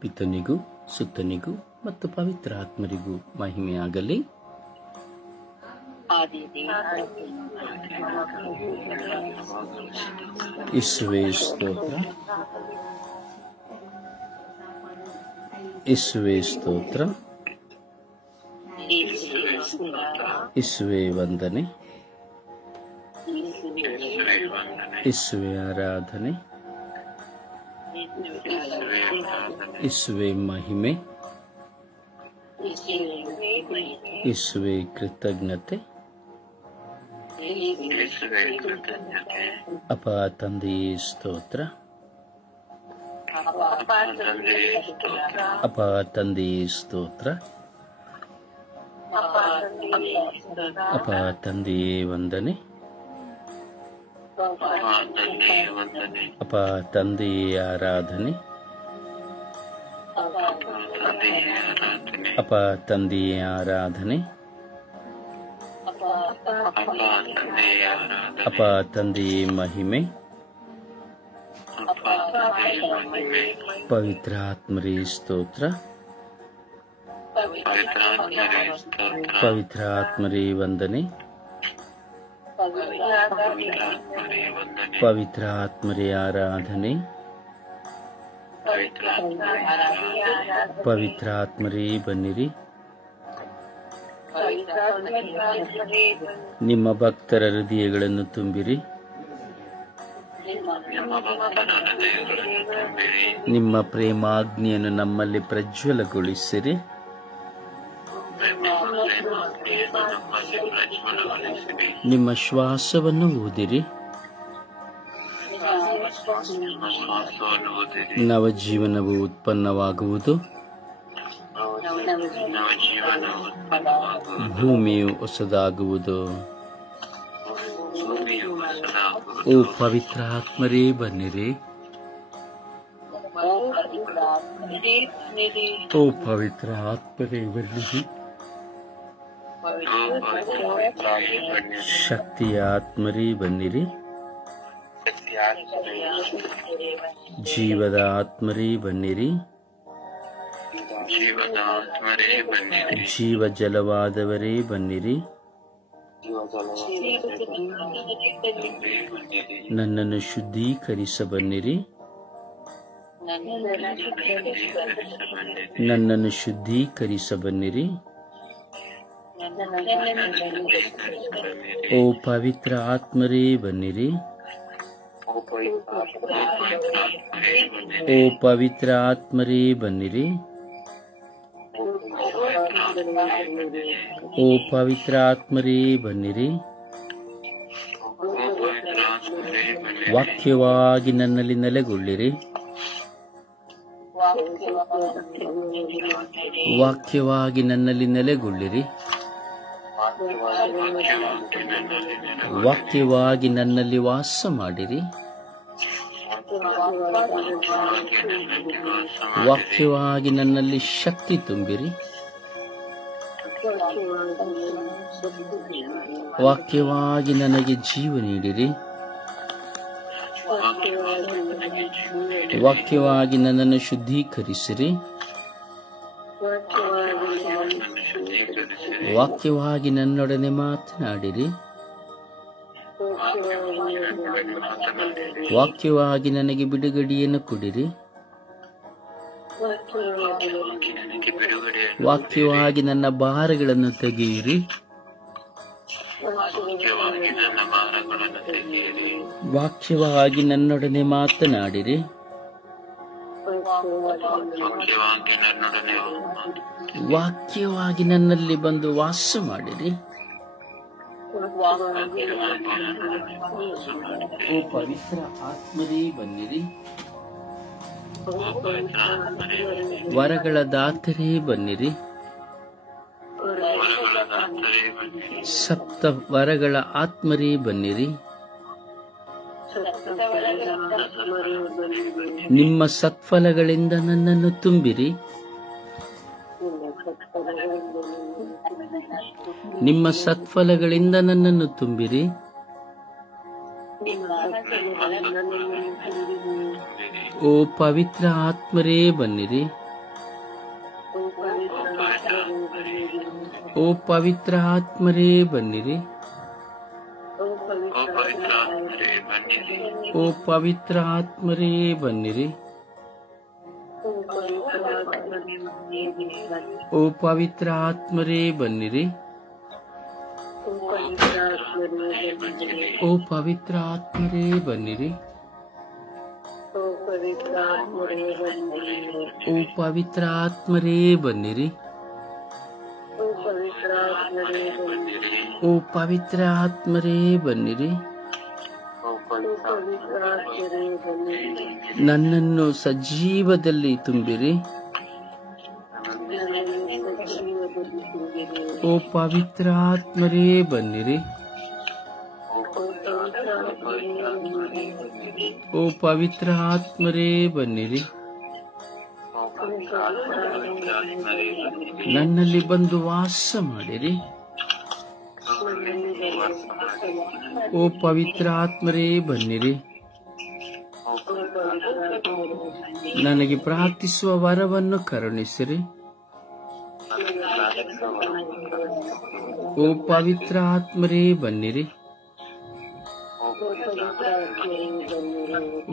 ಪಿತನಿಗೂ ಸುತನಿಗೂ ಮತ್ತು ಪವಿತ್ರ ಆತ್ಮರಿಗೂ ಮಹಿಮೆಯಾಗಲಿ. ಯೇಸುವೇ ಸ್ತೋತ್ರ, ಯೇಸುವೇ ಸ್ತೋತ್ರ, ಯೇಸುವೇ ವಂದನೆ, ಯೇಸುವೇ ಆರಾಧನೆ, ಯೇಸುವೇ ಮಹಿಮೆ, ಯೇಸುವೇ ಕೃತಜ್ಞತೆ. ಅಪ ತಂದೆಯೇ ಸ್ತೋತ್ರ, ಅಪ ತಂದೆಯೇ ಸ್ತೋತ್ರ, ಅಪ ತಂದೆಯೇ ವಂದನೆ, ಅಪ ತಂದೆಯೇ ಆರಾಧನೆ, ಅಪ ತಂದೆಯೇ ಆರಾಧನೆ, ಅಪ ತಂದೆಯೇ ಮಹಿಮೆ. ಪವಿತ್ರ ಆತ್ಮರೇ ಸ್ತೋತ್ರ, ಪವಿತ್ರ ಆತ್ಮರೇ ವಂದನೆ, ಪವಿತ್ರ ಆತ್ಮರೇ ಆರಾಧನೆ, ಪವಿತ್ರ ಆತ್ಮರೇ ಬನ್ನಿರಿ. ನಿಮ್ಮ ಭಕ್ತರ ಹೃದಯಗಳನ್ನು ತುಂಬಿರಿ, ನಿಮ್ಮ ಪ್ರೇಮಾಗ್ನಿಯನ್ನು ನಮ್ಮಲ್ಲಿ ಪ್ರಜ್ವಲಗೊಳಿಸಿರಿ. ನಿಮ್ಮ ಶ್ವಾಸವನ್ನು ಊದಿರಿ, ನವಜೀವನವು ಉತ್ಪನ್ನವಾಗುವುದು, ಭೂಮಿಯು ಹೊಸದಾಗುವುದು. ಓ ಪವಿತ್ರ ಆತ್ಮರೇ ಬನ್ನಿರಿ, ಓ ಪವಿತ್ರ ಆತ್ಮರೇ ಬನ್ನಿರಿ. ಶಕ್ತಿಯ ಆತ್ಮರೇ ಬನ್ನಿರಿ, ಜೀವದ ಆತ್ಮರೇ ಬನ್ನಿರಿ, ಜೀವ ಜಲವಾದವರೇ ಬನ್ನಿರಿ. ನನ್ನನ್ನು ಶುದ್ಧೀಕರಿಸ ಬನ್ನಿರಿ, ನನ್ನನ್ನು ಶುದ್ಧೀಕರಿಸ ಬನ್ನಿರಿ. ಓ ಪವಿತ್ರ ಆತ್ಮರೇ ಬನ್ನಿರಿ, ಓ ಪವಿತ್ರ ಆತ್ಮರೇ ಬನ್ನಿರಿ, ಓ ಪವಿತ್ರ ಆತ್ಮರೇ ಬನ್ನಿರಿ. ವಾಕ್ಯವಾಗಿ ನನ್ನಲ್ಲಿ ನೆಲೆಗೊಳ್ಳಿರಿ, ವಾಕ್ಯವಾಗಿ ನನ್ನಲ್ಲಿ ನೆಲೆಗೊಳ್ಳಿರಿ, ವಾಕ್ಯವಾಗಿ ನನ್ನಲ್ಲಿ ವಾಸ ಮಾಡಿರಿ, ವಾಕ್ಯವಾಗಿ ನನ್ನಲ್ಲಿ ಶಕ್ತಿ ತುಂಬಿರಿ, ವಾಕ್ಯವಾಗಿ ನನಗೆ ಜೀವ ನೀಡಿರಿ, ವಾಕ್ಯವಾಗಿ ನನ್ನನ್ನು ಶುದ್ಧೀಕರಿಸಿರಿ, ವಾಕ್ಯವಾಗಿ ನನ್ನೊಡನೆ ಮಾತನಾಡಿರಿ, ವಾಕ್ಯವಾಗಿ ನನಗೆ ಬಿಡುಗಡೆಯನ್ನು ಕೊಡಿರಿ, ವಾಕ್ಯವಾಗಿ ನನ್ನ ಭಾರಗಳನ್ನು ತೆಗೆಯಿರಿ, ವಾಕ್ಯವಾಗಿ ನನ್ನೊಡನೆ ಮಾತನಾಡಿರಿ, ವಾಕ್ಯವಾಗಿ ನನ್ನಲ್ಲಿ ಬಂದು ವಾಸ ಮಾಡಿರಿ. ಓ ಪವಿತ್ರ ಆತ್ಮರೇ ಬನ್ನಿರಿ, ವರಗಳ ದಾತರೇ ಬನ್ನಿರಿ, ಸಪ್ತ ವರಗಳ ಆತ್ಮರೇ ಬನ್ನಿರಿ. ನಿಮ್ಮ ಸತ್ಫಲಗಳಿಂದ ನನ್ನನ್ನು ತುಂಬಿರಿ, ನಿಮ್ಮ ಸತ್ಫಲಗಳಿಂದ ನನ್ನನ್ನು ತುಂಬಿರಿ. ಓ ಪವಿತ್ರ ಆತ್ಮರೇ ಬನ್ನಿರಿ, ಓ ಪವಿತ್ರ ಆತ್ಮರೇ ಬನ್ನಿರಿ. ಓ ಪವಿತ್ರ ಆತ್ಮರೇ ಬನ್ನಿರಿ. ಓ ಪವಿತ್ರ ಆತ್ಮರೇ ಬನ್ನಿರಿ. ಓ ಪವಿತ್ರ ಆತ್ಮರೇ ಬನ್ನಿರಿ. ಓ ಪವಿತ್ರ ಆತ್ಮರೇ ಬನ್ನಿರಿ. ಓ ಪವಿತ್ರ ಆತ್ಮರೇ ಬನ್ನಿರಿ. ನನ್ನನ್ನು ಸಜೀವದಲ್ಲಿ ತುಂಬಿರಿ. ಓ ಪವಿತ್ರ ಆತ್ಮರೇ ಬನ್ನಿರಿ. ಓ ಪವಿತ್ರ ಆತ್ಮರೇ ಬನ್ನಿರಿ. ನನ್ನಲ್ಲಿ ಬಂದು ವಾಸ ಮಾಡಿರಿ. ಓ ಪವಿತ್ರ ಆತ್ಮರೇ ಬನ್ನಿರಿ. ನನಗೆ ಪ್ರಾರ್ಥಿಸುವ ವರವನ್ನು ಕರುಣಿಸಿರಿ. ಓ ಪವಿತ್ರ ಆತ್ಮರೇ ಬನ್ನಿರಿ.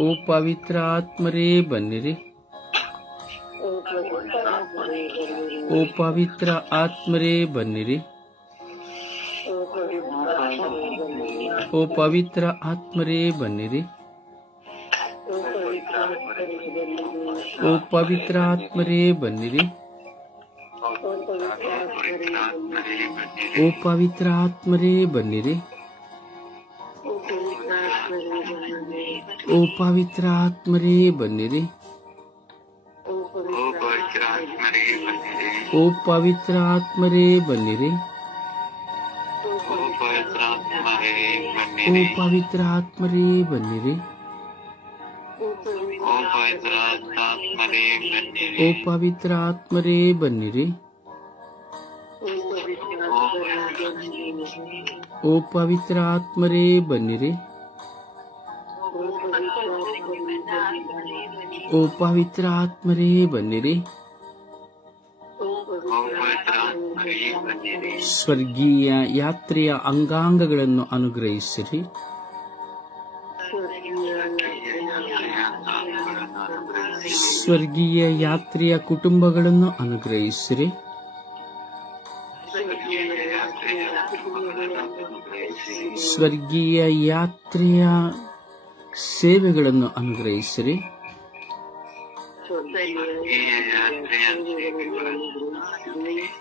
ಓ ಪವಿತ್ರ ಆತ್ಮರೇ ಬನ್ನಿರಿ. ಓ ಪವಿತ್ರ ಆತ್ಮರೇ ಬನ್ನಿರಿ. ಓ ಪವಿತ್ರ ಆತ್ಮರೇ ಬನ್ನಿರಿ. ಓ ಪವಿತ್ರ ಆತ್ಮರೇ ಬನ್ನಿರಿ. ಓ ಪವಿತ್ರ ಆತ್ಮರೇ ಬನ್ನಿರಿ. ಓ ಪವಿತ್ರ ಆತ್ಮರೇ ಬನ್ನಿರಿ. ಓ ಪವಿತ್ರ ಆತ್ಮರೇ ಬನ್ನಿರಿ. ಓ ಪವಿತ್ರ ಆತ್ಮರೇ ಬನ್ನಿರಿ. ಓ ಪವಿತ್ರ ಆತ್ಮರೇ ಬನ್ನಿರಿ. ಓ ಪವಿತ್ರ ಆತ್ಮರೇ ಬನ್ನಿರಿ. ಓ ಪವಿತ್ರ ಆತ್ಮರೇ ಬನ್ನಿರಿ. ಸ್ವರ್ಗೀಯ ಯಾತ್ರೆಯ ಅಂಗಾಂಗಗಳನ್ನು ಅನುಗ್ರಹಿಸಿರಿ. ಸ್ವರ್ಗೀಯ ಯಾತ್ರೆಯ ಕುಟುಂಬಗಳನ್ನು ಅನುಗ್ರಹಿಸಿರಿ. ಸ್ವರ್ಗೀಯ ಯಾತ್ರೆಯ ಸೇವೆಗಳನ್ನು ಅನುಗ್ರಹಿಸಿರಿ.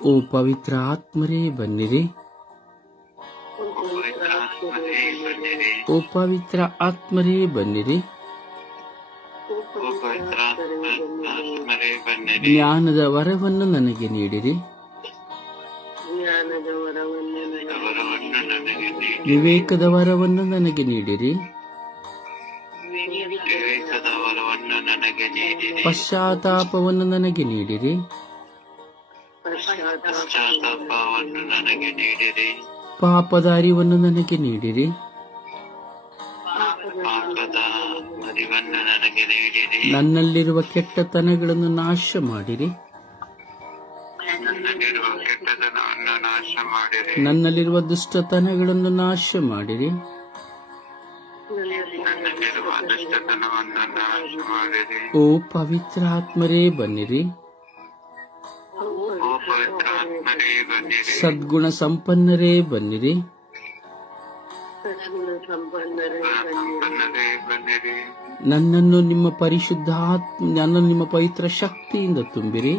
ಓ ಪವಿತ್ರ ಆತ್ಮರೇ ಬನ್ನಿರಿ. ಓ ಪವಿತ್ರ ಆತ್ಮರೇ ಬನ್ನಿರಿ. ಜ್ಞಾನದ ವರವನ್ನು ನನಗೆ ನೀಡಿರಿ. ವಿವೇಕದ ವರವನ್ನು ನನಗೆ ನೀಡಿರಿ. ಪಶ್ಚಾತ್ತಾಪವನ್ನು ನನಗೆ ನೀಡಿರಿ. ಪಾಪದ ಅರಿವನ್ನು ನನಗೆ ನೀಡಿರಿ. ನನ್ನಲ್ಲಿರುವ ಕೆಟ್ಟತನಗಳನ್ನು ನಾಶ ಮಾಡಿರಿ. ನನ್ನಲ್ಲಿರುವ ದುಷ್ಟತನಗಳನ್ನು ನಾಶ ಮಾಡಿರಿ. ಓ ಪವಿತ್ರ ಆತ್ಮರೇ ಬನ್ನಿರಿ. ಸದ್ಗುಣ ಸಂಪನ್ನರೇ ಬನ್ನಿರಿ. ನನ್ನನ್ನು ನಿಮ್ಮ ನನ್ನನ್ನು ನಿಮ್ಮ ಪವಿತ್ರ ಶಕ್ತಿಯಿಂದ ತುಂಬಿರಿ.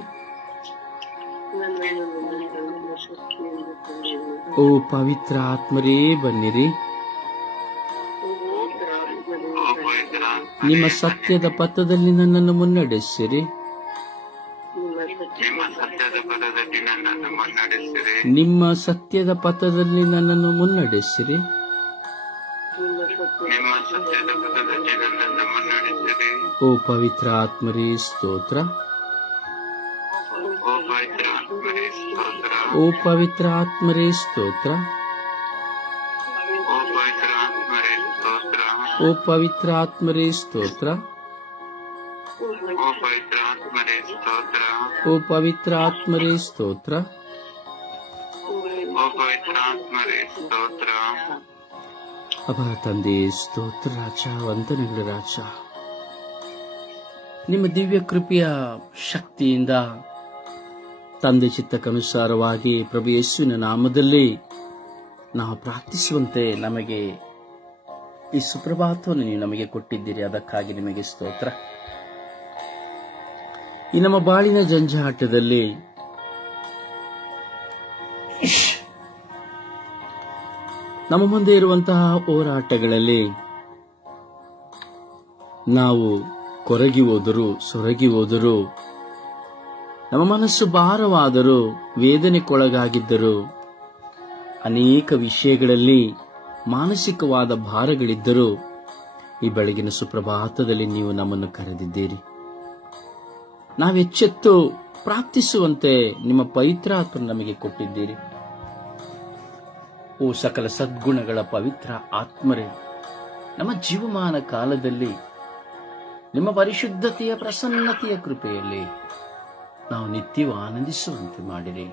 ಓ ಪವಿತ್ರ ಆತ್ಮರೇ ಬನ್ನಿರಿ. ನಿಮ್ಮ ಸತ್ಯದ ಪಥದಲ್ಲಿ ನನ್ನನ್ನು ಮುನ್ನಡೆಸಿರಿ. ನಿಮ್ಮ ಸತ್ಯದ ಪಥದಲ್ಲಿ ನನ್ನನ್ನು ಮುನ್ನಡೆಸಿರಿ. ಓ ಪವಿತ್ರ ಆತ್ಮರೇ ಸ್ತೋತ್ರ. ಓ ಪವಿತ್ರ ಆತ್ಮರೇ ಸ್ತೋತ್ರ. ಓ ಪವಿತ್ರ ಆತ್ಮರೇ ಸ್ತೋತ್ರ. ಓ ಪವಿತ್ರ ಆತ್ಮರೇ ಸ್ತೋತ್ರ. ಅಬ್ಬ ತಂದೆ, ಸ್ತೋತ್ರ ರಾಜ, ವಂದನೆಗಳು ರಾಜ. ನಿಮ್ಮ ದಿವ್ಯ ಕೃಪೆಯ ಶಕ್ತಿಯಿಂದ ತಂದೆ ಚಿತ್ತಕ್ಕನುಸಾರವಾಗಿ ಪ್ರಭು ಯೇಸುವಿನ ನಾಮದಲ್ಲಿ ನಾವು ಪ್ರಾರ್ಥಿಸುವಂತೆ ನಮಗೆ ಈ ಸುಪ್ರಭಾತವನ್ನು ನೀವು ನಮಗೆ ಕೊಟ್ಟಿದ್ದೀರಿ. ಅದಕ್ಕಾಗಿ ನಿಮಗೆ ಸ್ತೋತ್ರ. ಈ ನಮ್ಮ ಬಾಳಿನ ಜಂಜಾಟದಲ್ಲಿ ನಮ್ಮ ಮುಂದೆ ಇರುವಂತಹ ಹೋರಾಟಗಳಲ್ಲಿ ನಾವು ಕೊರಗಿ ಹೋದರೂ ಸೊರಗಿ ಹೋದರೂ, ನಮ್ಮ ಮನಸ್ಸು ಭಾರವಾದರೂ, ವೇದನೆಗೊಳಗಾಗಿದ್ದರೂ, ಅನೇಕ ವಿಷಯಗಳಲ್ಲಿ ಮಾನಸಿಕವಾದ ಭಾರಗಳಿದ್ದರೂ ಈ ಬೆಳಗಿನ ಸುಪ್ರಭಾತದಲ್ಲಿ ನೀವು ನಮ್ಮನ್ನು ಕರೆದಿದ್ದೀರಿ. ನಾವೆಚ್ಚೆತ್ತು ಪ್ರಾರ್ಥಿಸುವಂತೆ ನಿಮ್ಮ ಪವಿತ್ರಾತ್ಮ ನಮಗೆ ಕೊಟ್ಟಿದ್ದೀರಿ. ಓ ಸಕಲ ಸದ್ಗುಣಗಳ ಪವಿತ್ರ ಆತ್ಮರೇ, ನಮ್ಮ ಜೀವಮಾನ ಕಾಲದಲ್ಲಿ ನಿಮ್ಮ ಪರಿಶುದ್ಧತೆಯ ಪ್ರಸನ್ನತೆಯ ಕೃಪೆಯಲ್ಲಿ ನಾವು ನಿತ್ಯವೂ ಆನಂದಿಸುವಂತೆ ಮಾಡಿರಿ.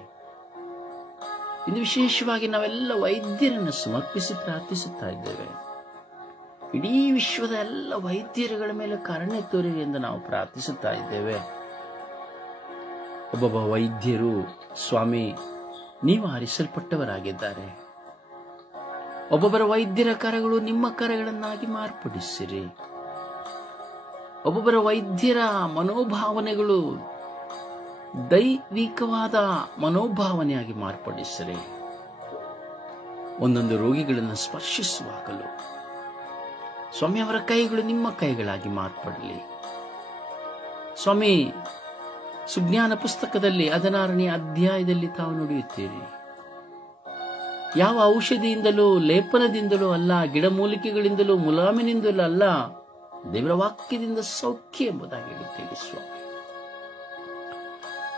ಇಂದು ವಿಶೇಷವಾಗಿ ನಾವೆಲ್ಲ ವೈದ್ಯರನ್ನು ಸಮರ್ಪಿಸಿ ಪ್ರಾರ್ಥಿಸುತ್ತಾ ಇದ್ದೇವೆ. ಇಡೀ ವಿಶ್ವದ ಎಲ್ಲ ವೈದ್ಯರುಗಳ ಮೇಲೆ ಕರುಣೆ ತೋರಿರಿ ಎಂದು ನಾವು ಪ್ರಾರ್ಥಿಸುತ್ತಾ ಇದ್ದೇವೆ. ಒಬ್ಬೊಬ್ಬ ವೈದ್ಯರು ಸ್ವಾಮಿ ನೀವು ಆರಿಸಲ್ಪಟ್ಟವರಾಗಿದ್ದಾರೆ. ಒಬ್ಬೊಬ್ಬರ ವೈದ್ಯರ ಕರಗಳು ನಿಮ್ಮ ಕರಗಳನ್ನಾಗಿ ಮಾರ್ಪಡಿಸಿರಿ. ಒಬ್ಬೊಬ್ಬರ ವೈದ್ಯರ ಮನೋಭಾವನೆಗಳು ದೈವಿಕವಾದ ಮನೋಭಾವನೆಯಾಗಿ ಮಾರ್ಪಡಿಸಿರಿ. ಒಂದೊಂದು ರೋಗಿಗಳನ್ನು ಸ್ಪರ್ಶಿಸುವಾಗಲೂ ಸ್ವಾಮಿ ಅವರ ಕೈಗಳು ನಿಮ್ಮ ಕೈಗಳಾಗಿ ಮಾರ್ಪಡಲಿ. ಸ್ವಾಮಿ, ಸುಜ್ಞಾನ ಪುಸ್ತಕದಲ್ಲಿ 16ನೇ ಅಧ್ಯಾಯದಲ್ಲಿ ತಾವು ನುಡಿಯುತ್ತೀರಿ, ಯಾವ ಔಷಧಿಯಿಂದಲೂ ಲೇಪನದಿಂದಲೂ ಅಲ್ಲ, ಗಿಡಮೂಲಿಕೆಗಳಿಂದಲೂ ಮುಲಾಮಿನಿಂದಲೂ ಅಲ್ಲ, ದೇವರ ವಾಕ್ಯದಿಂದ ಸೌಖ್ಯ ಎಂಬುದಾಗಿ ಹೇಳುತ್ತೀರಿ ಸ್ವಾಮಿ.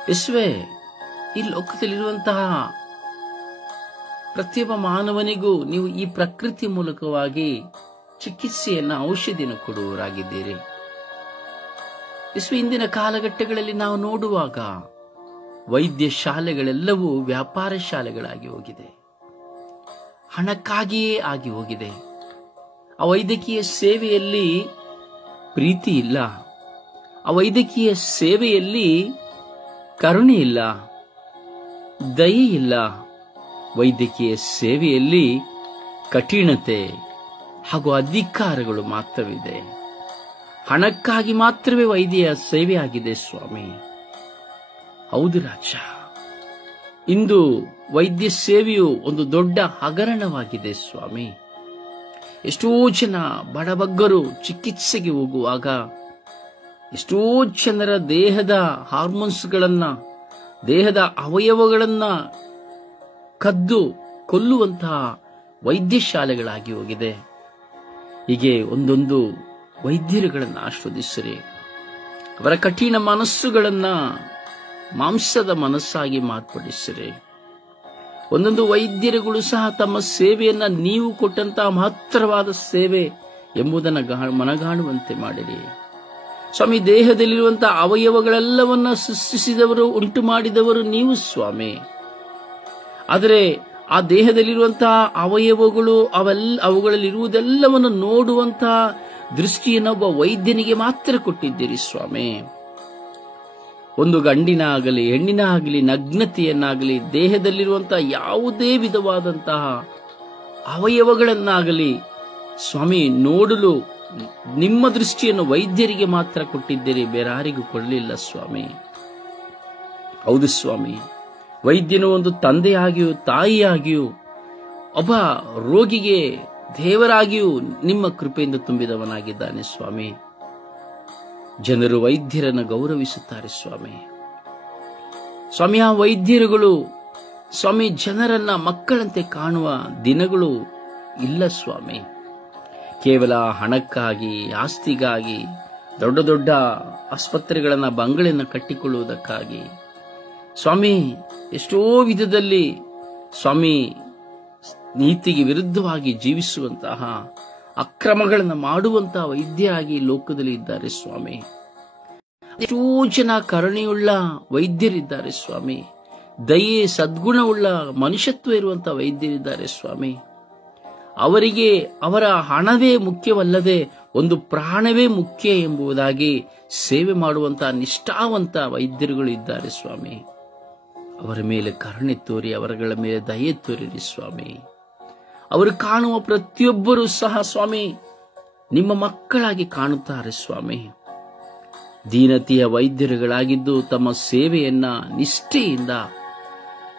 ಯೇಸುವೇ, ಈ ಲೋಕದಲ್ಲಿರುವಂತಹ ಪ್ರತಿಯೊಬ್ಬ ಮಾನವನಿಗೂ ನೀವು ಈ ಪ್ರಕೃತಿ ಮೂಲಕವಾಗಿ ಚಿಕಿತ್ಸೆಯನ್ನ, ಔಷಧಿಯನ್ನು ಕೊಡುವವರಾಗಿದ್ದೀರಿ. ಯೇಸುವೆ, ಇಂದಿನ ಕಾಲಘಟ್ಟಗಳಲ್ಲಿ ನಾವು ನೋಡುವಾಗ ವೈದ್ಯ ಶಾಲೆಗಳೆಲ್ಲವೂ ವ್ಯಾಪಾರ ಶಾಲೆಗಳಾಗಿ ಹೋಗಿದೆ, ಹಣಕ್ಕಾಗಿಯೇ ಆಗಿ ಹೋಗಿದೆ. ಆ ವೈದ್ಯಕೀಯ ಸೇವೆಯಲ್ಲಿ ಪ್ರೀತಿ ಇಲ್ಲ, ಆ ವೈದ್ಯಕೀಯ ಸೇವೆಯಲ್ಲಿ ಕರುಣೆ ಇಲ್ಲ, ದಯೆ ಇಲ್ಲ. ವೈದ್ಯಕೀಯ ಸೇವೆಯಲ್ಲಿ ಕಠಿಣತೆ ಹಾಗೂ ಅಧಿಕಾರಗಳು ಮಾತ್ರವಿದೆ. ಹಣಕ್ಕಾಗಿ ಮಾತ್ರವೇ ವೈದ್ಯ ಸೇವೆ ಆಗಿದೆ ಸ್ವಾಮಿ. ಹೌದು ರಾಜ, ಇಂದು ವೈದ್ಯ ಸೇವೆಯು ಒಂದು ದೊಡ್ಡ ಹಗರಣವಾಗಿದೆ ಸ್ವಾಮಿ. ಎಷ್ಟೋ ಜನ ಬಡಬಗ್ಗರು ಚಿಕಿತ್ಸೆಗೆ ಹೋಗುವಾಗ ಎಷ್ಟೋ ಜನರ ದೇಹದ ಹಾರ್ಮೋನ್ಸ್ಗಳನ್ನ, ದೇಹದ ಅವಯವಗಳನ್ನ ಕದ್ದು ಕೊಲ್ಲುವಂತಹ ವೈದ್ಯ ಶಾಲೆಗಳಾಗಿ ಹೋಗಿದೆ. ಹೀಗೆ ಒಂದೊಂದು ವೈದ್ಯರುಗಳನ್ನು ಆಸ್ವಾದಿಸಿರಿ. ಅವರ ಕಠಿಣ ಮನಸ್ಸುಗಳನ್ನ ಮಾಂಸದ ಮನಸ್ಸಾಗಿ ಮಾರ್ಪಡಿಸಿರಿ. ಒಂದೊಂದು ವೈದ್ಯರುಗಳು ಸಹ ತಮ್ಮ ಸೇವೆಯನ್ನ ನೀವು ಕೊಟ್ಟಂತಹ ಮಹತ್ತರವಾದ ಸೇವೆ ಎಂಬುದನ್ನು ಮನಗಾಣುವಂತೆ ಮಾಡಿರಿ ಸ್ವಾಮಿ. ದೇಹದಲ್ಲಿರುವಂತಹ ಅವಯವಗಳೆಲ್ಲವನ್ನ ಸೃಷ್ಟಿಸಿದವರು, ಉಂಟು ಮಾಡಿದವರು ನೀವು ಸ್ವಾಮಿ. ಆದರೆ ಆ ದೇಹದಲ್ಲಿರುವಂತಹ ಅವಯವಗಳು ಅವುಗಳಲ್ಲಿರುವುದೆಲ್ಲವನ್ನು ನೋಡುವಂತಹ ದೃಷ್ಟಿಯನ್ನು ಒಬ್ಬ ವೈದ್ಯನಿಗೆ ಮಾತ್ರ ಕೊಟ್ಟಿದ್ದೀರಿ ಸ್ವಾಮಿ. ಒಂದು ಗಂಡಿನಾಗಲಿ ಹೆಣ್ಣಿನಾಗಲಿ ನಗ್ನತೆಯನ್ನಾಗಲಿ, ದೇಹದಲ್ಲಿರುವಂತಹ ಯಾವುದೇ ವಿಧವಾದಂತಹ ಅವಯವಗಳನ್ನಾಗಲಿ ಸ್ವಾಮಿ ನೋಡಲು ನಿಮ್ಮ ದೃಷ್ಟಿಯನ್ನು ವೈದ್ಯರಿಗೆ ಮಾತ್ರ ಕೊಟ್ಟಿದ್ದೀರಿ, ಬೇರೆ ಯಾರಿಗೂ ಕೊಡಲಿಲ್ಲ ಸ್ವಾಮಿ. ಹೌದು ಸ್ವಾಮಿ, ವೈದ್ಯನು ಒಂದು ತಂದೆಯಾಗಿಯೂ ತಾಯಿಯಾಗಿಯೂ ಒಬ್ಬ ರೋಗಿಗೆ ದೇವರಾಗಿಯೂ ನಿಮ್ಮ ಕೃಪೆಯಿಂದ ತುಂಬಿದವನಾಗಿದ್ದಾನೆ ಸ್ವಾಮಿ. ಜನರು ವೈದ್ಯರನ್ನು ಗೌರವಿಸುತ್ತಾರೆ ಸ್ವಾಮಿ. ಸ್ವಾಮಿ, ಆ ವೈದ್ಯರುಗಳು ಸ್ವಾಮಿ ಜನರನ್ನ ಮಕ್ಕಳಂತೆ ಕಾಣುವ ದಿನಗಳು ಇಲ್ಲ ಸ್ವಾಮಿ. ಕೇವಲ ಹಣಕ್ಕಾಗಿ, ಆಸ್ತಿಗಾಗಿ, ದೊಡ್ಡ ದೊಡ್ಡ ಆಸ್ಪತ್ರೆಗಳನ್ನ, ಬಂಗಳೆಯನ್ನು ಕಟ್ಟಿಕೊಳ್ಳುವುದಕ್ಕಾಗಿ ಸ್ವಾಮಿ ಎಷ್ಟೋ ವಿಧದಲ್ಲಿ ಸ್ವಾಮಿ ನೀತಿಗೆ ವಿರುದ್ಧವಾಗಿ ಜೀವಿಸುವಂತಹ, ಅಕ್ರಮಗಳನ್ನು ಮಾಡುವಂತಹ ವೈದ್ಯರಾಗಿ ಲೋಕದಲ್ಲಿ ಇದ್ದಾರೆ ಸ್ವಾಮಿ. ಎಷ್ಟೋ ಜನ ಕರುಣೆಯುಳ್ಳ ವೈದ್ಯರಿದ್ದಾರೆ ಸ್ವಾಮಿ. ದಯೆ, ಸದ್ಗುಣವುಳ್ಳ ಮನುಷ್ಯತ್ವ ಇರುವಂತಹ ವೈದ್ಯರಿದ್ದಾರೆ ಸ್ವಾಮಿ. ಅವರಿಗೆ ಅವರ ಹಣವೇ ಮುಖ್ಯವಲ್ಲದೆ ಒಂದು ಪ್ರಾಣವೇ ಮುಖ್ಯ ಎಂಬುದಾಗಿ ಸೇವೆ ಮಾಡುವಂತಹ ನಿಷ್ಠಾವಂತ ವೈದ್ಯರುಗಳು ಇದ್ದಾರೆ ಸ್ವಾಮಿ. ಅವರ ಮೇಲೆ ಕರುಣೆ ತೋರಿ ಅವರುಗಳ ಮೇಲೆ ದಯೆ ತೋರಿರಿ ಸ್ವಾಮಿ. ಅವರು ಕಾಣುವ ಪ್ರತಿಯೊಬ್ಬರೂ ಸಹ ಸ್ವಾಮಿ ನಿಮ್ಮ ಮಕ್ಕಳಾಗಿ ಕಾಣುತ್ತಾರೆ ಸ್ವಾಮಿ. ದೀನತೆಯ ವೈದ್ಯರುಗಳಾಗಿದ್ದು ತಮ್ಮ ಸೇವೆಯನ್ನ ನಿಷ್ಠೆಯಿಂದ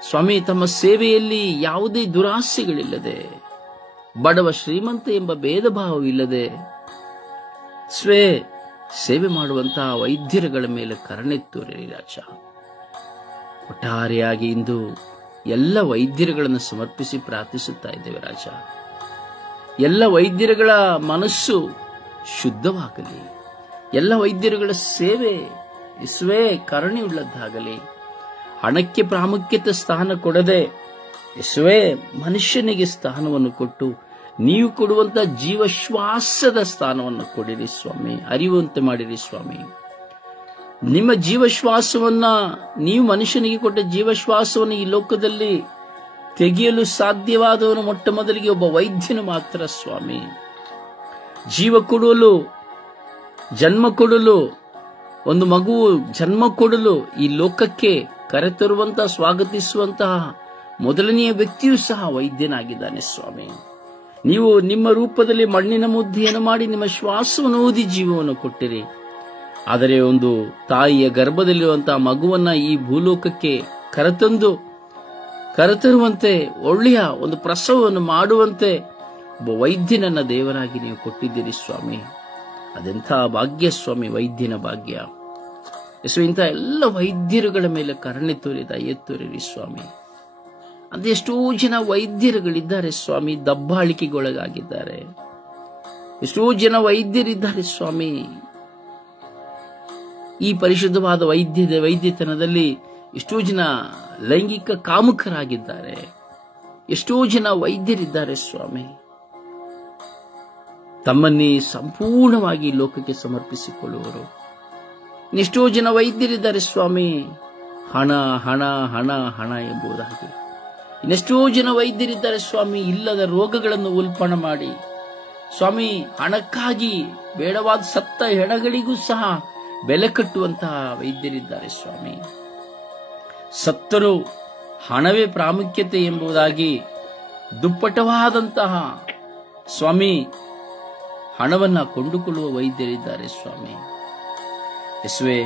ಸ್ವಾಮಿ, ತಮ್ಮ ಸೇವೆಯಲ್ಲಿ ಯಾವುದೇ ದುರಾಸೆಗಳಿಲ್ಲದೆ, ಬಡವ ಶ್ರೀಮಂತ ಎಂಬ ಭೇದ ಭಾವವಿಲ್ಲದೆ ಸೇವೆ ಮಾಡುವಂತಹ ವೈದ್ಯರುಗಳ ಮೇಲೆ ಕರುಣೆ ತೋರಿರಿ ರಾಜ. ಒಟ್ಟಾರೆಯಾಗಿ ಇಂದು ಎಲ್ಲ ವೈದ್ಯರುಗಳನ್ನು ಸಮರ್ಪಿಸಿ ಪ್ರಾರ್ಥಿಸುತ್ತಾ ಇದ್ದೇವೆ ರಾಜ. ಎಲ್ಲ ವೈದ್ಯರುಗಳ ಮನಸ್ಸು ಶುದ್ಧವಾಗಲಿ. ಎಲ್ಲ ವೈದ್ಯರುಗಳ ಸೇವೆ ಯೇಸುವೇ ಕರುಣೆಯುಳ್ಳದ್ದಾಗಲಿ. ಹಣಕ್ಕೆ ಪ್ರಾಮುಖ್ಯತೆ ಸ್ಥಾನ ಕೊಡದೆ ಯೇಸುವೇ ಮನುಷ್ಯನಿಗೆ ಸ್ಥಾನವನ್ನು ಕೊಟ್ಟು ನೀವು ಕೊಡುವಂತ ಜೀವಶ್ವಾಸದ ಸ್ಥಾನವನ್ನು ಕೊಡಿರಿ ಸ್ವಾಮಿ. ಅರಿಯುವಂತೆ ಮಾಡಿರಿ ಸ್ವಾಮಿ. ನಿಮ್ಮ ಜೀವಶ್ವಾಸವನ್ನ, ನೀವು ಮನುಷ್ಯನಿಗೆ ಕೊಟ್ಟ ಜೀವಶ್ವಾಸವನ್ನು ಈ ಲೋಕದಲ್ಲಿ ತೆಗೆಯಲು ಸಾಧ್ಯವಾದವನು ಮೊಟ್ಟ ಮೊದಲಿಗೆ ಒಬ್ಬ ವೈದ್ಯನು ಮಾತ್ರ ಸ್ವಾಮಿ. ಜೀವ ಕೊಡಲು, ಜನ್ಮ ಕೊಡಲು, ಒಂದು ಮಗುವು ಜನ್ಮ ಕೊಡಲು ಈ ಲೋಕಕ್ಕೆ ಕರೆತರುವಂತಹ, ಸ್ವಾಗತಿಸುವಂತಹ ಮೊದಲನೆಯ ವ್ಯಕ್ತಿಯೂ ಸಹ ವೈದ್ಯನಾಗಿದ್ದಾನೆ ಸ್ವಾಮಿ. ನೀವು ನಿಮ್ಮ ರೂಪದಲ್ಲಿ ಮಣ್ಣಿನ ಮುದ್ದೆಯನ್ನು ಮಾಡಿ ನಿಮ್ಮ ಶ್ವಾಸವನ್ನು ಊದಿ ಜೀವವನ್ನು ಕೊಟ್ಟಿರಿ. ಆದರೆ ಒಂದು ತಾಯಿಯ ಗರ್ಭದಲ್ಲಿರುವಂತಹ ಮಗುವನ್ನ ಈ ಭೂಲೋಕಕ್ಕೆ ಕರೆತರುವಂತೆ, ಒಳ್ಳೆಯ ಒಂದು ಪ್ರಸವವನ್ನು ಮಾಡುವಂತೆ ಒಬ್ಬ ವೈದ್ಯನನ್ನ ದೇವರಾಗಿ ನೀವು ಕೊಟ್ಟಿದ್ದೀರಿ ಸ್ವಾಮಿ. ಅದೆಂಥ ಭಾಗ್ಯ ಸ್ವಾಮಿ, ವೈದ್ಯನ ಭಾಗ್ಯ. ಇಂಥ ಎಲ್ಲ ವೈದ್ಯರುಗಳ ಮೇಲೆ ಕರುಣೆ ತೋರಿ ದಯೆ ತೋರಿರಿ ಸ್ವಾಮಿ. ಅದೆಷ್ಟೋ ಜನ ವೈದ್ಯರುಗಳಿದ್ದಾರೆ ಸ್ವಾಮಿ, ದಬ್ಬಾಳಿಕೆಗೊಳಗಾಗಿದ್ದಾರೆ. ಎಷ್ಟೋ ಜನ ವೈದ್ಯರಿದ್ದಾರೆ ಸ್ವಾಮಿ, ಈ ಪರಿಶುದ್ಧವಾದ ವೈದ್ಯತನದಲ್ಲಿ ಎಷ್ಟೋ ಜನ ಲೈಂಗಿಕ ಕಾಮುಕರಾಗಿದ್ದಾರೆ. ಎಷ್ಟೋ ಜನ ವೈದ್ಯರಿದ್ದಾರೆ ಸ್ವಾಮಿ, ತಮ್ಮನ್ನೇ ಸಂಪೂರ್ಣವಾಗಿ ಲೋಕಕ್ಕೆ ಸಮರ್ಪಿಸಿಕೊಳ್ಳುವರು. ಎಷ್ಟೋ ಜನ ವೈದ್ಯರಿದ್ದಾರೆ ಸ್ವಾಮಿ, ಹಣ ಹಣ ಹಣ ಹಣ ಎಂಬುದಾಗಿ. ಇನ್ನೆಷ್ಟೋ ಜನ ವೈದ್ಯರಿದ್ದಾರೆ ಸ್ವಾಮಿ, ಇಲ್ಲದ ರೋಗಗಳನ್ನು ಉಲ್ಪಣ ಮಾಡಿ ಸ್ವಾಮಿ, ಹಣಕ್ಕಾಗಿ ಬೇಡವಾದ ಸತ್ತ ಹೆಣಗಳಿಗೂ ಸಹ ಬೆಲೆ ಕಟ್ಟುವಂತಹ ವೈದ್ಯರಿದ್ದಾರೆ ಸ್ವಾಮಿ. ಸತ್ತರೂ ಹಣವೇ ಪ್ರಾಮುಖ್ಯತೆ ಎಂಬುದಾಗಿ ದುಪ್ಪಟವಾದಂತಹ ಸ್ವಾಮಿ ಹಣವನ್ನ ಕೊಂಡುಕೊಳ್ಳುವ ವೈದ್ಯರಿದ್ದಾರೆ ಸ್ವಾಮಿ. ಯೇಸುವೇ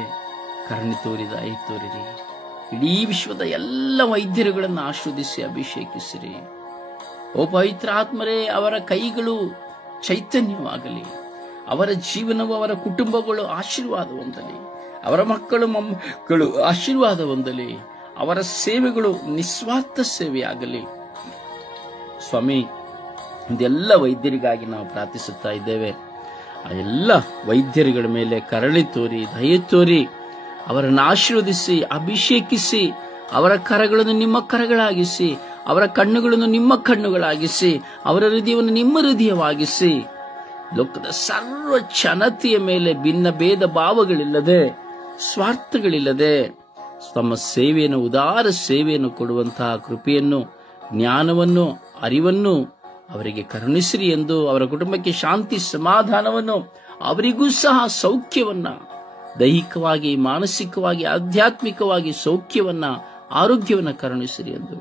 ಕರುಣೆ ತೋರಿ ದಯೆ ತೋರಿರಿ. ಇಡೀ ವಿಶ್ವದ ಎಲ್ಲ ವೈದ್ಯರುಗಳನ್ನು ಆಶೀರ್ವದಿಸಿ ಅಭಿಷೇಕಿಸಿರಿ. ಓ ಪವಿತ್ರಾತ್ಮರೇ, ಅವರ ಕೈಗಳು ಚೈತನ್ಯವಾಗಲಿ, ಅವರ ಜೀವನವು, ಅವರ ಕುಟುಂಬಗಳು ಆಶೀರ್ವಾದ ಹೊಂದಲಿ, ಅವರ ಮಕ್ಕಳು ಮೊಮ್ಮಕ್ಕಳು ಆಶೀರ್ವಾದ ಹೊಂದಲಿ, ಅವರ ಸೇವೆಗಳು ನಿಸ್ವಾರ್ಥ ಸೇವೆಯಾಗಲಿ ಸ್ವಾಮಿ. ಇದೆಲ್ಲ ವೈದ್ಯರಿಗಾಗಿ ನಾವು ಪ್ರಾರ್ಥಿಸುತ್ತಾ ಇದ್ದೇವೆ. ಆ ಎಲ್ಲ ವೈದ್ಯರುಗಳ ಮೇಲೆ ಕರುಣೆ ತೋರಿ ದಯೆ ತೋರಿ ಅವರನ್ನು ಆಶೀರ್ವದಿಸಿ ಅಭಿಷೇಕಿಸಿ, ಅವರ ಕರಗಳನ್ನು ನಿಮ್ಮ ಕರಗಳಾಗಿಸಿ, ಅವರ ಕಣ್ಣುಗಳನ್ನು ನಿಮ್ಮ ಕಣ್ಣುಗಳಾಗಿಸಿ, ಅವರ ಹೃದಯವನ್ನು ನಿಮ್ಮ ಹೃದಯವಾಗಿಸಿ, ಲೋಕದ ಸರ್ವ ಜನತೆಯ ಮೇಲೆ ಭಿನ್ನ ಭೇದ ಭಾವಗಳಿಲ್ಲದೆ, ಸ್ವಾರ್ಥಗಳಿಲ್ಲದೆ ತಮ್ಮ ಸೇವೆಯನ್ನು, ಉದಾರ ಸೇವೆಯನ್ನು ಕೊಡುವಂತಹ ಕೃಪೆಯನ್ನು, ಜ್ಞಾನವನ್ನು, ಅರಿವನ್ನು ಅವರಿಗೆ ಕರುಣಿಸಿರಿ ಎಂದು, ಅವರ ಕುಟುಂಬಕ್ಕೆ ಶಾಂತಿ ಸಮಾಧಾನವನ್ನು, ಅವರಿಗೂ ಸಹ ಸೌಖ್ಯವನ್ನ, ದೈಹಿಕವಾಗಿ ಮಾನಸಿಕವಾಗಿ ಆಧ್ಯಾತ್ಮಿಕವಾಗಿ ಸೌಖ್ಯವನ್ನ, ಆರೋಗ್ಯವನ್ನ ಕರುಣಿಸಿರಿ ಎಂದು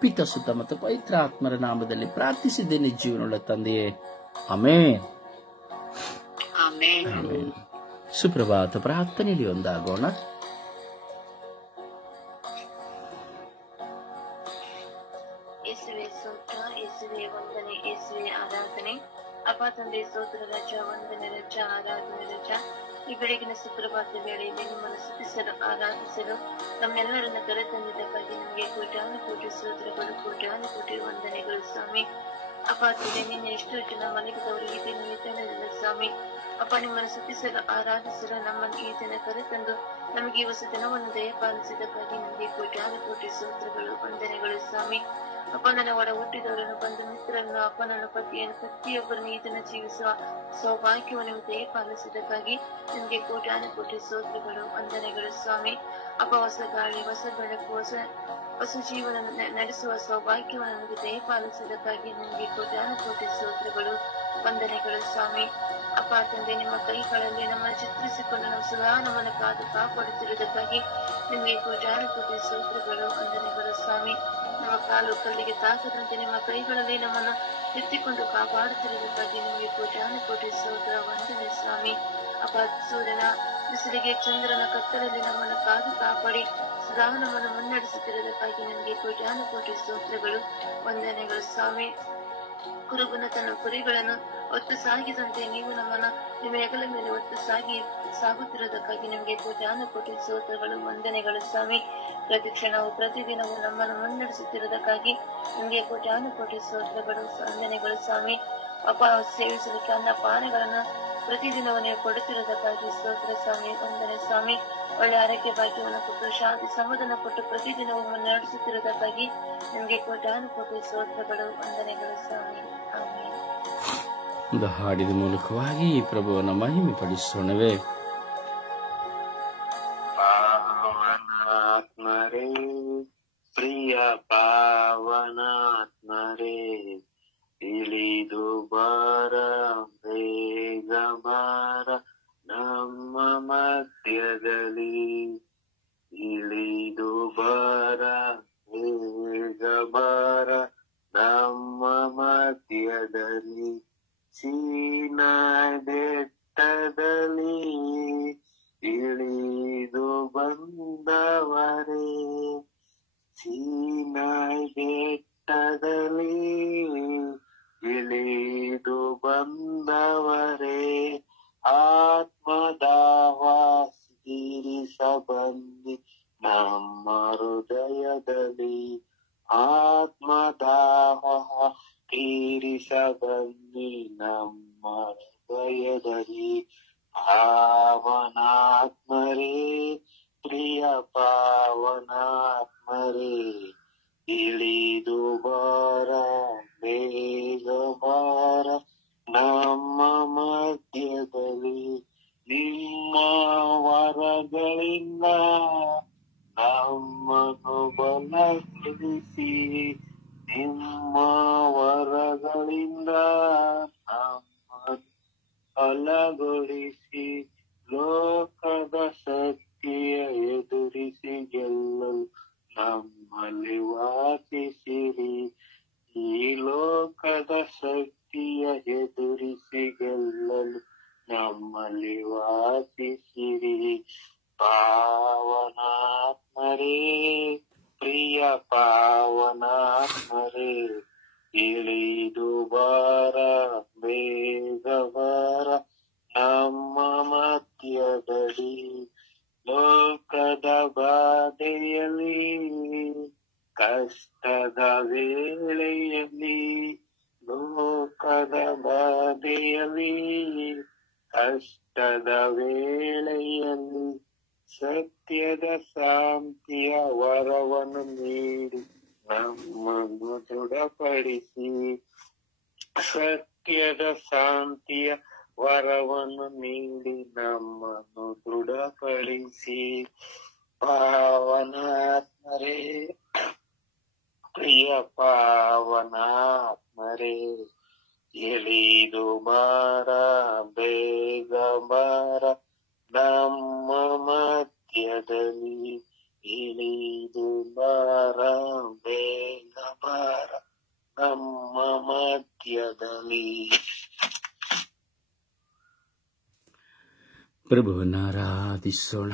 ಪಿತ ಸುತ ಮತ್ತು ಪವಿತ್ರ ಆತ್ಮರ ನಾಮದಲ್ಲಿ ಪ್ರಾರ್ಥಿಸಿದ್ದೇನೆ ಜೀವನವುಳ್ಳ ತಂದೆಯೇ, ಆಮೆನ್. ಆಮೆನ್. ಸುಪ್ರಭಾತ ಪ್ರಾರ್ಥನೆಯಲ್ಲಿ ಒಂದಾಗೋಣ. ಯೇಸುವೆ ಸ್ತೋತ್ರ, ಯೇಸುವೆ ವಂದನೆ, ಯೇಸುವೆ ಆರಾಧನೆ. ಅಪ್ಪ ತಂದೆ ಸ್ತೋತ್ರ ರಜ, ವಂದನೆ ರಜ, ಆರಾಧನೆ ರಜ. ಈ ಬೆಳಗಿನ ಸುಪ್ರಭಾತ ವೇಳೆಯಲ್ಲಿ ನಿಮ್ಮನ್ನು ಸ್ತುತಿಸಲು, ಆರಾಧಿಸಲು ನಮ್ಮೆಲ್ಲರನ್ನ ಕರೆತಂದಿದ್ದಕ್ಕಾಗಿ ನಿಮಗೆ ಕೋಟ್ಯಾನು ಕೋಟಿ ಸ್ತೋತ್ರಗಳು, ಕೋಟ್ಯಾನು ಕೋಟಿ ವಂದನೆಗಳು ಸ್ವಾಮಿ. ಅಪ್ಪ ತಂದೆ, ನಿನ್ನೆ ಎಷ್ಟೋ ಜನ ಮಲಗಿದವರು ಈ ದಿನ ನಿಧನವಿಲ್ಲ ಸ್ವಾಮಿ. ಅಪ್ಪ, ನಿಮ್ಮನ್ನು ಸ್ತುತಿಸಲು, ಆರಾಧಿಸಲು ನಮ್ಮನ್ನು ಈ ದಿನ ಕರೆತಂದು ನಮಗೆ ಈ ಹೊಸ ದಿನವನ್ನು ದಯಪಾಲಿಸಿದ್ದಕ್ಕಾಗಿ ನಿಮಗೆ ಕೋಟ್ಯಾನು ಕೋಟಿ ಸ್ತೋತ್ರಗಳು, ವಂದನೆಗಳು ಸ್ವಾಮಿ. ಅಪ್ಪ ನನ್ನ ಒಡ ಹುಟ್ಟಿದವರನ್ನು ಬಂಧು ಮಿತ್ರರನ್ನು ಅಪ್ಪ ನನ್ನ ಪತಿಯನ್ನು ಪ್ರತಿಯೊಬ್ಬರನ್ನು ಇದನ್ನು ಜೀವಿಸುವ ಸೌಭಾಗ್ಯವನ್ನು ದಯಪಾಲಿಸಿದ್ದಕ್ಕಾಗಿ ನಿಮಗೆ ಕೋಟಿ ಸ್ತೋತ್ರಗಳು ವಂದನೆಗಳು ಸ್ವಾಮಿ. ಅಪ್ಪ ಹೊಸ ಗಾಳಿ, ಹೊಸ ಬೆಳಕು, ಹೊಸ ಜೀವನ ನಡೆಸುವ ಸೌಭಾಗ್ಯವನ್ನು ನಮಗೆ ದಯಪಾಲಿಸಿದ್ದಕ್ಕಾಗಿ ನಿಮಗೆ ಕೋಟಿ ಸ್ತೋತ್ರಗಳು ವಂದನೆಗಳು ಸ್ವಾಮಿ. ಅಪ್ಪ ತಂದೆ, ನಿಮ್ಮ ಕೈಗಳಲ್ಲಿ ನಮ್ಮನ್ನು ಚಿತ್ರಿಸಿಕೊಂಡು ನಾವು ಸದಾ ನಮ್ಮನ್ನು ಕಾಪಾಡುತ್ತಿರುವುದಕ್ಕಾಗಿ ನಿಮಗೆ ಕೋಟಿ ಸ್ತೋತ್ರಗಳು ವಂದನೆಗಳು ಸ್ವಾಮಿ. ನಮ್ಮ ಕಾಲು ಕಲ್ಲಿಗೆ ತಾಕದಂತೆ ನಿಮ್ಮ ಕೈಗಳಲ್ಲಿ ನಮ್ಮನ್ನು ಎತ್ತಿಕೊಂಡು ಕಾಪಾಡುತ್ತಿರುವುದಕ್ಕಾಗಿ ನಿಮಗೆ ಕೋಟಿ ಸ್ತೋತ್ರ ವಂದನೆ ಸ್ವಾಮಿ. ಅಪ್ಪ ಸೂರ್ಯನ ಬಿಸಿಲಿಗೆ, ಚಂದ್ರನ ಕತ್ತಲಲ್ಲಿ ನಮ್ಮನ್ನು ಕಾಪಾಡಿ ಸದಾ ನಮ್ಮನ್ನು ಮುನ್ನಡೆಸುತ್ತಿರುವುದಕ್ಕಾಗಿ ನಿಮಗೆ ಕೋಟಿ ಸ್ತೋತ್ರಗಳು ವಂದನೆಗಳು ಸ್ವಾಮಿ. ಕುರುಬನ ತನ್ನ ಕುರಿಗಳನ್ನು ಒತ್ತು ಸಾಗಿದಂತೆ ನೀವು ನಮ್ಮನ್ನು ನಿಮ್ಮ ಹೆಗಲ ಮೇಲೆ ಒತ್ತು ಸಾಗುತ್ತಿರುವುದಕ್ಕಾಗಿ ನಿಮಗೆ ಕೋಟಿ ಸ್ತೋತ್ರಗಳು ವಂದನೆಗಳು ಸ್ವಾಮಿ. ಪ್ರತಿ ಕ್ಷಣವು ಪ್ರತಿದಿನವೂ ನಮ್ಮನ್ನು ಮುನ್ನಡೆಸುತ್ತಿರುವುದಕ್ಕಾಗಿ ನಿಮಗೆ ಕೋಟಿ ಸ್ತೋತ್ರಗಳು ವಂದನೆಗಳು ಸ್ವಾಮಿ. ಅಪ್ಪ ಸೇವಿಸಲಿಕ್ಕೆ ಅನ್ನ ಪಾನಗಳನ್ನು ಪ್ರತಿದಿನವೂ ನೀವು ಕೊಡುತ್ತಿರುವುದಕ್ಕಾಗಿ ಸ್ತೋತ್ರ ಸ್ವಾಮಿ, ವಂದನೆ ಸ್ವಾಮಿ. ಒಳ್ಳೆ ಆರೋಗ್ಯ ಭಾಗ್ಯವನ್ನು ಕೊಟ್ಟು ಶಾಂತಿ ಸಮಾಧಾನ ಕೊಟ್ಟು ಪ್ರತಿದಿನವೂ ಮುನ್ನಡೆಸುತ್ತಿರುವುದಕ್ಕಾಗಿ ನಿಮಗೆ ಕೋಟಿ ಸ್ತೋತ್ರಗಳು ವಂದನೆಗಳು ಸ್ವಾಮಿ. ಆಮೆನ್. ಒಂದು ಹಾಡಿದ ಮೂಲಕವಾಗಿ ಈ ಪ್ರಭುವನ ಮಹಿಮೆ ಪಡಿಸೋಣವೇ. ಪಾವನಾತ್ಮರೇ, ಪ್ರಿಯ ಪಾವನಾತ್ಮರೇ, ಇಳಿದು ಬಾರ, ಬೇಗ ಬಾರ ನಮ್ಮ ಮಧ್ಯದಲ್ಲಿ. ಇಳಿದು ಬಾರ, ಬೇಗ ಬಾರ ನಮ್ಮ ಮಧ್ಯದಲ್ಲಿ. ಸೀನಾಯಿ ಬೆಟ್ಟದಲ್ಲಿ ಇಳಿದು ಬಂದವರೇ, ಸೀನಾಯಿ ಬೆಟ್ಟದಲ್ಲಿ ಇಳಿದು ಬಂದವರೇ, ಆತ್ಮದಾಹ ತೀರಿಸ ಬನ್ನಿ ನಮ್ಮ ಹೃದಯದಲ್ಲಿ. ಆತ್ಮದಾಹ ತೀರಿಸ ಬನ್ನಿ ನಮ್ಮ ಹೃದಯದಲ್ಲಿ. ಪಾವನಾತ್ಮರೇ, ಪ್ರಿಯ ಪಾವನಾತ್ಮರೇ, ಇಳಿದು ಬಾರ, ಬೇಗ ಬಾರ ನಮ್ಮ ಮಧ್ಯದಲ್ಲಿ. ನಿಮ್ಮ ವರಗಳಿಂದ ನಮ್ಮನ್ನು ಬಲಗೊಳಿಸಿ, ನಿಮ್ಮ ವರಗಳಿಂದ ನಮ್ಮನ್ನು ಬಲಗೊಳಿಸಿ, ಲೋಕದ ಶಕ್ತಿಯ ಎದುರಿಸಿ ಗೆಲ್ಲಲು ನಮ್ಮಲ್ಲಿ ವಾಸಿಸಿರಿ. ಈ ಲೋಕದ ಶಕ್ತಿಯ ಎದುರಿಸಿ ಗೆಲ್ಲಲು ನಮ್ಮಲ್ಲಿ ವಾಸಿಸಿರಿ. ಪಾವನಾತ್ಮರೇ, ಪ್ರಿಯ ಪಾವನಾತ್ಮರೇ, ಇಳಿದು ಬಾರ, ಬೇಗ ಬಾರ ನಮ್ಮ ಮಧ್ಯದಲ್ಲಿ. ಲೋಕದ ಬಾಧೆಯಲ್ಲಿ, ಕಷ್ಟದ ವೇಳೆಯಲ್ಲಿ, ಲೋಕದ ಬಾಧೆಯಲ್ಲಿ, ಕಷ್ಟದ ವೇಳೆಯಲ್ಲಿ ಸತ್ಯದ ಶಾಂತಿಯ ವರವನ್ನು ನೀಡಿ ನಮ್ಮನ್ನು ದೃಢಪಡಿಸಿ. ಸತ್ಯದ ಶಾಂತಿಯ ವರವನ್ನು ನೀಡಿ ನಮ್ಮನ್ನು ದೃಢಪಡಿಸಿ. ಪಾವನಾತ್ಮರೇ, ಪ್ರಿಯ ಪಾವನಾತ್ಮರೇ, ಇಳಿದು ಬಾರ, ಬೇಗ ಬಾರ ನಮ್ಮ ಮಧ್ಯದಲ್ಲಿ. ಇಳಿದು ಬಾರ, ಬೇಗ ಬಾರ ನಮ್ಮ ಮಧ್ಯದಲ್ಲಿ. ಪ್ರಭುವನ್ನು ಆರಾಧಿಸೋಣ.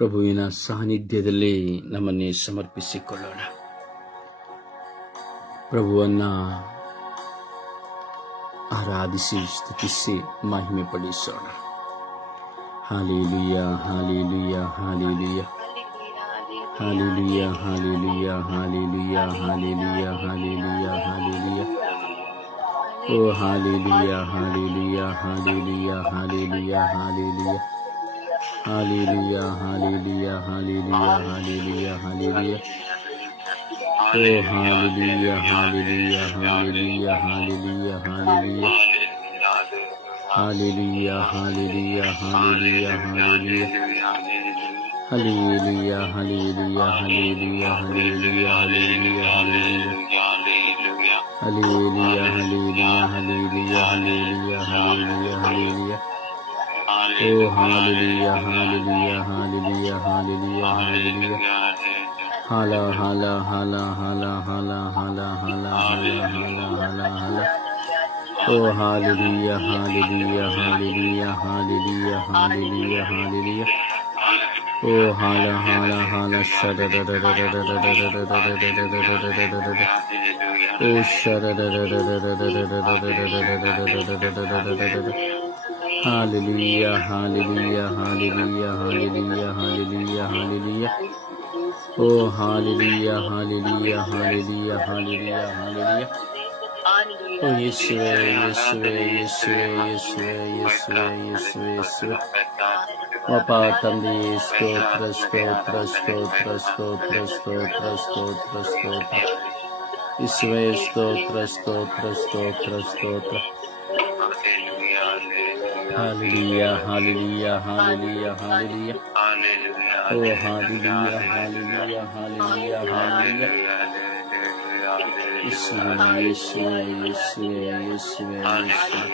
ಪ್ರಭುವಿನ ಸಾನ್ನಿಧ್ಯದಲ್ಲಿ ನಮ್ಮನ್ನೇ ಸಮರ್ಪಿಸಿಕೊಳ್ಳೋಣ. ಪ್ರಭುವನ್ನ ಆರಾಧಿಸಿ, ಸ್ತುತಿಸಿ, ಮಹಿಮೆ ಪಡಿಸೋಣ. Hallelujah, hallelujah, hallelujah, hallelujah, hallelujah, hallelujah, hallelujah, hallelujah, hallelujah. ಓ hallelujah, hallelujah, hallelujah, hallelujah, hallelujah, hallelujah, hallelujah, hallelujah, hallelujah, hallelujah. Oh, hallelujah, hallelujah, hallelujah, hallelujah, hallelujah. Hallelujah, hallelujah, hallelujah, hallelujah. Hallelujah, hallelujah, hallelujah, hallelujah, hallelujah, hallelujah. Hallelujah, hallelujah, hallelujah, hallelujah, hallelujah, hallelujah. Oh, hallelujah, hallelujah, hallelujah, hallelujah, hallelujah. Hala, hala, hala, hala, hala, hala, hala, hala, hala, hala, hala. Oh, hallelujah, hallelujah, hallelujah, hallelujah, hallelujah, hallelujah. Oh, hala, hala, hala, shada da da da da da da da da da da da da da da da da. Oh, shada da da da da da da da da da da da da da da da. Hallelujah, hallelujah, hallelujah, hallelujah, hallelujah, hallelujah. Oh, hallelujah, hallelujah, hallelujah, hallelujah, hallelujah. Oh, Yeshua, Yeshua, Yeshua, Yeshua, Yeshua, Yeshua, Yeshua. Papa, Tanvi, Stotra, Stotra, Stotra, Stotra, Stotra, Stotra, Stotra. Yeshua, Stotra, Stotra, Stotra, Stotra. Hallelujah, hallelujah, hallelujah, hallelujah. Oh, hallelujah, hallelujah, hallelujah, hallelujah. Yeshua, Yeshua, Yeshua, Yeshua, Yeshua.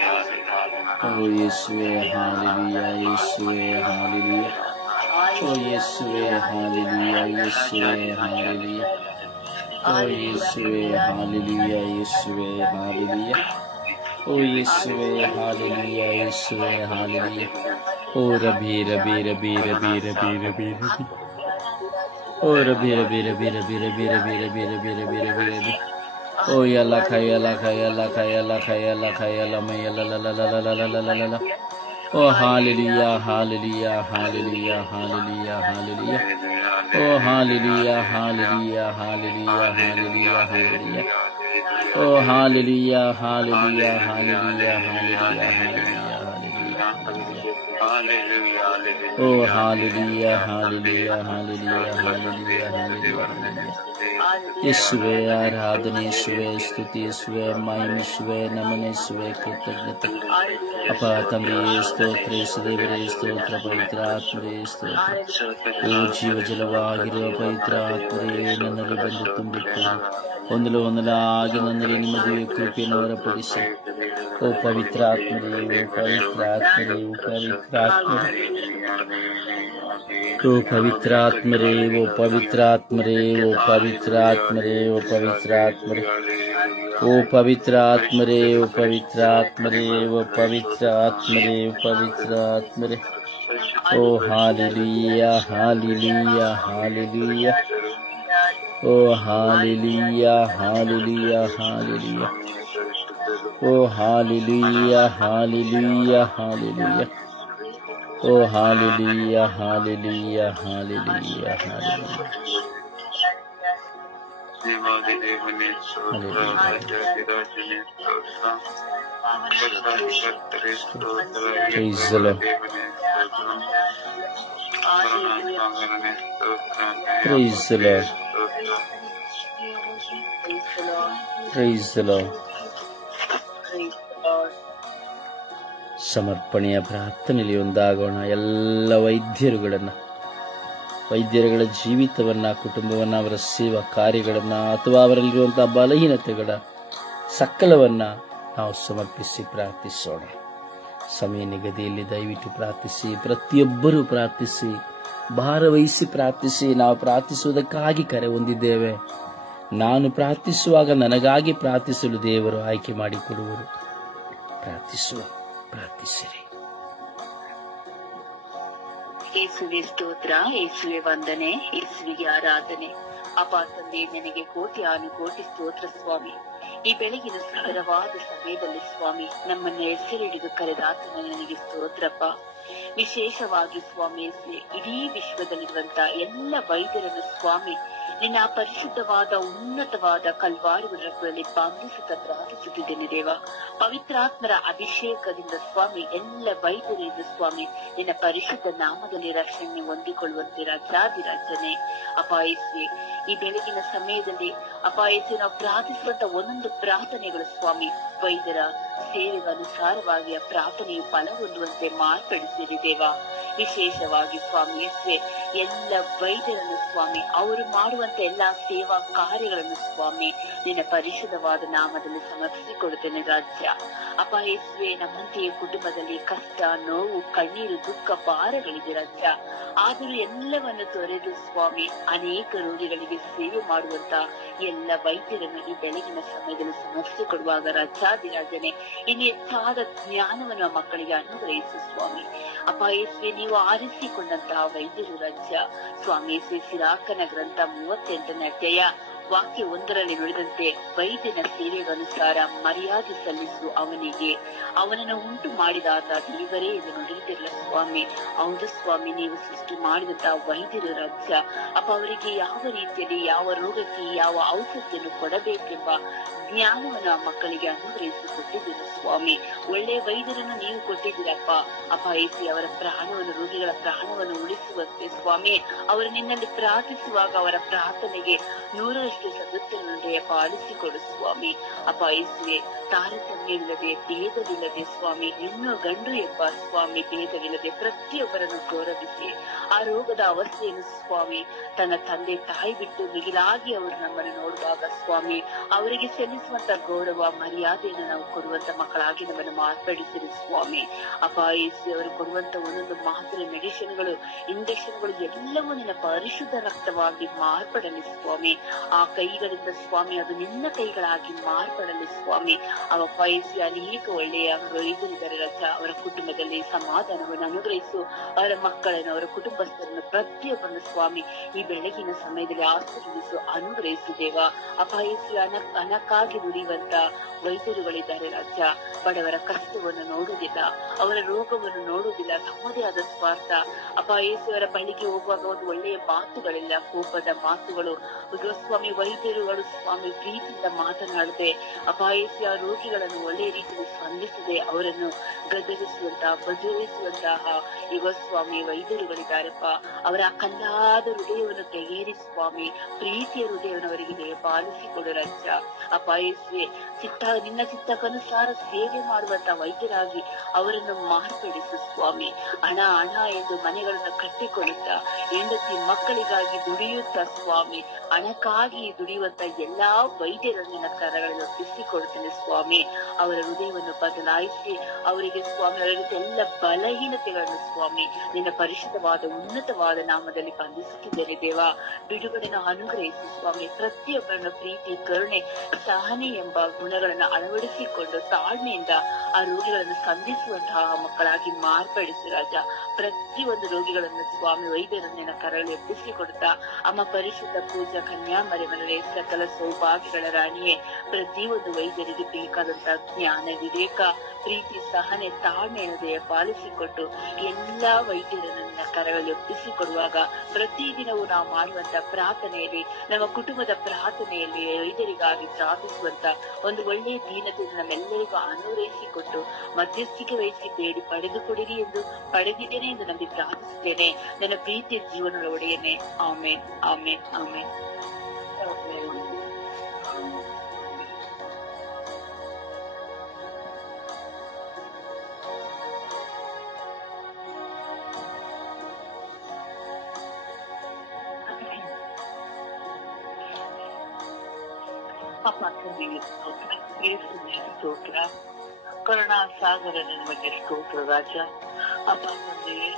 Oh, Yeshua, hallelujah, Yeshua, hallelujah. Oh, Yeshua, hallelujah, Yeshua, hallelujah. Oh, Yeshua, hallelujah, Yeshua, hallelujah. Oh, Yeshua, hallelujah, Yeshua, hallelujah. Oh, Rabbi, Rabbi, Rabbi, Rabbi, Rabbi, Rabbi, Rabbi. Oh, Rabbi, Rabbi, Rabbi, Rabbi, Rabbi, Rabbi, Rabbi, Rabbi, Rabbi, Rabbi, Rabbi. Oh, yalla kaya la kaya la kaya la kaya la kaya la maya la la la la la la la la la la. Oh, hallelujah, hallelujah, hallelujah, hallelujah, hallelujah. Oh, hallelujah, hallelujah, hallelujah, hallelujah, hallelujah. Oh, hallelujah, hallelujah, hallelujah, hallelujah, hallelujah, hallelujah. Oh, hallelujah, hallelujah, hallelujah, hallelujah, hallelujah, hallelujah. ಯೇಸುವೆ ಆರಾಧನೆ, ಯೇಸುವೆ ಸ್ತುತಿ, ಯೇಸುವೆ ಮಹಿಮೆ, ಯೇಸುವೆ ನಮನ, ಯೇಸುವೆ ಕೃತಜ್ಞತೆ. ಅಪ್ಪ ತಂದೆಯೇ ಸ್ತೋತ್ರ, ಯೇಸುದೇವರೇ ಸ್ತೋತ್ರ, ಪವಿತ್ರ ಆತ್ಮರೇ ಸ್ತೋತ್ರ. ಓ ಜೀವ ಜಲವಾಗಿರುವ ಪವಿತ್ರ ಆತ್ಮರೇ ನನ್ನಲ್ಲಿ ಬಂದು ತುಂಬಿಕೊಳ್ಳಿ. ಒಂದಲಾಗಿ ನನ್ನಲ್ಲಿ ನಿಮ್ಮ ದಿವ್ಯ ಕೃಪೆಯನ್ನು ಹೊರಪಡಿಸಿ. ಓ ಪವಿತ್ರ ಆತ್ಮರೇ, ಓ ಪವಿತ್ರ ಆತ್ಮರೇ, ಓ ಪವಿತ್ರ ಆತ್ಮರೇ. ಓ ಪವಿತ್ರಾತ್ಮರೇ, ಓ ಪವಿತ್ರಾತ್ಮರೇ, ಓ ಪವಿತ್ರಾತ್ಮರೇ, ಓ ಪವಿತ್ರಾತ್ಮರೇ. ಓ ಪವಿತ್ರಾತ್ಮರೇ, ಓ ಪವಿತ್ರಾತ್ಮರೇ, ಓ ಪವಿತ್ರಾತ್ಮರೇ, ಓ ಪವಿತ್ರಾತ್ಮರೇ. ಓ ಹಾಲೆಲೂಯಾ, ಹಾಲೆಲೂಯಾ, ಹಾಲೆಲೂಯಾ. ಓ ಹಾಲೆಲೂಯಾ, ಹಾಲೆಲೂಯಾ, ಹಾಲೆಲೂಯಾ. ಓ hallelujah, hallelujah, hallelujah. Oh, hallelujah, hallelujah, hallelujah, hallelujah. Praise the Lord. Praise the Lord. Praise the Lord. ಸಮರ್ಪಣೆಯ ಪ್ರಾರ್ಥನೆಯಲ್ಲಿ ಒಂದಾಗೋಣ. ಎಲ್ಲ ವೈದ್ಯರುಗಳ ಜೀವಿತವನ್ನ, ಕುಟುಂಬವನ್ನ, ಅವರ ಸೇವಾ ಕಾರ್ಯಗಳನ್ನ ಅಥವಾ ಅವರಲ್ಲಿರುವಂತಹ ಬಲಹೀನತೆಗಳ ಸಕಲವನ್ನ ನಾವು ಸಮರ್ಪಿಸಿ ಪ್ರಾರ್ಥಿಸೋಣ. ಸಮಯ ನಿಗದಿಯಲ್ಲಿ ದಯವಿಟ್ಟು ಪ್ರಾರ್ಥಿಸಿ, ಪ್ರತಿಯೊಬ್ಬರೂ ಪ್ರಾರ್ಥಿಸಿ, ಭಾರವಹಿಸಿ ಪ್ರಾರ್ಥಿಸಿ. ನಾವು ಪ್ರಾರ್ಥಿಸುವುದಕ್ಕಾಗಿ ಕರೆ ಹೊಂದಿದ್ದೇವೆ. ನಾನು ಪ್ರಾರ್ಥಿಸುವಾಗ ನನಗಾಗಿ ಪ್ರಾರ್ಥಿಸಲು ದೇವರು ಆಯ್ಕೆ ಮಾಡಿಕೊಡುವರು. ಪ್ರಾರ್ಥಿಸಿರಿ. ಯೇಸುವೆ ಸ್ತೋತ್ರ, ಯೇಸುವೆ ವಂದನೆ, ಯೇಸುವಿಗೆ ಆರಾಧನೆ. ಅಪ್ಪ ತಂದೆ, ನನಗೆ ಕೋಟಿ ಅನುಕೋಟಿ ಸ್ತೋತ್ರ ಸ್ವಾಮಿ. ಈ ಬೆಳಗಿನ ಸುಂದರವಾದ ಸಮಯದಲ್ಲಿ ಸ್ವಾಮಿ ನಮ್ಮನ್ನ ಹೆಸರಿಡಿದು ಕರೆದಾತನ ನನಗೆ ಸ್ತೋತ್ರಪ್ಪ. ವಿಶೇಷವಾಗಿ ಸ್ವಾಮಿ ಇಡೀ ವಿಶ್ವದಲ್ಲಿರುವಂತಹ ಎಲ್ಲ ವೈದ್ಯರನ್ನು ಸ್ವಾಮಿ ನಿನ್ನ ಪರಿಶುದ್ಧವಾದ ಉನ್ನತವಾದ ಕಲ್ವಾರಿ ರಕ್ತದಲ್ಲಿ ಬಂಧಿಸುತ್ತಾ ಪ್ರಾರ್ಥಿಸುತ್ತಿದ್ದೇನೆ ದೇವ. ಪವಿತ್ರಾತ್ಮರ ಅಭಿಷೇಕದಿಂದ ಸ್ವಾಮಿ ಎಲ್ಲ ವೈದ್ಯರಿಂದ ಸ್ವಾಮಿ ನಿನ್ನ ಪರಿಶುದ್ಧ ನಾಮದಲ್ಲಿ ರಕ್ಷಣೆ ಹೊಂದಿಕೊಳ್ಳುವಂತೆ ರಾಜಾದಿರಾಜನೇ ಅಪಾಯಿಸಿ ಈ ಬೆಳಗಿನ ಸಮಯದಲ್ಲಿ ಅಪಾಯಿಸಿ ನಾವು ಪ್ರಾರ್ಥಿಸುವಂತ ಒಂದೊಂದು ಪ್ರಾರ್ಥನೆಗಳು ಸ್ವಾಮಿ ವೈದ್ಯರ ಸೇವೆಗೆ ಅನುಸಾರವಾಗಿ ಆ ಪ್ರಾರ್ಥನೆಯು ಫಲ ಹೊಂದುವಂತೆ ಮಾರ್ಪಡಿಸಿರಿ ದೇವ. ವಿಶೇಷವಾಗಿ ಸ್ವಾಮಿ ಯೇಸುವೆ ಎಲ್ಲ ವೈದ್ಯರನ್ನು ಸ್ವಾಮಿ ಅವರು ಮಾಡುವಂತ ಎಲ್ಲಾ ಸೇವಾ ಕಾರ್ಯಗಳನ್ನು ಸ್ವಾಮಿ ನಿನ್ನ ಪರಿಶುದ್ಧವಾದ ನಾಮದಲ್ಲಿ ಸಮರ್ಪಿಸಿಕೊಡುತ್ತೇನೆ ರಾಜ್ಯ. ಅಪ್ಪ ಯೇಸುವೆ ನಮ್ಮಂತೆಯೇ ಕುಟುಂಬದಲ್ಲಿ ಕಷ್ಟ, ನೋವು, ಕಣ್ಣೀರು, ದುಃಖ, ಭಾರಗಳಿದೆ ರಾಜ್ಯ. ಆದರೂ ಎಲ್ಲವನ್ನು ತೊರೆದು ಸ್ವಾಮಿ ಅನೇಕ ರೋಗಿಗಳಿಗೆ ಸೇವೆ ಮಾಡುವಂತ ಎಲ್ಲ ವೈದ್ಯರನ್ನು ಈ ಬೆಳಗಿನ ಸಮಯದಲ್ಲಿ ಸಮರ್ಪಿಸಿಕೊಡುವಾಗ ರಾಜಾದಿರಾಜನೆ ಇನ್ನು ಹೆಚ್ಚಾದ ಜ್ಞಾನವನ್ನು ಆ ಮಕ್ಕಳಿಗೆ ಅನುಗ್ರಹಿಸು ಸ್ವಾಮಿ. ಅಪ್ಪ ಯೇಸುವೆ ನೀವು ಆರಿಸಿಕೊಂಡಂತಹ ವೈದ್ಯರು ರಾಜ್ಯ. ಸ್ವಾಮಿ ಯೇಸುವೆ ಸಿರಾಕನ ಗ್ರಂಥ 38ನೇ ಅಧ್ಯಾಯ ವಾಕ್ಯ 1ರಲ್ಲಿ ನುಡಿದಂತೆ ವೈದ್ಯನ ಸೇವೆಗನುಸಾರ ಮರ್ಯಾದೆ ಸಲ್ಲಿಸು ಅವನಿಗೆ, ಅವನನ್ನು ಉಂಟು ಮಾಡಿದಾತ ದೇವರೇ ಎಂದು ನುಡಿದಿರಲ್ಲ ಸ್ವಾಮಿ. ಹೌದು ಸ್ವಾಮಿ, ನೀವು ಸೃಷ್ಟಿ ಮಾಡಿದಂತಹ ವೈದ್ಯರು ರಾಜ್ಯ. ಅಪ್ಪ ಅವರಿಗೆ ಯಾವ ರೀತಿಯಲ್ಲಿ ಯಾವ ರೋಗಕ್ಕೆ ಯಾವ ಔಷಧಿಯನ್ನು ಕೊಡಬೇಕೆಂಬ ಜ್ಞಾನವನ್ನು ಆ ಮಕ್ಕಳಿಗೆ ಅನುಗ್ರಹಿಸಿಕೊಟ್ಟಿದ್ದೀರ ಸ್ವಾಮಿ. ಒಳ್ಳೆಯ ವೈದ್ಯರನ್ನು ನೀವು ಕೊಟ್ಟಿದ್ದೀರಪ್ಪ. ಅಪಾಯಿಸಿ ಅವರ ಪ್ರಾಣವನ್ನು, ರೋಗಿಗಳ ಪ್ರಾಣವನ್ನು ಉಳಿಸುವಂತೆ ಸ್ವಾಮಿ ಅವರು ನಿನ್ನಲ್ಲಿ ಪ್ರಾರ್ಥಿಸುವಾಗ ಅವರ ಪ್ರಾರ್ಥನೆಗೆ 100ರಷ್ಟು ಸದಸ್ಯರನ್ನೇ ಪಾಲಿಸಿಕೊಡು ಸ್ವಾಮಿ. ಅಪಾಯಿಸುವೆ ತಾರತಮ್ಯವಿಲ್ಲದೆ ಭೇದವಿಲ್ಲದೆ ಸ್ವಾಮಿ ಹೆಣ್ಣು ಗಂಡು ಎಂಬ ಸ್ವಾಮಿ ಭೇದವಿಲ್ಲದೆ ಪ್ರತಿಯೊಬ್ಬರನ್ನು ಗೌರವಿಸಿ ಆ ರೋಗದ ಅವಸ್ಥೆಯನ್ನು ಸ್ವಾಮಿ ತನ್ನ ತಂದೆ ತಾಯಿ ಬಿಟ್ಟು ಮಿಗಿಲಾಗಿ ಅವರು ನಮ್ಮನ್ನು ನೋಡುವಾಗ ಸ್ವಾಮಿ ಅವರಿಗೆ ಸಲ್ಲಿಸುವಂತ ಗೌರವ ಮರ್ಯಾದೆಯನ್ನು ನಾವು ಕೊಡುವಂತ ಮಕ್ಕಳಾಗಿ ನಮ್ಮನ್ನು ಮಾರ್ಪಡಿಸಿರಿ ಸ್ವಾಮಿ. ಅಪಾಯಿಸಿ ಅವರು ಕೊಡುವಂತ ಒಂದೊಂದು ಮಾತ್ರೆ, ಮೆಡಿಸಿನ್ಗಳು, ಇಂಜೆಕ್ಷನ್ಗಳು ಎಲ್ಲವೂ ನಿನ್ನ ಪರಿಶುದ್ಧ ರಕ್ತವಾಗಿ ಮಾರ್ಪಡಲಿ ಸ್ವಾಮಿ. ಆ ಕೈಗಳಿಂದ ಸ್ವಾಮಿ ಅದು ನಿನ್ನ ಕೈಗಳಾಗಿ ಮಾರ್ಪಡಲಿ ಸ್ವಾಮಿ. ಅಪಾಯಿಸಿ ಅನೇಕ ಒಳ್ಳೆಯ ವೈದ್ಯರಿದ್ದಾರೆ ರಾಜ. ಅವರ ಕುಟುಂಬದಲ್ಲಿ ಸಮಾಧಾನವನ್ನು ಅನುಗ್ರಹಿಸು. ಅವರ ಮಕ್ಕಳನ್ನು, ಅವರ ಕುಟುಂಬಸ್ಥರನ್ನು ಪ್ರತಿಯೊಬ್ಬರನ್ನು ಸ್ವಾಮಿ ಈ ಬೆಳಗಿನ ಸಮಯದಲ್ಲಿ ಆಶೀರ್ವದಿಸು, ಅನುಗ್ರಹಿಸಿದೇವ. ಅಪಾಯಿಸಿ ಹಣಕ್ಕಾಗಿ ದುಡಿಯುವಂತ ವೈದ್ಯರುಗಳಿದ್ದಾರೆ ರಾಜ. ಬಡವರ ಕಷ್ಟವನ್ನು ನೋಡುವುದಿಲ್ಲ, ಅವರ ರೋಗವನ್ನು ನೋಡುವುದಿಲ್ಲ, ತಮ್ಮದೇ ಆದ ಸ್ವಾರ್ಥ. ಅಪಾಯಿಸಿ ಅವರ ಬಳಿಗೆ ಹೋಗುವಾಗ ಒಂದು ಒಳ್ಳೆಯ ಮಾತುಗಳಿಲ್ಲ, ಕೋಪದ ಮಾತುಗಳು ಸ್ವಾಮಿ. ವೈದ್ಯರುಗಳು ಸ್ವಾಮಿ ಪ್ರೀತಿಯಿಂದ ಮಾತನಾಡದೆ ಅಪಾಯಿಸಿ ಆ ರೋಗಿಗಳನ್ನು ಒಳ್ಳೆಯ ರೀತಿಯಲ್ಲಿ ಸ್ಪಂದಿಸದೆ ಅವರನ್ನು ಗದರಿಸುವಂತಹ ಬದಲಿಸುವಂತಹ ಯುವ ಸ್ವಾಮಿ ವೈದ್ಯರುಗಳಿದ್ದಾರಪ್ಪ. ಅವರ ಕಲ್ಲಾದ ಹೃದಯವನ್ನು ತೆಗೆಯಿರಿ ಸ್ವಾಮಿ. ಪ್ರೀತಿಯ ಹೃದಯವನ್ನು ಅವರಿಗೆ ಪಾಲಿಸಿಕೊಡು ರಾಜ್ಯ. ಅಪಾಯಿಸಿ ನಿನ್ನ ಚಿತ್ತಕ್ಕನುಸಾರ ಸೇವೆ ಮಾಡುವಂತ ವೈದ್ಯರಾಗಿ ಅವರನ್ನು ಮಾರ್ಪಡಿಸು ಸ್ವಾಮಿ. ಹಣ ಹಣ ಎಂದು ಮನೆಗಳನ್ನು ಕಟ್ಟಿಕೊಳ್ಳುತ್ತಾ ಹೆಂಡತಿ ಮಕ್ಕಳಿಗಾಗಿ ದುಡಿಯುತ್ತಾ ಸ್ವಾಮಿ ಹಣಕ್ಕಾಗಿ ದುಡಿಯುವಂತ ಎಲ್ಲಾ ವೈದ್ಯರನ್ನು ನಿನ್ನ ಕರಗಳಲ್ಲಿ ಒಪ್ಪಿಸಿಕೊಡುತ್ತೇನೆ ಸ್ವಾಮಿ. ಅವರ ಹೃದಯವನ್ನು ಬದಲಾಯಿಸಿ ಅವರಿಗೆ ಸ್ವಾಮಿ ಅವರಿಗೆ ಎಲ್ಲ ಬಲಹೀನತೆಗಳನ್ನು ಸ್ವಾಮಿ ನಿನ್ನ ಪರಿಶುದ್ಧವಾದ ಉನ್ನತವಾದ ನಾಮದಲ್ಲಿ ಬಂಧಿಸುತ್ತಿದ್ದೇನೆ ದೇವ. ಬಿಡುಗಡೆಯನ್ನು ಅನುಗ್ರಹಿಸಿ ಸ್ವಾಮಿ. ಪ್ರತಿಯೊಬ್ಬರನ್ನು ಪ್ರೀತಿ, ಕರುಣೆ, ಸಹನೆ ಎಂಬ ಗುಣಗಳನ್ನು ಅಳವಡಿಸಿಕೊಂಡು ತಾಳ್ಮೆಯಿಂದ ಆ ರೋಗಿಗಳನ್ನು ಸ್ಪಂದಿಸುವಂತಹ ಮಕ್ಕಳಾಗಿ ಮಾರ್ಪಡಿಸಿ ರಾಜ. ಪ್ರತಿಯೊಂದು ರೋಗಿಗಳನ್ನು ಸ್ವಾಮಿ ವೈದ್ಯರನ್ನು ನಿನ್ನ ಕರಗಳಲ್ಲಿ ಎಬ್ಬಿಸಿಕೊಡುತ್ತಾ ಅಮ್ಮ ಪರಿಶುದ್ಧ ಪೂಜಾ ಕನ್ಯಾಮರಿಯಮನವೇ ಸಕಲ ಸೌಭಾಗ್ಯಗಳ ರಾಣಿಯೇ, ಪ್ರತಿಯೊಂದು ವೈದ್ಯರಿಗೆ ಬೇಕಾದಂತಹ ಜ್ಞಾನ, ವಿವೇಕ, ಪ್ರೀತಿ, ಸಹನೆ, ತಾಳ್ಮೆಯನ್ನು ಪಾಲಿಸಿಕೊಟ್ಟು ಎಲ್ಲಾ ವೈದ್ಯರನ್ನು ನಿನ್ನ ಕರಗಳಲ್ಲಿ ಒಪ್ಪಿಸಿಕೊಡುವಾಗ ಪ್ರತಿದಿನವೂ ನಾವು ಮಾಡುವಂತ ಪ್ರಾರ್ಥನೆಯಲ್ಲಿ, ನಮ್ಮ ಕುಟುಂಬದ ಪ್ರಾರ್ಥನೆಯಲ್ಲಿ ವೈದ್ಯರಿಗಾಗಿ ಪ್ರಾರ್ಥಿಸುವಂತ ಒಂದು ಒಳ್ಳೆಯ ದೀನತೆಯನ್ನು ನಮ್ಮೆಲ್ಲರಿಗೂ ಅನುಗ್ರಹಿಸಿಕೊಟ್ಟು ಮಧ್ಯಸ್ಥಿಕೆ ವಹಿಸಿ ಬೇಡಿ ಪಡೆದುಕೊಡಿರಿ ಎಂದು ಪಡೆದಿದ್ದೇನೆ ಎಂದು ನಂಬಿ ಪ್ರಾರ್ಥಿಸುತ್ತೇನೆ ನನ್ನ ಪ್ರೀತಿಯ ಜೀವನದ ಒಡೆಯನೆ. ಆಮೇನ್, ಆಮೇನ್, ಆಮೇನ್. ಅಪ್ಪ ತಂದೆಗೆ ಸ್ತೋತ್ರ, ಯೇಸುವಿಗೆ ಸ್ತೋತ್ರ, ಕರುಣಾ ಸಾಗರ ನಿಮಗೆ ಸ್ತೋತ್ರ ರಾಜ. ಅಪ್ಪ ತಂದೆಯೇ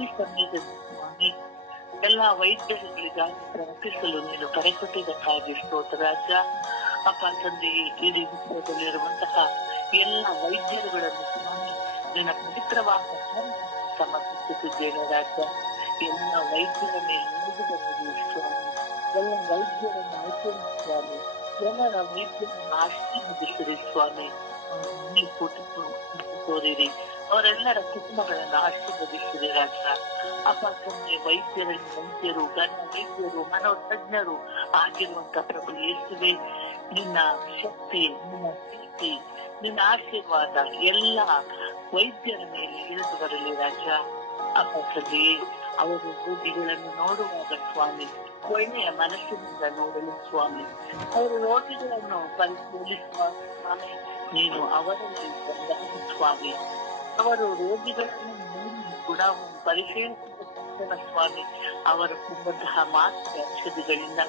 ಈ ಸಮಯದಲ್ಲಿ ಎಲ್ಲಾ ವೈದ್ಯರುಗಳಿಗಾಗಿ ಪ್ರಾರ್ಥಿಸಲು ನೀನು ಕರೆಕೊಟ್ಟಿದ್ದಕ್ಕಾಗಿ ಸ್ತೋತ್ರ ರಾಜ. ಅಪ್ಪ ತಂದೆಯೇ ಇಡೀ ವಿಶ್ವದಲ್ಲಿರುವಂತಹ ಎಲ್ಲ ವೈದ್ಯರುಗಳನ್ನು ಸ್ವಾಮಿ ನಿನ್ನ ಪವಿತ್ರವಾದ ಸಮರ್ಪಿಸುತ್ತಿದ್ದೇನೆ ರಾಜ. ಎಲ್ಲ ವೈದ್ಯರ ಮೇಲೆ ಸ್ವಾಮಿ, ಎಲ್ಲ ವೈದ್ಯರನ್ನು ಮುಖ್ಯ ಸ್ವಾಮಿ, ಎಲ್ಲರ ವೈದ್ಯರನ್ನು ಆಶೀರ್ವದಿಸಿರಿ ಸ್ವಾಮಿ. ತೋರಿರಿ. ಅವರೆಲ್ಲರ ಕುಟುಂಬಗಳನ್ನು ಆಶೀರ್ವದಿಸಿರಿ ರಾಜ. ಅಪ್ಪ ತಂದೆ ವೈದ್ಯರು ಗಣ ವೈದ್ಯರು ಮನೋತಜ್ಞರು ಆಗಿರುವಂತ ಪ್ರಭು ಯೇಸುವೆ, ನಿನ್ನ ಶಕ್ತಿ, ನಿನ್ನ ಪ್ರೀತಿ, ನಿನ್ನ ಆಶೀರ್ವಾದ ಎಲ್ಲ ವೈದ್ಯರ ಮೇಲೆ ಇಳಿದು ಬರಲಿ ರಾಜ. ಅಪ್ಪ ತಂದೆ, ಅವರು ರೋಗಿಗಳನ್ನು ನೋಡುವಾಗ ಸ್ವಾಮಿ ಒಳ್ಳೆಯ ಮನಸ್ಸಿನಿಂದ ನೋಡಲು ಸ್ವಾಮಿ, ಅವರು ರೋಗಿಗಳನ್ನು ಪರಿಶೀಲಿಸುವ ಸ್ವಾಮಿ ನೀನು ಅವರಲ್ಲಿ ಬಂದಾಗ ಸ್ವಾಮಿ, ಅವರು ರೋಗಿಗಳನ್ನು ಗುಣವನ್ನು ಪರಿಶೀಲಿಸಿದ ಸ್ವಾಮಿ, ಅವರು ಕೊಡುವಂತಹ ಮಾತ್ರ ಔಷಧಿಗಳಿಂದ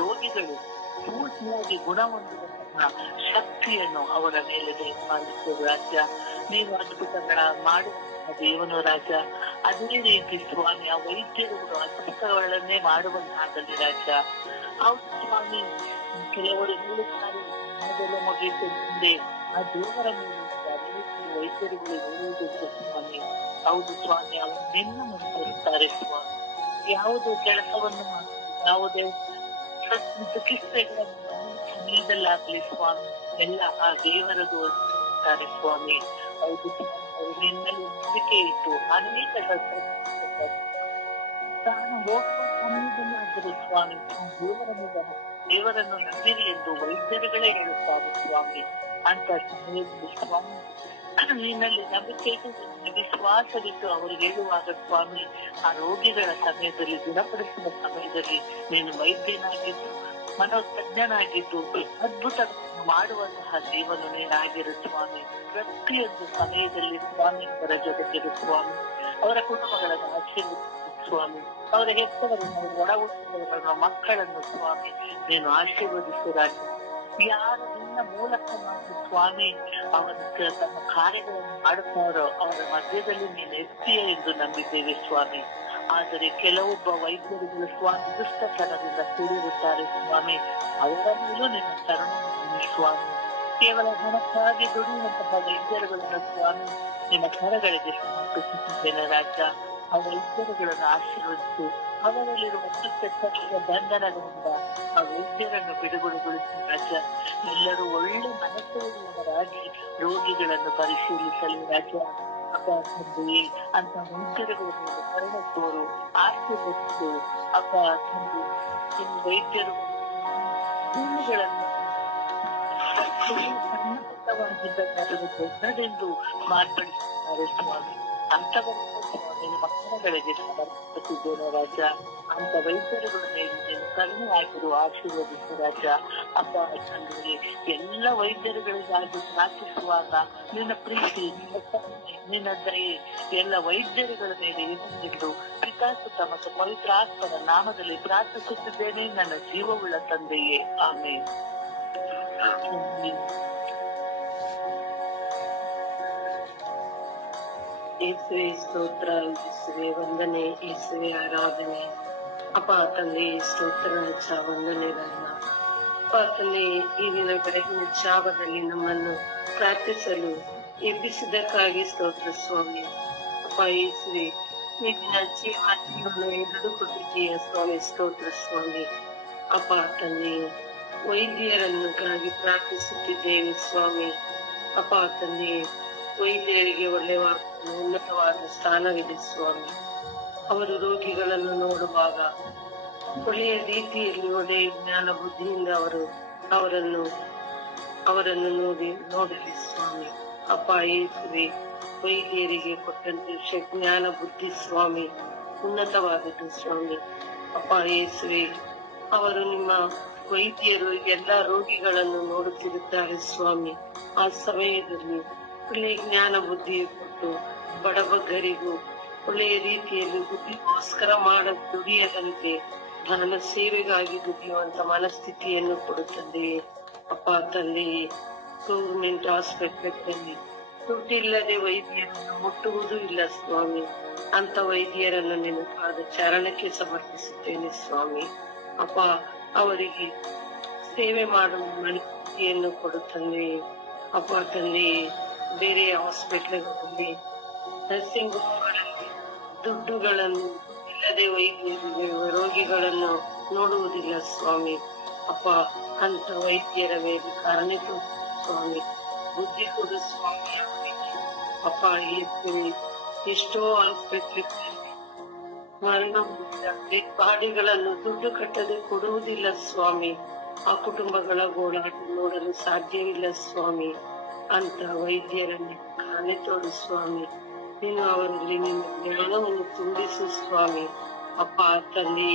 ರೋಗಿಗಳು ಪೂರ್ತಿಯಾಗಿ ಗುಣ ಹೊಂದುವಂತಹ ಶಕ್ತಿಯನ್ನು ಅವರ ಮೇಲೆ ದಯಪಾಲಿಸುವ ರಾಜ. ನೀನು ಅದ್ಭುತಗಳ ಮಾಡುವಂತಹ ದೇವನು ರಾಜ. ಅದೇ ರೀತಿ ಸ್ವಾಮಿ ಆ ವೈದ್ಯರುಗಳು ಅದ್ಭುತಗಳನ್ನೇ ಮಾಡುವಂತಾಗಲಿ ರಾಜ. ಹೌದು ಸ್ವಾಮಿ, ಕೆಲವರು ಹೇಳುತ್ತಾರೆ ಮೊದಲ ಮುಗಿಯುತ್ತೆ ಮುಂದೆ ಆ ದೇವರ ಮೇಲೆ ವೈದ್ಯರುಗಳು ಹೇಳುವುದಕ್ಕೆ ಸ್ವಾಮಿ. ಹೌದು ಸ್ವಾಮಿ, ಅವರು ನಿನ್ನ ಮುಂದುವರುತ್ತಾರೆ ಸ್ವಾಮಿ. ಯಾವುದೇ ಕೆಲಸವನ್ನು ಯಾವುದೇ ಚಿಕಿತ್ಸೆಗಳನ್ನು ನೀಡಲಾಗಲಿ ಸ್ವಾಮಿ, ಎಲ್ಲ ಆ ದೇವರದು ಅಂತಾರೆ ಸ್ವಾಮಿ. ಹೌದು ಅವರು ನಿನ್ನಲ್ಲಿ ನಂಬಿಕೆ ಇಟ್ಟು ಅನೇಕ ತಾನು ಹೋಗುವ ಸಮಯದಲ್ಲಾದರೂ ಸ್ವಾಮಿ ದೇವರನ್ನು ನಂಬಿರಿ ಎಂದು ವೈದ್ಯರುಗಳೇ ಹೇಳುತ್ತಾರೆ ಸ್ವಾಮಿ. ಅಂತ ಸಮಯದಲ್ಲಿ ಸ್ವಾಮಿ ನಿನ್ನಲ್ಲಿ ನಂಬಿಕೆ ವಿಶ್ವಾಸವಿಟ್ಟು ಅವರು ಹೇಳುವಾಗ ಸ್ವಾಮಿ, ಆ ರೋಗಿಗಳ ಸಮಯದಲ್ಲಿ ಗುಣಪಡಿಸುವ ಸಮಯದಲ್ಲಿ ನೀನು ವೈದ್ಯನಾಗಿದ್ದು ಮನೋತಜ್ಞನಾಗಿದ್ದು ಅದ್ಭುತ ಮಾಡುವಂತಹ ಜೀವನ ನೀನಾಗಿರು ಸ್ವಾಮಿ. ಪ್ರತಿಯೊಂದು ಸಮಯದಲ್ಲಿ ಸ್ವಾಮಿ ಅವರ ಜೊತೆಗಿರು ಸ್ವಾಮಿ. ಅವರ ಕುಟುಂಬಗಳನ್ನು ಆಶೀರ್ವದಿಸು ಸ್ವಾಮಿ. ಅವರ ಹೆತ್ತವರನ್ನು ಒಳ ಹುಟ್ಟಿದವರನ್ನು ಮಕ್ಕಳನ್ನು ಸ್ವಾಮಿ ನೀನು ಆಶೀರ್ವದಿಸು ರಾಜ. ಯಾರು ನಿನ್ನ ಮೂಲಕ ಮಾಡಿ ಸ್ವಾಮಿ ಅವರ ತಮ್ಮ ಕಾರ್ಯಗಳನ್ನು ಮಾಡುತ್ತಾರೋ ಅವರ ಮಧ್ಯದಲ್ಲಿ ನೀನು ಎತ್ತೀಯ ಎಂದು ನಂಬಿದ್ದೇವೆ ಸ್ವಾಮಿ. ಆದರೆ ಕೆಲವೊಬ್ಬ ವೈದ್ಯರುಗಳು ಸ್ವಾಮಿ ದುಷ್ಟತನದಿಂದ ಕೂಡಿರುತ್ತಾರೆ ಸ್ವಾಮಿ. ಅವರ ಮೇಲೂ ನಿನ್ನ ಕರುಣೆ ಸ್ವಾಮಿ. ಕೇವಲ ಹಣಕ್ಕಾಗಿ ದುಡಿಯುವಂತಹ ವೈದ್ಯರುಗಳನ್ನು ಸ್ವಾಮಿ ನಿನ್ನ ಕರಗಳಿಗೆ ಸಮರ್ಪಿಸುತ್ತಿದ್ದೇನೆ ರಾಜ. ಆ ವೈದ್ಯರುಗಳನ್ನು ಆಶೀರ್ವದಿಸು. ಅವರಲ್ಲಿರುವ ಕೆಟ್ಟ ಬಂಧನಗಳಿಂದ ಆ ವೈದ್ಯರನ್ನು ಬಿಡುಗಡೆಗೊಳಿಸಿ ರಾಜ. ಎಲ್ಲರೂ ಒಳ್ಳೆ ಮನಸ್ಸುಳ್ಳವರಾಗಿ ರೋಗಿಗಳನ್ನು ಪರಿಶೀಲಿಸಲಿ ರಾಜ. ಅಪ್ಪ ತಂದೆ, ಅಂತ ವೈದ್ಯರುಗಳ ಮೇಲೆ ಕರುಣೆ ತೋರು, ಆಶೀರ್ವದಿಸು. ಅಪ್ಪ ತಂದೆ, ನಿಮ್ಮ ವೈದ್ಯರು ಭೂಮಿಗಳನ್ನು ದೊಡ್ಡದೆಂದು ಮಾರ್ಪಡಿಸುತ್ತಾರೆ ಸ್ವಾಮಿ. ಅಂತವರನ್ನು ಸ್ವಾಮಿ ಮಕ್ಕಳಿಗೆ ಸಮರ್ಪಿಸುತ್ತಿದ್ದೇನೆ ರಾಜ. ಅಂತ ವೈದ್ಯರುಗಳ ಮೇಲೆ ನೀನು ಕರುಣೆ ಆಗಿರು, ಆಶೀರ್ವದಿಸು ರಾಜ. ಅಪ್ಪ ತಂದೆ, ಎಲ್ಲ ವೈದ್ಯರುಗಳಿಗಾಗಿ ಪ್ರಾರ್ಥಿಸುವಾಗ ನಿನ್ನ ಪ್ರೀತಿ, ನಿನ್ನ ಕರುಣೆ, ನಿನ್ನ ದಯೆ ಎಲ್ಲ ವೈದ್ಯರುಗಳ ಮೇಲೆ ಇರುತ್ತಿದ್ದು ಪಿತಾಸುತ ಮತ್ತು ಪವಿತ್ರಾತ್ಮನ ನಾಮದಲ್ಲಿ ಪ್ರಾರ್ಥಿಸುತ್ತಿದ್ದೇನೆ ನನ್ನ ಜೀವವುಳ್ಳ ತಂದೆಯೇ, ಆಮೇಲೆ. ಯೇಸುವೆ ಸ್ತೋತ್ರ, ಯೇಸುವೆ ವಂದನೆ, ಯೇಸುವೆ ಆರಾಧನೆ. ಅಪ್ಪ ತಂದೆ ಸ್ತೋತ್ರ ವಂದನೆಗಳನ್ನ ಅಪ್ಪ ತಂದೆ, ಈ ದಿನ ಬೆಳಗಿನ ಜಾವದಲ್ಲಿ ನಮ್ಮನ್ನು ಪ್ರಾರ್ಥಿಸಲು ಎಬ್ಬಿಸಿದ್ದಕ್ಕಾಗಿ ಸ್ತೋತ್ರ ಸ್ವಾಮಿ. ಅಪ್ಪ ಯೇಸುವೆ, ಈ ದಿನ ಜೀವನ ಎದುರು ಕೊಟ್ಟಿದ್ದೀಯ ಸ್ವಾಮಿ, ಸ್ತೋತ್ರ ಸ್ವಾಮಿ. ಅಪ್ಪ ತಂದೆ, ವೈದ್ಯರನ್ನುಗಾಗಿ ಪ್ರಾರ್ಥಿಸುತ್ತಿದ್ದೇವೆ ಸ್ವಾಮಿ. ಅಪ್ಪ ತಂದೆ, ವೈದ್ಯರಿಗೆ ಒಳ್ಳೆಯ ಉನ್ನತವಾದ ಸ್ಥಾನವಿದೆ ಸ್ವಾಮಿ. ಅವರು ರೋಗಿಗಳನ್ನು ನೋಡುವಾಗ ಒಳ್ಳೆಯ ರೀತಿಯಲ್ಲಿ ಒಳ್ಳೆಯ ಜ್ಞಾನ ಬುದ್ಧಿಯಿಂದ ಅವರನ್ನು ನೋಡಲಿ ಸ್ವಾಮಿ. ಅಪ್ಪ ಯೇಸುವೆ, ವೈದ್ಯರಿಗೆ ಕೊಟ್ಟಂತೆ ಜ್ಞಾನ ಬುದ್ಧಿ ಸ್ವಾಮಿ ಉನ್ನತವಾದದ್ದು ಸ್ವಾಮಿ. ಅಪ್ಪ ಯೇಸುವೆ, ಅವರು ನಿಮ್ಮ ವೈದ್ಯರು ಎಲ್ಲಾ ರೋಗಿಗಳನ್ನು ನೋಡುತ್ತಿರುತ್ತಾರೆ ಸ್ವಾಮಿ. ಆ ಸಮಯದಲ್ಲಿ ಒಳ್ಳೆಯ ಜ್ಞಾನ ಬುದ್ಧಿ ಕೊಟ್ಟು ಬಡಬಗ್ಗರಿಗೂ ಒಳ್ಳೆಯ ರೀತಿಯಲ್ಲಿ ಬುದ್ಧಿಗೋಸ್ಕರ ದುಡಿಯದಂತೆ ದಾನ ಸೇವೆಗಾಗಿ ದುಡಿಯುವಂತ ಮನಸ್ಥಿತಿಯನ್ನು ಕೊಡುತ್ತದೆ. ಅಪ್ಪ ತಂದೆ, ಗೌರ್ಮೆಂಟ್ ಆಸ್ಪತ್ರೆಗಳಲ್ಲಿ ದುಡ್ಡಿಲ್ಲದೆ ವೈದ್ಯರನ್ನು ಮುಟ್ಟುವುದೂ ಇಲ್ಲ ಸ್ವಾಮಿ. ಅಂತ ವೈದ್ಯರನ್ನು ನೆನಪಾದ ಚರಣಕ್ಕೆ ಸಮರ್ಪಿಸುತ್ತೇನೆ ಸ್ವಾಮಿ. ಅಪ್ಪ, ಅವರಿಗೆ ಸೇವೆ ಮಾಡುವ ಮನಸ್ಥಿತಿಯನ್ನು ಕೊಡುತ್ತದೆ. ಅಪ್ಪ ತಂದೆ, ಬೇರೆ ಹಾಸ್ಪಿಟಲ್ಗಳಲ್ಲಿ ನರ್ಸಿಂಗ್ ಹೋಮ್ಗಳಲ್ಲಿ ದುಡ್ಡುಗಳನ್ನು ಇಲ್ಲದೆ ರೋಗಿಗಳನ್ನು ನೋಡುವುದಿಲ್ಲ ಸ್ವಾಮಿ. ಅಪ್ಪ, ಅಂತ ವೈದ್ಯರ ಮೇಲೆ ಕರುಣೆ ಸ್ವಾಮಿ. ಬುದ್ಧಿ ಕೊಡು ಸ್ವಾಮಿ ಅವರಿಗೆ. ಅಪ್ಪ ಏಸುವೆ, ಎಷ್ಟೋ ಆಸ್ಪತ್ರೆಗಳಲ್ಲಿ ಮರಣ ಡೆಡ್ ಬಾಡಿಗಳನ್ನು ದುಡ್ಡು ಕಟ್ಟದೆ ಕೊಡುವುದಿಲ್ಲ ಸ್ವಾಮಿ. ಆ ಕುಟುಂಬಗಳ ಗೋಳಾಟ ನೋಡಲು ಸಾಧ್ಯವಿಲ್ಲ ಸ್ವಾಮಿ. ಅಂತ ವೈದ್ಯರನ್ನು ಕಾಣೆ ತೋಡು ಸ್ವಾಮಿ. ನೀನು ಅವರಲ್ಲಿ ನಿನ್ನ ಜ್ಞಾನವನ್ನು ತುಂಬಿಸು ಸ್ವಾಮಿ. ಅಪ್ಪ ತಂದೆ,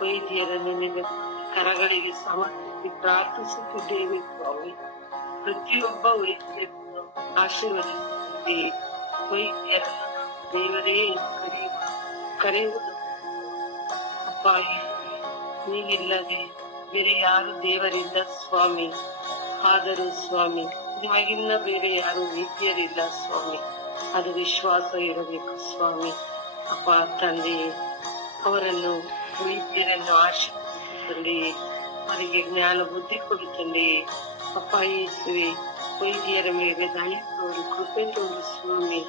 ವೈದ್ಯರನ್ನು ನಿನ್ನ ಕರಗಳಿಗೆ ಸಮರ್ಪಿಸಿ ಪ್ರಾರ್ಥಿಸುತ್ತಿದ್ದೇವೆ ಸ್ವಾಮಿ. ಪ್ರತಿಯೊಬ್ಬ ವೈದ್ಯರನ್ನು ಆಶೀರ್ವದಿಸುತ್ತೇವೆ. ವೈದ್ಯರನ್ನು ದೇವರೇ ಕರೆಯುವುದು ಅಪ್ಪ. ನೀವಿಲ್ಲದೆ ಬೇರೆ ಯಾರು ದೇವರಿಲ್ಲ ಸ್ವಾಮಿ. ಆದರೂ ಸ್ವಾಮಿ, ನಿಮಗಿನ್ನ ಬೇರೆ ಯಾರು ವೈದ್ಯರಿಲ್ಲ ಸ್ವಾಮಿ. ಅದು ವಿಶ್ವಾಸ ಇರಬೇಕು ಸ್ವಾಮಿ. ಅಪ್ಪ ತಂದೆಯೇ, ಅವರನ್ನು ವೈದ್ಯರನ್ನು ಆಶೀರ್ವದಿಸಲಿ, ಅವರಿಗೆ ಜ್ಞಾನ ಬುದ್ಧಿ ಕೊಡುತ್ತಲಿ. ಅಪ್ಪ ಯೇಸುವೆ, ವೈದ್ಯರ ಮೇಲೆ ದಯೆ ತೋರು, ಕೃಪೆ ತೋರು ಸ್ವಾಮಿ.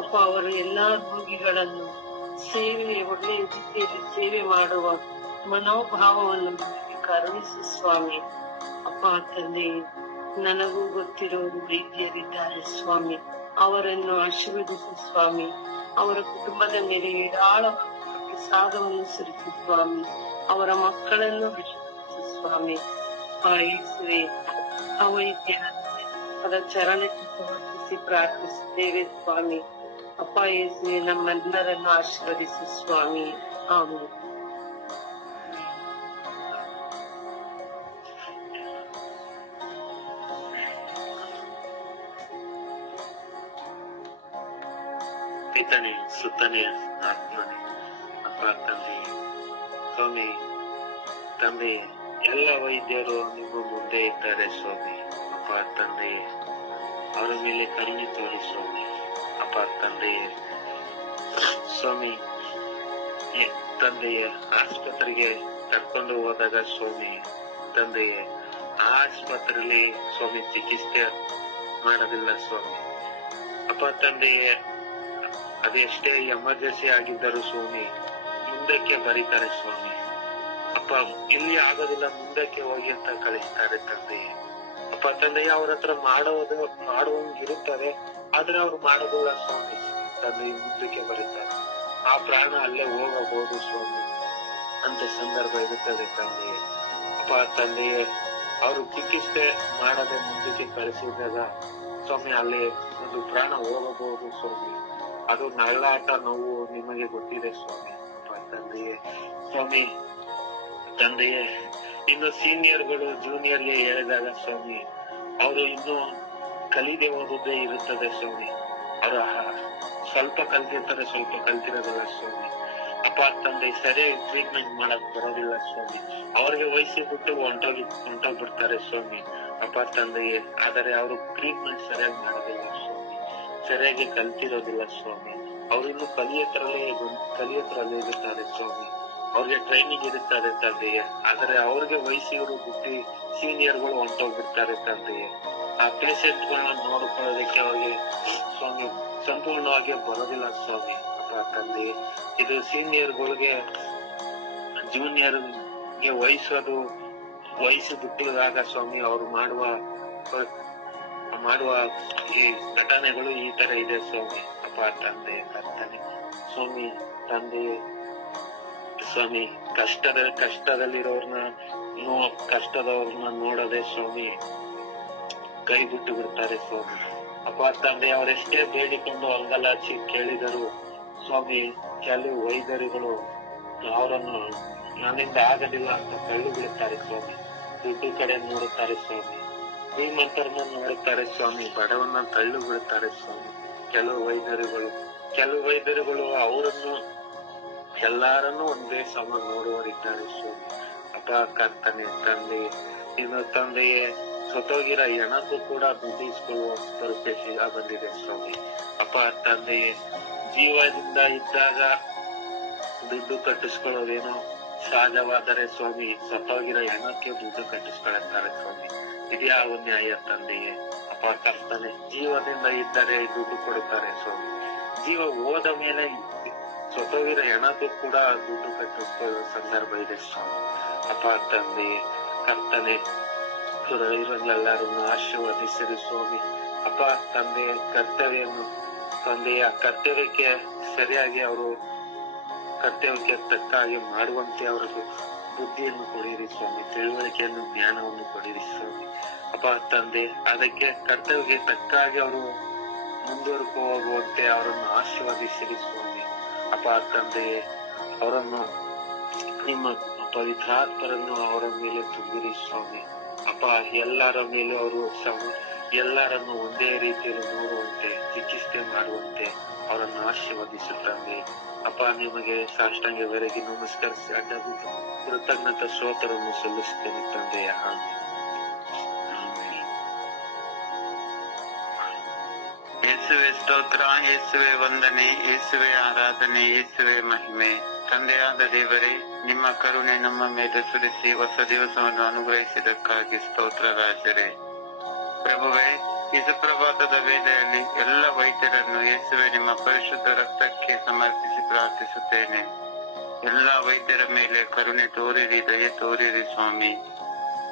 ಅಪ್ಪ ಅವರು ಎಲ್ಲಾ ರೋಗಿಗಳನ್ನು ಒಳ್ಳೆಯ ರೀತಿಯಲ್ಲಿ ಸೇವೆ ಮಾಡುವ ಮನೋಭಾವವನ್ನು ಕರುಣಿಸು ಸ್ವಾಮಿ. ಅಪ್ಪ ತಂದೆ, ನನಗೂ ಗೊತ್ತಿರೋ ವೈದ್ಯರಿದ್ದಾರೆ ಸ್ವಾಮಿ. ಅವರನ್ನು ಆಶೀರ್ವದಿಸು ಸ್ವಾಮಿ. ಅವರ ಕುಟುಂಬದ ಮೇಲೆ ಏರಾಳವಾಗಿ ಸಾಧವನ್ನು ಸುರಿಸು ಸ್ವಾಮಿ. ಅವರ ಮಕ್ಕಳನ್ನು ಆಶೀರ್ವದಿಸು ಸ್ವಾಮಿ. ಯೇಸುವೆ, ಆ ವೈದ್ಯರನ್ನು ಅವರ ಚರಣಕ್ಕೆ ಸಮರ್ಪಿಸಿ ಪ್ರಾರ್ಥಿಸುತ್ತೇವೆ ಸ್ವಾಮಿ. ಅಪ್ಪ ಯೇಸುವೆ, ನಮ್ಮೆಲ್ಲರನ್ನು ಆಶೀರ್ವದಿಸು ಸ್ವಾಮಿ. ಆಮೆನ್. ಪಿತನೇ, ಸುತ್ತನೇ, ಆತ್ಮನೇ, ಅಪ್ಪ ತಂದೆ, ಸ್ವಾಮಿ ತಂದೆ, ಎಲ್ಲ ವೈದ್ಯರು ನಿಮ್ಮ ಮುಂದೆ ಇದ್ದಾರೆ ಸ್ವಾಮಿ. ಅಪ್ಪ ತಂದೆ, ಅವರ ಮೇಲೆ ಕರುಣೆ ತೋರಿ ಸ್ವಾಮಿ. ಅಪ್ಪ ತಂದೆಯೇ, ಸ್ವಾಮಿ ತಂದೆಯೇ, ಆಸ್ಪತ್ರೆಗೆ ಕರ್ಕೊಂಡು ಹೋದಾಗ ಸ್ವಾಮಿ ತಂದೆಯೇ, ಆ ಆಸ್ಪತ್ರೆಯಲ್ಲಿ ಸ್ವಾಮಿ ಚಿಕಿತ್ಸೆ ಮಾಡೋದಿಲ್ಲ ಸ್ವಾಮಿ. ಅಪ್ಪ ತಂದೆಯೇ, ಅದೆಷ್ಟೇ ಎಮರ್ಜೆನ್ಸಿ ಆಗಿದ್ದರು ಸ್ವಾಮಿ ಮುಂದಕ್ಕೆ ಬರೀತಾರೆ ಸ್ವಾಮಿ. ಅಪ್ಪ ಇಲ್ಲಿ ಆಗೋದಿಲ್ಲ, ಮುಂದಕ್ಕೆ ಹೋಗಿ ಅಂತ ಕಳಿಸ್ತಾರೆ ತಂದೆಯೇ. ಅಪ್ಪ ತಂದೆಯ ಅವ್ರ ಹತ್ರ ಮಾಡುವಂಗಿರುತ್ತದೆ, ಆದ್ರೆ ಅವ್ರು ಮಾಡೋದಿಲ್ಲ ಸ್ವಾಮಿ. ತಂದೆ ಮುಂದಕ್ಕೆ ಬರೀತಾರೆ, ಆ ಪ್ರಾಣ ಅಲ್ಲೇ ಹೋಗಬಹುದು ಸ್ವಾಮಿ ಅಂತ ಸಂದರ್ಭ ಇರುತ್ತದೆ ತಂದೆಯೇ. ಅಪ್ಪ ತಂದೆಯೇ, ಅವರು ಚಿಕಿತ್ಸೆ ಮಾಡದೆ ಮುಂದಕ್ಕೆ ಕಳಿಸಿದಾಗ ಸ್ವಾಮಿ ಅಲ್ಲಿ ಒಂದು ಪ್ರಾಣ ಹೋಗಬಹುದು ಸ್ವಾಮಿ. ಅದು ನರಳಾಟ ನೋವು ನಿಮಗೆ ಗೊತ್ತಿದೆ ಸ್ವಾಮಿ. ಅಪ್ಪ ತಂದೆಯೇ, ಸ್ವಾಮಿ ತಂದೆಯೇ, ಇನ್ನು ಸೀನಿಯರ್ಗಳು ಜೂನಿಯರ್ಗೆ ಹೇಳಿದಾಗ ಸ್ವಾಮಿ ಅವರು ಇನ್ನು ಕಲಿದೆ ಓದುದೇ ಇರುತ್ತದೆ ಸ್ವಾಮಿ. ಅವರ ಸ್ವಲ್ಪ ಕಲ್ತಿರ್ತಾರೆ, ಸ್ವಲ್ಪ ಕಲ್ತಿರೋದಿಲ್ಲ ಸ್ವಾಮಿ. ಅಪ್ಪ ತಂದೆ, ಸರಿಯಾಗಿ ಟ್ರೀಟ್ಮೆಂಟ್ ಮಾಡಕ್ ಬರೋದಿಲ್ಲ ಸ್ವಾಮಿ. ಅವ್ರಿಗೆ ವಯಸ್ಸಿ ಬಿಟ್ಟು ಹೊಂಟೋಗ್ಬಿಡ್ತಾರೆ ಸ್ವಾಮಿ. ಅಪ್ಪ ತಂದೆಯೇ, ಆದರೆ ಅವರು ಟ್ರೀಟ್ಮೆಂಟ್ ಸರಿಯಾಗಿ ಮಾಡೋದಿಲ್ಲ ಸ್ವಾಮಿ. ಸರಿಯಾಗಿ ಕಲ್ತಿರೋದಿಲ್ಲ ಸ್ವಾಮಿ. ಅವ್ರು ಇನ್ನು ಕಲಿಯತ್ರಲ್ಲೇ ಇರುತ್ತಾರೆ ಸ್ವಾಮಿ. ಅವ್ರಿಗೆ ಟ್ರೈನಿಂಗ್ ಇರುತ್ತದೆ ತಂದೆಯೇ, ಆದರೆ ಅವ್ರಿಗೆ ವಯಸ್ಸಿಗರು ಬಿಟ್ಟು ಸೀನಿಯರ್ಗಳು ಹೊಂಟೋಗ್ಬಿಡ್ತಾರೆ ತಂದೆಯೇ. ಆ ಪೇಷಂಟ್ ಗಳನ್ನ ನೋಡ್ಕೊಳ್ಳೋದಕ್ಕೆ ಅವ್ರಿಗೆ ಸ್ವಾಮಿ ಸಂಪೂರ್ಣವಾಗಿ ಬರೋದಿಲ್ಲ ಸ್ವಾಮಿ. ಅಪ್ಪ ತಂದೆಯೇ, ಇದು ಸೀನಿಯರ್ಗಳಿಗೆ ಜೂನಿಯರ್ಗೆ ವಯಸ್ಸು ಬಿಟ್ಟಿದಾಗ ಸ್ವಾಮಿ ಅವ್ರು ಮಾಡುವ ಈ ಘಟನೆಗಳು ಈ ತರ ಇದೆ ಸ್ವಾಮಿ. ಅಪ್ಪ ತಂದೆ ಕರ್ತನೆ ಸ್ವಾಮಿ ತಂದೆಯೇ, ಸ್ವಾಮಿ ಕಷ್ಟದವ್ರನ್ನ ನೋಡದೆ ಸ್ವಾಮಿ ಕೈ ಬಿಟ್ಟು ಬಿಡ್ತಾರೆ ಸ್ವಾಮಿ. ಅಪ್ಪ ತಂದೆ, ಅವರೆಷ್ಟೇ ಬೇಡಿಕೊಂಡು ಅಂಗಲಾಚಿ ಕೇಳಿದರು ಸ್ವಾಮಿ, ಕೆಲವು ವೈದ್ಯರುಗಳು ಅವರನ್ನು ನನ್ನಿಂದ ಆಗಲಿಲ್ಲ ಅಂತ ತಳ್ಳಿ ಬಿಡುತ್ತಾರೆ ಸ್ವಾಮಿ. ದುಡ್ಡು ಕಡೆ ನೋಡುತ್ತಾರೆ ಸ್ವಾಮಿ, ಶ್ರೀಮಂತರನ್ನ ನೋಡುತ್ತಾರೆ ಸ್ವಾಮಿ, ಬಡವನ್ನ ತಳ್ಳಿ ಬಿಡುತ್ತಾರೆ ಸ್ವಾಮಿ. ಕೆಲವು ವೈದ್ಯರುಗಳು ಅವರನ್ನು ಎಲ್ಲಾರನ್ನು ಒಂದೇ ಸಮ ನೋಡುವರಿದ್ದಾರೆ ಸ್ವಾಮಿ. ಅಪ್ಪ ಕರ್ತನೆ ತಂದೆ, ಇನ್ನು ತಂದೆಯೇ, ಸತ್ತೋಗಿರೋ ಹೆಣಕ್ಕೂ ಕೂಡ ದುಡ್ಡಿಸಿಕೊಳ್ಳುವ ಪರಿಸ್ಥಿತಿ ಬಂದಿದೆ ಸ್ವಾಮಿ. ಅಪ್ಪ ತಂದೆಯೇ, ಜೀವದಿಂದ ಇದ್ದಾಗ ದುಡ್ಡು ಕಟ್ಟಿಸ್ಕೊಳ್ಳೋದೇನೋ ಸಹಜವಾದರೆ ಸ್ವಾಮಿ, ಸತ್ತೋಗಿರೋ ಹೆಣಕ್ಕೆ ದುಡ್ಡು ಕಟ್ಟಿಸ್ಕೊಳ್ಳುತ್ತಾರೆ ಸ್ವಾಮಿ. ಇದ್ಯಾವ ನ್ಯಾಯ ತಂದೆಯೇ? ಅಪ್ಪ ಕರ್ತನೆ, ಜೀವದಿಂದ ಇದ್ದರೆ ದುಡ್ಡು ಕೊಡುತ್ತಾರೆ ಸ್ವಾಮಿ. ಜೀವ ಹೋದ ಮೇಲೆ ಸತ್ತೋಗಿರೋ ಹೆಣಕ್ಕೂ ಕೂಡ ದುಡ್ಡು ಕಟ್ಟಿಸ್ಕೊಳ್ಳುವ ಸಂದರ್ಭ ಇದೆ ಸ್ವಾಮಿ. ಅಪ್ಪ ತಂದೆಯೇ, ಕರ್ತನೆ, ಎಲ್ಲರನ್ನು ಆಶೀರ್ವದಿಸಿರಿ ಸ್ವಾಮಿ. ಅಪ್ಪ ತಂದೆಯ ಕರ್ತವ್ಯಕ್ಕೆ ಸರಿಯಾಗಿ ಅವರು ಕರ್ತವ್ಯಕ್ಕೆ ತಕ್ಕಾಗಿ ಮಾಡುವಂತೆ ಅವರಿಗೆ ಬುದ್ಧಿಯನ್ನು ಕೊಡಿರಿ ಸ್ವಾಮಿ, ತಿಳುವಳಿಕೆಯನ್ನು ಜ್ಞಾನವನ್ನು ಕೊಡಿರಿ ಸ್ವಾಮಿ. ಅಪ್ಪ ತಂದೆ ಅದಕ್ಕೆ ಕರ್ತವ್ಯಕ್ಕೆ ತಕ್ಕಾಗಿ ಅವರು ಮುಂದುವರೆದು ಹೋಗುವಂತೆ ಅವರನ್ನು ಆಶೀರ್ವದಿಸಿರಿ ಸ್ವಾಮಿ. ಅಪ್ಪ ತಂದೆ ಅವರನ್ನು ನಿಮ್ಮ ಪವಿತ್ರಾತ್ಮರನ್ನು ಅವರ ಮೇಲೆ ತುಂಬಿರಿ ಸ್ವಾಮಿ. ಅಪ್ಪ ಎಲ್ಲರ ಮೇಲೆ ಅವರು ಎಲ್ಲರನ್ನು ಒಂದೇ ರೀತಿಯಲ್ಲಿ ನೋಡುವಂತೆ ಚಿಕಿತ್ಸೆ ಮಾಡುವಂತೆ ಅವರನ್ನು ಆಶೀರ್ವದಿಸುತ್ತಾರೆ. ಅಪ್ಪ ನಿಮಗೆ ಸಾಷ್ಟಾಂಗವರೆಗೆ ನಮಸ್ಕರಿಸಿ ಅಡ್ಡಬಿದ್ದು ಕೃತಜ್ಞತಾ ಸ್ತೋತ್ರವನ್ನು ಸಲ್ಲಿಸುತ್ತೇನೆ ತಂದೆಯ. ಯೇಸುವೆ ಸ್ತೋತ್ರ, ಯೇಸುವೆ ವಂದನೆ, ಯೇಸುವೆ ಆರಾಧನೆ, ಯೇಸುವೆ ಮಹಿಮೆ. ತಂದೆಯಾದ ದೇವರೇ, ನಿಮ್ಮ ಕರುಣೆ ನಮ್ಮ ಮೇಲೆ ಸುರಿಸಿ ಹೊಸ ದಿವಸವನ್ನು ಅನುಗ್ರಹಿಸಿದ್ದಕ್ಕಾಗಿ ಸ್ತೋತ್ರ ರಾಜರೇ. ಪ್ರಭುವೇ, ಈ ಸುಪ್ರಭಾತದ ವೇಳೆಯಲ್ಲಿ ಎಲ್ಲ ವೈದ್ಯರನ್ನು ಯೇಸುವೆ ನಿಮ್ಮ ಪರಿಶುದ್ಧ ರಕ್ತಕ್ಕೆ ಸಮರ್ಪಿಸಿ ಪ್ರಾರ್ಥಿಸುತ್ತೇನೆ. ಎಲ್ಲ ವೈದ್ಯರ ಮೇಲೆ ಕರುಣೆ ತೋರಿರಿ, ದಯೆ ತೋರಿರಿ ಸ್ವಾಮಿ.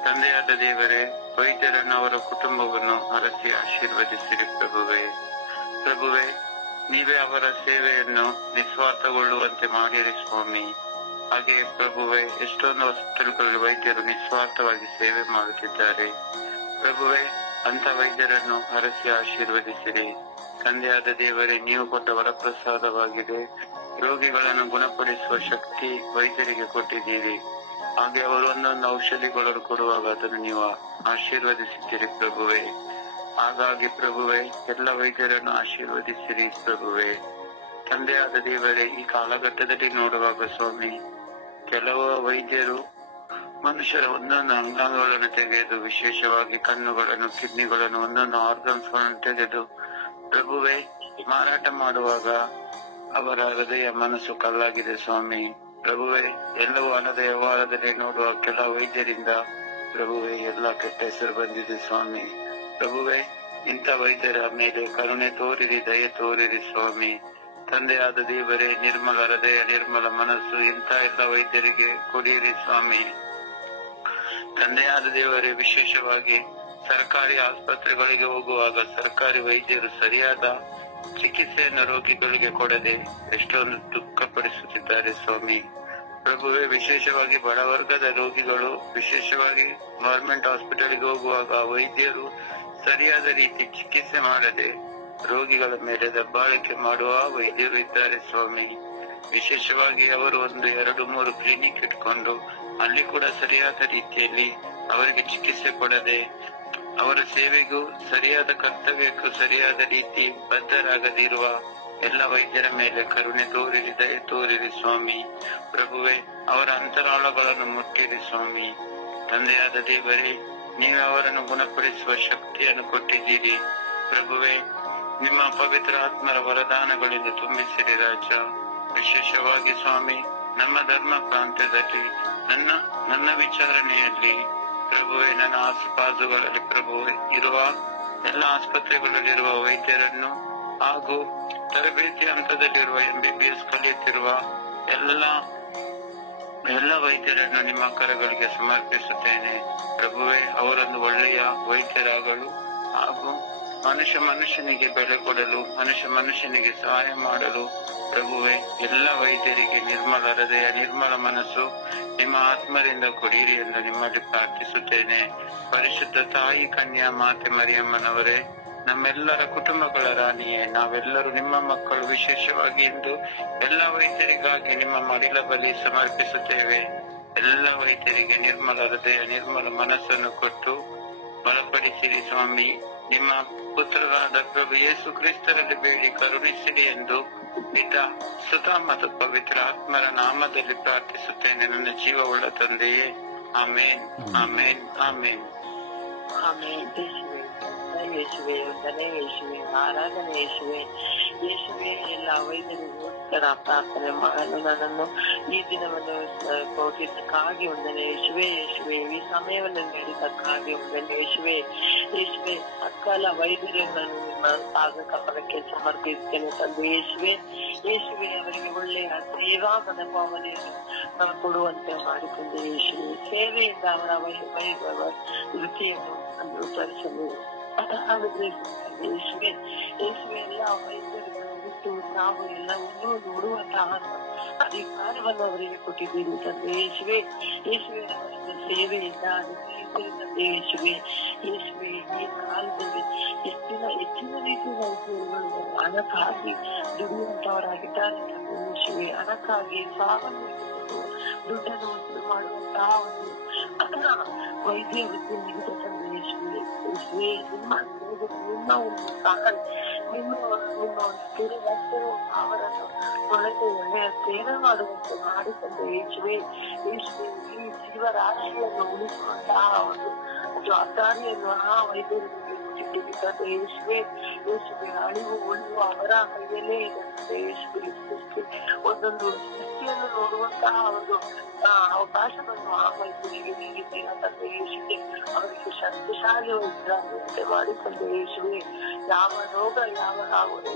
ತಂದೆಯಾದ ದೇವರೇ, ವೈದ್ಯರನ್ನು ಅವರ ಕುಟುಂಬವನ್ನು ಹರಸಿ ಆಶೀರ್ವದಿಸಿರಿ ಪ್ರಭುವೇ, ನೀವೇ ಅವರ ಸೇವೆಯನ್ನು ನಿಸ್ವಾರ್ಥಗೊಳ್ಳುವಂತೆ ಮಾಡಿರಿ ಸ್ವಾಮಿ. ಹಾಗೆ ಪ್ರಭುವೇ, ಎಷ್ಟೊಂದು ಹಾಸ್ಪಿಟಲ್ಗಳಲ್ಲಿ ವೈದ್ಯರು ನಿಸ್ವಾರ್ಥವಾಗಿ ಸೇವೆ ಮಾಡುತ್ತಿದ್ದಾರೆ ಪ್ರಭುವೇ, ಅಂತ ವೈದ್ಯರನ್ನು ಹರಸಿ ಆಶೀರ್ವದಿಸಿರಿ. ತಂದೆಯಾದ ದೇವರೇ, ನೀವು ಕೊಟ್ಟ ವರಪ್ರಸಾದವಾಗಿದೆ. ರೋಗಿಗಳನ್ನು ಗುಣಪಡಿಸುವ ಶಕ್ತಿ ವೈದ್ಯರಿಗೆ ಕೊಟ್ಟಿದ್ದೀರಿ. ಹಾಗೆ ಅವರು ಒಂದೊಂದು ಔಷಧಿಗಳನ್ನು ಕೊಡುವಾಗ ಅದನ್ನು ನೀವು ಆಶೀರ್ವದಿಸುತ್ತೀರಿ ಪ್ರಭುವೇ. ಹಾಗಾಗಿ ಪ್ರಭುವೇ, ಎಲ್ಲ ವೈದ್ಯರನ್ನು ಆಶೀರ್ವದಿಸಿರಿ ಪ್ರಭುವೇ. ತಂದೆಯಾದ ದೇವರೇ, ಈ ಕಾಲಘಟ್ಟದಲ್ಲಿ ನೋಡುವಾಗ ಸ್ವಾಮಿ, ಕೆಲವು ವೈದ್ಯರು ಮನುಷ್ಯರ ಒಂದೊಂದು ಅಂಗಾಂಗಗಳನ್ನು ತೆಗೆದು, ವಿಶೇಷವಾಗಿ ಕಣ್ಣುಗಳನ್ನು, ಕಿಡ್ನಿಗಳನ್ನು, ಒಂದೊಂದು ಆರ್ಗನ್ಸ್ ಗಳನ್ನು ತೆಗೆದು ಪ್ರಭುವೇ ಮಾರಾಟ ಮಾಡುವಾಗ ಅವರ ಹೃದಯ ಮನಸ್ಸು ಕಲ್ಲಾಗಿದೆ ಸ್ವಾಮಿ. ಪ್ರಭುವೇ, ಎಲ್ಲವೂ ಹಣದ ವ್ಯವಹಾರದಲ್ಲಿ ನೋಡುವ ಕೆಲ ವೈದ್ಯರಿಂದ ಪ್ರಭುವೇ ಎಲ್ಲ ಕೆಟ್ಟ ಹೆಸರು ಬಂದಿದೆ ಸ್ವಾಮಿ. ಪ್ರಭುವೇ, ಇಂಥ ವೈದ್ಯರ ಮೇಲೆ ಕರುಣೆ ತೋರಿರಿ, ದಯೆ ತೋರಿರಿ ಸ್ವಾಮಿ. ತಂದೆಯಾದ ದೇವರೇ, ನಿರ್ಮಲ ಹೃದಯ, ನಿರ್ಮಲ ಮನಸ್ಸು ಇಂಥ ಎಲ್ಲ ವೈದ್ಯರಿಗೆ ಕೊಡಿರಿ ಸ್ವಾಮಿ. ತಂದೆಯಾದ ದೇವರೇ, ವಿಶೇಷವಾಗಿ ಸರ್ಕಾರಿ ಆಸ್ಪತ್ರೆಗಳಿಗೆ ಹೋಗುವಾಗ ಸರ್ಕಾರಿ ವೈದ್ಯರು ಸರಿಯಾದ ಚಿಕಿತ್ಸೆಯನ್ನು ರೋಗಿಗಳಿಗೆ ಕೊಡದೆ ಎಷ್ಟೊಂದು ದುಃಖಪಡಿಸುತ್ತಿದ್ದಾರೆ ಸ್ವಾಮಿ. ಪ್ರಭುವೇ, ವಿಶೇಷವಾಗಿ ಬಡವರ್ಗದ ರೋಗಿಗಳು ವಿಶೇಷವಾಗಿ ಗವರ್ಮೆಂಟ್ ಹಾಸ್ಪಿಟಲ್ಗೆ ಹೋಗುವಾಗ ವೈದ್ಯರು ಸರಿಯಾದ ರೀತಿ ಚಿಕಿತ್ಸೆ ಮಾಡದೆ ರೋಗಿಗಳ ಮೇಲೆ ದಬ್ಬಾಳಿಕೆ ಮಾಡುವ ವೈದ್ಯರು ಇದ್ದಾರೆ ಸ್ವಾಮಿ. ವಿಶೇಷವಾಗಿ ಅವರು 1, 2, 3 ಕ್ಲಿನಿಕ್ ಇಟ್ಕೊಂಡು ಅಲ್ಲಿ ಕೂಡ ಸರಿಯಾದ ರೀತಿಯಲ್ಲಿ ಅವರಿಗೆ ಚಿಕಿತ್ಸೆ ಕೊಡದೆ ಅವರ ಸೇವೆಗೂ ಸರಿಯಾದ ಕರ್ತವ್ಯಕ್ಕೂ ಸರಿಯಾದ ರೀತಿ ಬದ್ಧರಾಗದಿರುವ ಎಲ್ಲ ವೈದ್ಯರ ಮೇಲೆ ಕರುಣೆ ತೋರಿರಿ, ದಯೆ ತೋರಿರಿ ಸ್ವಾಮಿ. ಪ್ರಭುವೇ, ಅವರ ಅಂತರಾಳಗಳನ್ನು ಮುಟ್ಟಿರಿ ಸ್ವಾಮಿ. ತಂದೆಯಾದ ದೇವರೇ, ನೀವು ಅವರನ್ನು ಗುಣಪಡಿಸುವ ಶಕ್ತಿಯನ್ನು ಕೊಟ್ಟಿದ್ದೀರಿ ಪ್ರಭುವೇ. ನಿಮ್ಮ ಪವಿತ್ರ ಆತ್ಮರ ವರದಾನಗಳಿಂದ ತುಂಬಿಸಿರಿ ರಾಜ. ವಿಶೇಷವಾಗಿ ಸ್ವಾಮಿ, ನಮ್ಮ ಧರ್ಮ ಪ್ರಾಂತ್ಯದಲ್ಲಿ ನನ್ನ ವಿಚಾರಣೆಯಲ್ಲಿ ಪ್ರಭುವೇ, ನನ್ನ ಆಸುಪಾಸುಗಳಲ್ಲಿ ಪ್ರಭುವೇ ಇರುವ ಎಲ್ಲ ಆಸ್ಪತ್ರೆಗಳಲ್ಲಿರುವ ವೈದ್ಯರನ್ನು ಹಾಗೂ ತರಬೇತಿ ಹಂತದಲ್ಲಿರುವ MBBS ಕಲಿಯುತ್ತಿರುವ ಎಲ್ಲ ವೈದ್ಯರನ್ನು ನಿಮ್ಮ ಕರಗಳಿಗೆ ಸಮರ್ಪಿಸುತ್ತೇನೆ ಪ್ರಭುವೇ. ಅವರನ್ನು ಒಳ್ಳೆಯ ವೈದ್ಯರಾಗಲು ಹಾಗೂ ಮನುಷ್ಯನಿಗೆ ಬೆಲೆ ಕೊಡಲು, ಮನುಷ್ಯನಿಗೆ ಸಹಾಯ ಮಾಡಲು ಪ್ರಭುವೇ, ಎಲ್ಲ ವೈದ್ಯರಿಗೆ ನಿರ್ಮಲ ಹೃದಯ, ನಿರ್ಮಲ ಮನಸ್ಸು ನಿಮ್ಮ ಆತ್ಮರಿಂದ ಕೊಡಿರಿ ಎಂದು ನಿಮ್ಮಲ್ಲಿ ಪ್ರಾರ್ಥಿಸುತ್ತೇನೆ. ಪರಿಶುದ್ಧ ತಾಯಿ ಕನ್ಯಾ ಮಾತೆ ಮರಿಯಮ್ಮನವರೇ, ನಮ್ಮೆಲ್ಲರ ಕುಟುಂಬಗಳ ರಾಣಿಯೇ, ನಾವೆಲ್ಲರೂ ನಿಮ್ಮ ಮಕ್ಕಳು. ವಿಶೇಷವಾಗಿ ಇಂದು ಎಲ್ಲ ವೈದ್ಯರಿಗಾಗಿ ನಿಮ್ಮ ಮಡಿಲ ಬಲಿ ಸಮರ್ಪಿಸುತ್ತೇವೆ. ಎಲ್ಲ ವೈದ್ಯರಿಗೆ ನಿರ್ಮಲ ಹೃದಯ, ನಿರ್ಮಲ ಮನಸ್ಸನ್ನು ಕೊಟ್ಟು ಬಲಪಡಿಸಿರಿ ಸ್ವಾಮಿ. ನಿಮ್ಮ ಪುತ್ರರಾದ ಪ್ರಭು ಯೇಸು ಕ್ರಿಸ್ತರಲ್ಲಿ ಬೇಡಿ ಕರುಣಿಸಿರಿ ಎಂದು ಪಿತಾ, ಸುತ ಮತ್ತು ಪವಿತ್ರ ಆತ್ಮರ ನಾಮದಲ್ಲಿ ಪ್ರಾರ್ಥಿಸುತ್ತೇನೆ ನನ್ನ ಜೀವವುಳ್ಳ ತಂದೆಯೇ. ಆಮೇನ್, ಆಮೇನ್, ಆಮೇನ್. ಆಮೇನ್. ಯೇಸುವೆ ವಂದನೆ, ಯೇಸುವೆ ಆರಾಧನೆ, ಯೇಸುವೆ ಎಲ್ಲ ವೈದ್ಯರಿಗೋಸ್ಕರ ಪ್ರಾರ್ಥನೆ ಮಾಡಲು ನನ್ನನ್ನು ಈ ದಿನವನ್ನು ಕೊಟ್ಟಿದ್ದಕ್ಕಾಗಿ ವಂದನೆ ಯೇಸುವೆ. ಈ ಸಮಯವನ್ನು ನೀಡಿದ್ದಕ್ಕಾಗಿ ವಂದನೆ ಯೇಸುವೆ. ಸಕಲ ವೈದ್ಯರನ್ನು ನಿಮ್ಮ ಸಾಧಕ ಪದಕ್ಕೆ ಸಮರ್ಪಿಸುತ್ತೇನೆ ತಂದೆ ಯೇಸುವೆ. ಅವರಿಗೆ ಒಳ್ಳೆಯ ಸೇವಾ ಮನೋಭಾವನೆಯನ್ನು ಕೊಡುವಂತೆ ಮಾಡಿಕೊಂಡೆ ಯೇಸುವೆ. ಸೇವೆಯಿಂದ ಅವರ ವೃತ್ತಿಯನ್ನು ರೂಪಿಸಲು ಯೇಸುವೆ ಯೇಸುವೆ ಎಲ್ಲ ವೈದ್ಯರುಗಳು ಬಿಟ್ಟು ನಾವು ಎಲ್ಲವನ್ನೂ ನೋಡುವಂತಹ ಅಧಿಕಾರವನ್ನು ಅವರಿಗೆ ಕೊಟ್ಟಿದ್ದೀರಿ ತಂದೆ ಯೇಸುವೆ. ಯೇಸುವೆ ಅವರಿಗೆ ಸೇವೆಯಿಂದ ತಂದೆ ಯೇಸುವೆ. ಯೇಸುವೆ ಈ ಕಾಲದಲ್ಲಿ ಹೆಚ್ಚಿನ ರೀತಿಯ ವೈದ್ಯರುಗಳು ಹಣಕ್ಕಾಗಿ ದುಡಿಯುವಂತವರಾಗಿದ್ದಾರೆ ತಂದೆ ಯೇಸುವೆ. ಹಣಕ್ಕಾಗಿ ಸಾವನ್ನು ದುಡ್ಡನ್ನು ವಸೂಲು ಮಾಡುವಂತಹ ಒಂದು ವೈದ್ಯ ವೃತ್ತಿ ನೀಡಿದ ತಂದೆ ಯೇಸುವೆ. ಯೇಸುವೆ ನಿಮ್ಮ ಒಂದು ಸಹಾಯ ನಿಮ್ಮ ಒಂದು ಸ್ಥಿರವಸ್ತರು ಅವರನ್ನು ಒಳ್ಳೆಯ ಸೇವೆ ಮಾಡುವಂತೆ ಮಾಡಿ ತಂದೆ ಯೇಸುವೆ. ಯೇಸುವೆ ಈ ಜೀವರಾಶಿಯನ್ನು ಉಳಿಸುವಂತಹ ಒಂದು ಜವಾಬ್ದಾರಿಯನ್ನು ಆ ವೈದ್ಯರಿಗೆ ಕೊಟ್ಟಿದ್ದೀವಿ ತಂದೆ ಯೇಸುವೆ. ಯೇಸುವೆ ಅಳಿವು ಉಳಿವು ಅವರ ಕೈಯಲ್ಲೇ ಇದೆ ತಂದೆ ಯೇಸುವೆ. ಒಂದೊಂದು ಸೃಷ್ಟಿಯನ್ನು ನೋಡುವಂತಹ ಒಂದು ಅವಕಾಶವನ್ನು ಆ ವೈದ್ಯರಿಗೆ ನೀಡಿದ್ದೀರ ತಂದೆ ಯೇಸುವೆ. ಅವರಿಗೆ ಶಕ್ತಿಶಾಲಿ ವೈದ್ಯರಾಗುವಂತೆ ಮಾಡಿ ತಂದೆ ಯೇಸುವೆ. ಯಾವ ರೋಗ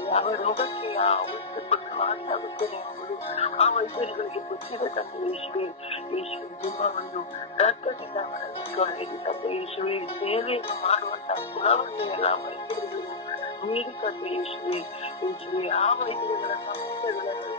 ಯಾವ ರೋಗಕ್ಕೆ ಔಷಧಿ ಕೊಟ್ಟು ವಾಸಿಯಾಗುತ್ತೇನೆ ಎಂಬುದು ಆ ವೈದ್ಯರುಗಳಿಗೆ ಗೊತ್ತಿದೆ ತಂದೆ ಯೇಸುವೆ. ಯೇಸುವೆ ನಿಮ್ಮ ಒಂದು ರಕ್ತದಿಂದ ಅವರನ್ನು ತೊಳೆದು ತಂದೆ ಯೇಸುವೆ ಸೇವೆಯನ್ನು ಮಾಡುವಂತಹ ಗುಣವನ್ನು ಎಲ್ಲ ವೈದ್ಯರುಗಳು ನೀಡಿ ತಂದೆ ಯೇಸುವೆ. ಯೇಸುವೆ ಆ ವೈದ್ಯರುಗಳ ಸಮಸ್ಯೆಗಳನ್ನು